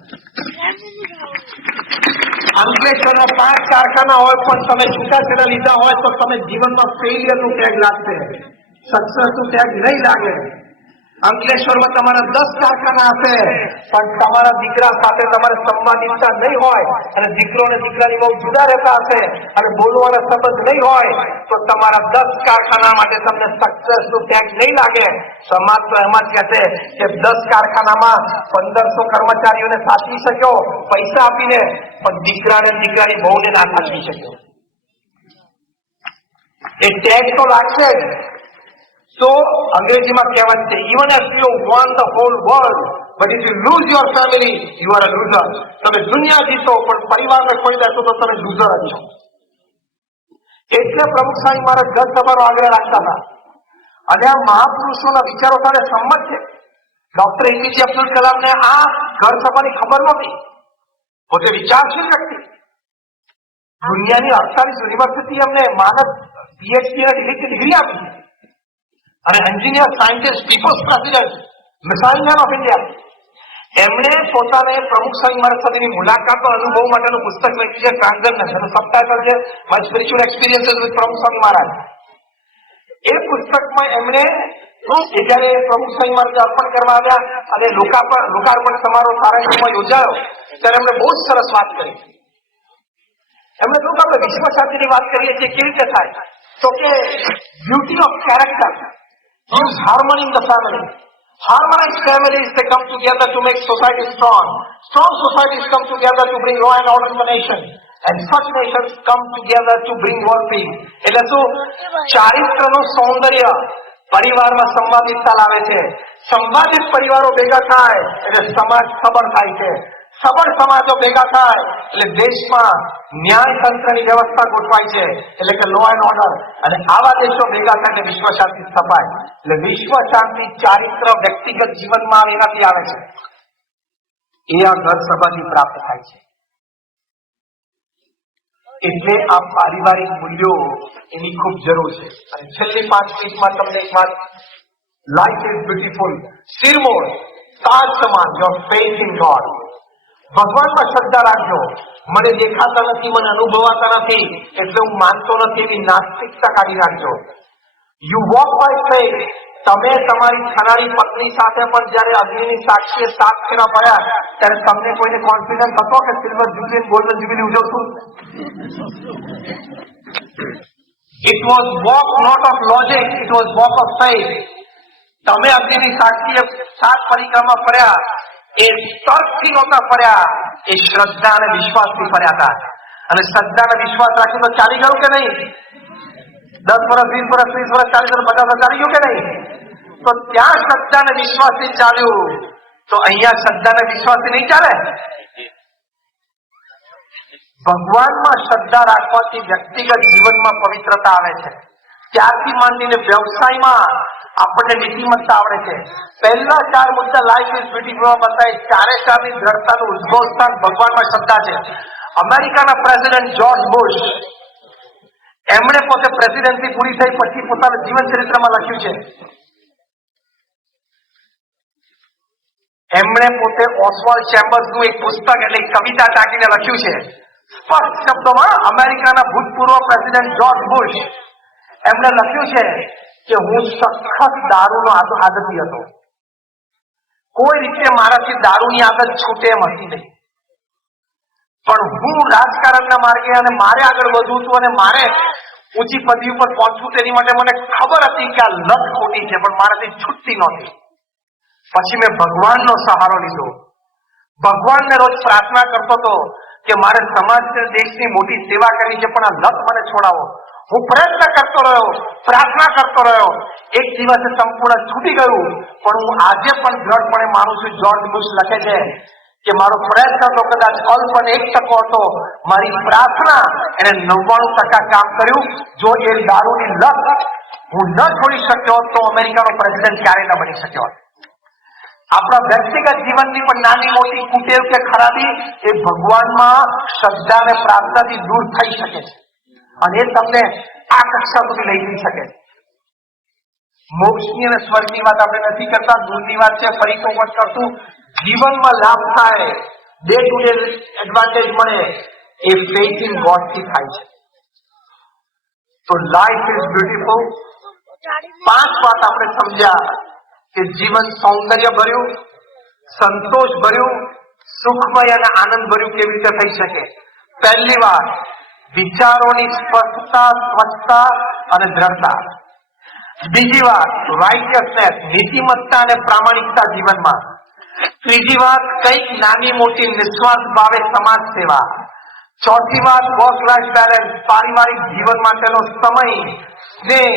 અંકલેશ્વરમાં 5 કારખાના હોય પણ તમે છૂટાછેડા લીધા હોય તો તમે જીવનમાં ફેલિયરનું ટેગ લાગશે, સક્સેસનું ટેગ નહીં લાગે. અંકલેશ્વરમાં તમારા 10 કારખાના હશે પણ તમારા દીકરા સાથે તમારે સંવાદિતતા નહીં હોય, અને દીકરો અને દીકરાની બહુ જુદા રહેતા હશે અને બોલવાનો સંબંધ નહીં હોય, તો તમારા 10 કારખાના માટે તમને સક્સેસનું ટેગ નહીં લાગે. સમાજ તો એમ જ કહેશે કે 10 કારખાનામાં 1500 કર્મચારીઓને સાચવી શક્યો પૈસા આપીને, પણ દીકરાને દીકરાની બહુને ના સાચવી શક્યો. એ ટેગ તો લાગશે જ. તો અંગ્રેજીમાં કહેવત છે, even if you won the whole world but if you lose your family you are a loser. તમે દુનિયા જીતો પણ પરિવારને ખોઈ દેશો તો તમે લૂઝર જ છો. એટલે પ્રમુખ સ્વામી મહારાજ ઘર સભાનો આગ્રહ રાખતા હતા, અને આ મહાપુરુષોના વિચારો સાથે સંમત છે. ડોક્ટર એપીજે અબ્દુલ કલામને આ ઘર સભાની ખબર નહોતી. પોતે વિચારશીલ વ્યક્તિ, દુનિયાની 48 યુનિવર્સિટી અમને માનદ પીએચડી ડિગ્રી આપી, અને engineer, scientist, people's president, missile man of India. એમણે પોતાને પ્રમુખ સ્વામી મહારાજ સાથેની મુલાકાતનો અનુભવ માટેનું પુસ્તક લખ્યું છે, ટ્રાન્સજેન્ડર, એનું સબટાઇટલ છે માય સ્પિરિચ્યુઅલ એક્સપિરિયન્સીસ વિથ પ્રમુખ સ્વામી મહારાજ. એ પુસ્તકમાં એમણે જયારે પ્રમુખ સ્વામી મહારાજ અર્પણ કરવા આવ્યા અને લોકાર્પણ સમારોહ સારંગપુરમાં યોજાયો, ત્યારે એમણે બહુ જ સરસ વાત કરી. એમણે કહ્યું કે આપણે વિશ્વ શાંતિની વાત કરીએ છીએ, કેવી રીતે થાય? તો કે beauty of character gives harmony in the family. Harmonized families, they come together to make society strong. Strong societies come together to bring law and order to the nation. And such nations come together to bring world peace. એટલે શું? ચારિત્રનું સૌંદર્ય પરિવારમાં સંવાદિતતા લાવે છે. સંવાદિત પરિવારો ભેગા થાય એટલે સમાજ સબળ થાય છે. સબળ સમાજો ભેગા થાય એટલે દેશમાં ન્યાયતંત્રની વ્યવસ્થા ગોઠવાય છે, એટલે કે લો એન્ડ ઓર્ડર. અને આવા દેશો ભેગા થાય એટલે વિશ્વ શાંતિ સ્થપાય. એટલે વિશ્વ શાંતિ ચારિત્ર વ્યક્તિગત જીવનમાં એનાથી આવે છે, એ આ ઘર સભાથી પ્રાપ્ત થાય છે. એટલે આ પારિવારિક મૂલ્યો એની ખૂબ જરૂર છે. અને છેલ્લી 5 મિનિટમાં તમને એક વાત, લાઈફ ઇઝ બ્યુટીફુલ. શિરમોર તાજ સમાન, યોર ફેથ ઇન ગોડ. ભગવાનમાં શ્રદ્ધા રાખજો. મને દેખાતા નથી, મને અનુભવાતા નથી એટલે હું માનતો નથી, એવી નાસ્તિકતા કાઢી રાખજો. You walk by faith. તમે તમારી થનારી પત્ની સાથે પણ જયારે અગ્નિની સાક્ષીએ 7 ફેરા પડ્યા ત્યારે તમને કોઈને કોન્ફિડન્સ હતો કે સિલ્વર જ્યુબિલી, ગોલ્ડન જ્યુબિલી ઉજવશું? It was walk not of logic, it was walk of faith. તમે અગ્નિની સાક્ષીએ 7 પરિક્રમા ફર્યા, એ તર્કથી નહોતા ફર્યા, એ શ્રદ્ધા અને વિશ્વાસથી ફર્યા હતા. અને શ્રદ્ધા અને વિશ્વાસ રાખીને તો ચાલી ગયું કે નહીં? 10 વર્ષ, 20 વર્ષ, 30 વર્ષ, 40 વર્ષ, 50 વર્ષ ચાલી ગયું કે નહીં? તો ત્યાં શ્રદ્ધા અને વિશ્વાસથી ચાલ્યું, તો અહીંયા શ્રદ્ધા અને વિશ્વાસથી નહીં ચાલે. ભગવાનમાં શ્રદ્ધા રાખવાથી વ્યક્તિગત જીવનમાં પવિત્રતા આવે છે. ત્યારથી માંડીને વ્યવસાયમાં આપણને નીતિમત્તા આવડે છે. પહેલા 4 મુદ્દા લાઈફ ઇઝ બ્યુટીફુલ બતાવે. 4ની દ્રઢતાનું ઉદ્ભવ સ્થાન ભગવાનમાં શ્રદ્ધા છે. અમેરિકાના પ્રેસિડેન્ટ જોર્જ બુશ, એમણે પોતે પ્રેસિડેન્સી પૂરી થઈ પછી પોતાના જીવન ચરિત્રમાં લખ્યું છે એમણે પોતે ઓસ્વાલ્ડ ચેમ્બર્સનું એક પુસ્તક એટલે એક કવિતા ટાંકીને લખ્યું છે સ્પષ્ટ શબ્દોમાં. અમેરિકાના ભૂતપૂર્વ પ્રેસિડેન્ટ જોર્જ બુશ એમણે લખ્યું છે કે હું સખત દારૂનો આદતી હતો. કોઈ રીતે મારાથી દારૂની આદત છૂટે એમ હતી નહીં, પણ હું રાજકારણના માર્ગે અને મારે આગળ વધવું હતું અને મારે ઊંચી પદવી પર પહોંચવું તેની માટે મને ખબર હતી કે આ લત ખોટી છે, પણ મારાથી છૂટતી નહોતી. પછી મેં ભગવાનનો સહારો લીધો. ભગવાનને રોજ પ્રાર્થના કરતો હતો કે મારે સમાજ દેશની મોટી સેવા કરવી છે, પણ આ લત મને છોડાવો. હું પ્રયત્ન કરતો રહ્યો, પ્રાર્થના કરતો રહ્યો. એક દિવસે સંપૂર્ણ છૂટી ગયું, પણ હું આજે પણ દ્રઢપણે માનું છું. જોર્જ બુશ લખે છે કે મારો પ્રયત્ન તો કદાચ અલ્પ અને 1% હતો, મારી પ્રાર્થના એને 99% કામ કર્યું. જો એ દારૂની લત હું ન છોડી શક્યો હોત તો અમેરિકાનો પ્રેસિડેન્ટ ક્યારે ન બની શક્યો હોત. આપણા વ્યક્તિગત જીવનની પણ નાની મોટી કુટેવ કે ખરાબી એ ભગવાનમાં શ્રદ્ધા અને પ્રાર્થનાથી દૂર થઈ શકે છે અને એ તમને આ કક્ષા સુધી લઈ જઈ શકે છે. મોક્ષની અને સ્વર્ગની વાત આપણે નથી કરતા, દૂરની વાત છે. ફરી તો વાત કરશું. જીવનમાં લાભ થાય, ડે ટુ ડે એડવાન્ટેજ મળે, એ ફેથ ઇન ગોડ થી થાય છે. તો લાઈફ ઇઝ બ્યુટીફુલ. 5 વાત આપણે સમજ્યા કે જીવન સૌંદર્ય ભર્યું, સંતોષ ભર્યું, સુખમય અને આનંદ ભર્યું કેવી રીતે થઈ શકે. પહેલી વાત, વિચારોની સ્પષ્ટતા, સ્વચ્છતા અને દ્રઢતા. બીજી વાત, રાઇટિયસનેસ, નીતિમત્તા અને પ્રામાણિકતા જીવનમાં. ત્રીજી વાત, કંઈક નાની મોટી નિસ્વાર્થ ભાવે સમાજ સેવા. ચોથી વાત, વર્ક લાઈફ બેલેન્સ, પારિવારિક જીવન માટેનો સમય, સ્નેહ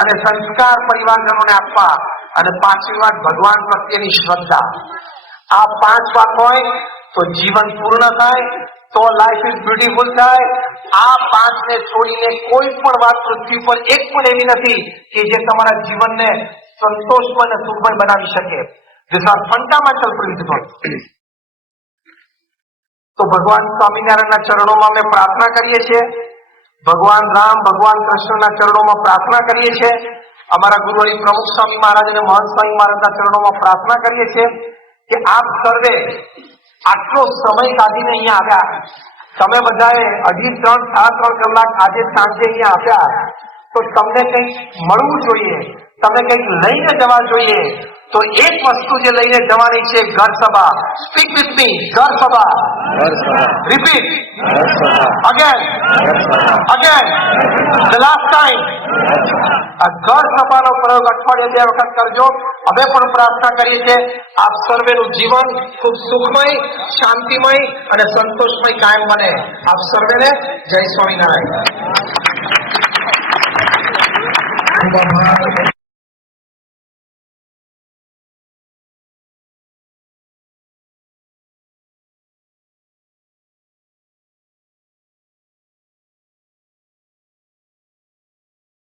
અને સંસ્કાર પરિવારજનોને આપવા. અને 5મી વાત, ભગવાન પ્રત્યેની શ્રદ્ધા. આ 5 વાત હોય તો જીવન પૂર્ણ થાય, તો લાઈફ ઇઝ બ્યુટીફુલ થાય. આ 5ને છોડીને કોઈ પણ વાત પૃથ્વી પર એક પણ એવી નથી કે જે તમારા જીવનને સંતોષમય અને સુખમય બનાવી શકે. These are fundamental principles. તો ભગવાન સ્વામિનારાયણના ચરણોમાં અમે પ્રાર્થના કરીએ છીએ, ભગવાન રામ, ભગવાન કૃષ્ણના ચરણોમાં પ્રાર્થના કરીએ છીએ, અમારા ગુરુહરિ પ્રમુખ સ્વામી મહારાજ અને મહંત સ્વામી મહારાજના ચરણોમાં પ્રાર્થના કરીએ છીએ કે આપ સર્વે આટલો સમય કાઢીને અહીંયા આવ્યા. તમે બધાએ 2.5, 3, 3.5 કલાક આજે સાંજે અહીંયા આપ્યા, તો તમને કંઈક મળવું જોઈએ, તમે કંઈક લઈને જવા જોઈએ. તો એક વસ્તુ જે લઈને જવાની છે, ઘર સભા. Speak with me. ઘર સભા. Repeat again again the last time. આ ઘર સભાનો પ્રયોગ અઠવાડિયે 2 વખત કરજો. હવે પણ પ્રાર્થના કરીએ છીએ આપ સર્વેનું જીવન ખૂબ સુખમય, શાંતિમય અને સંતોષમય કાયમ બને. આપ સર્વેને જય સ્વામિનારાયણ.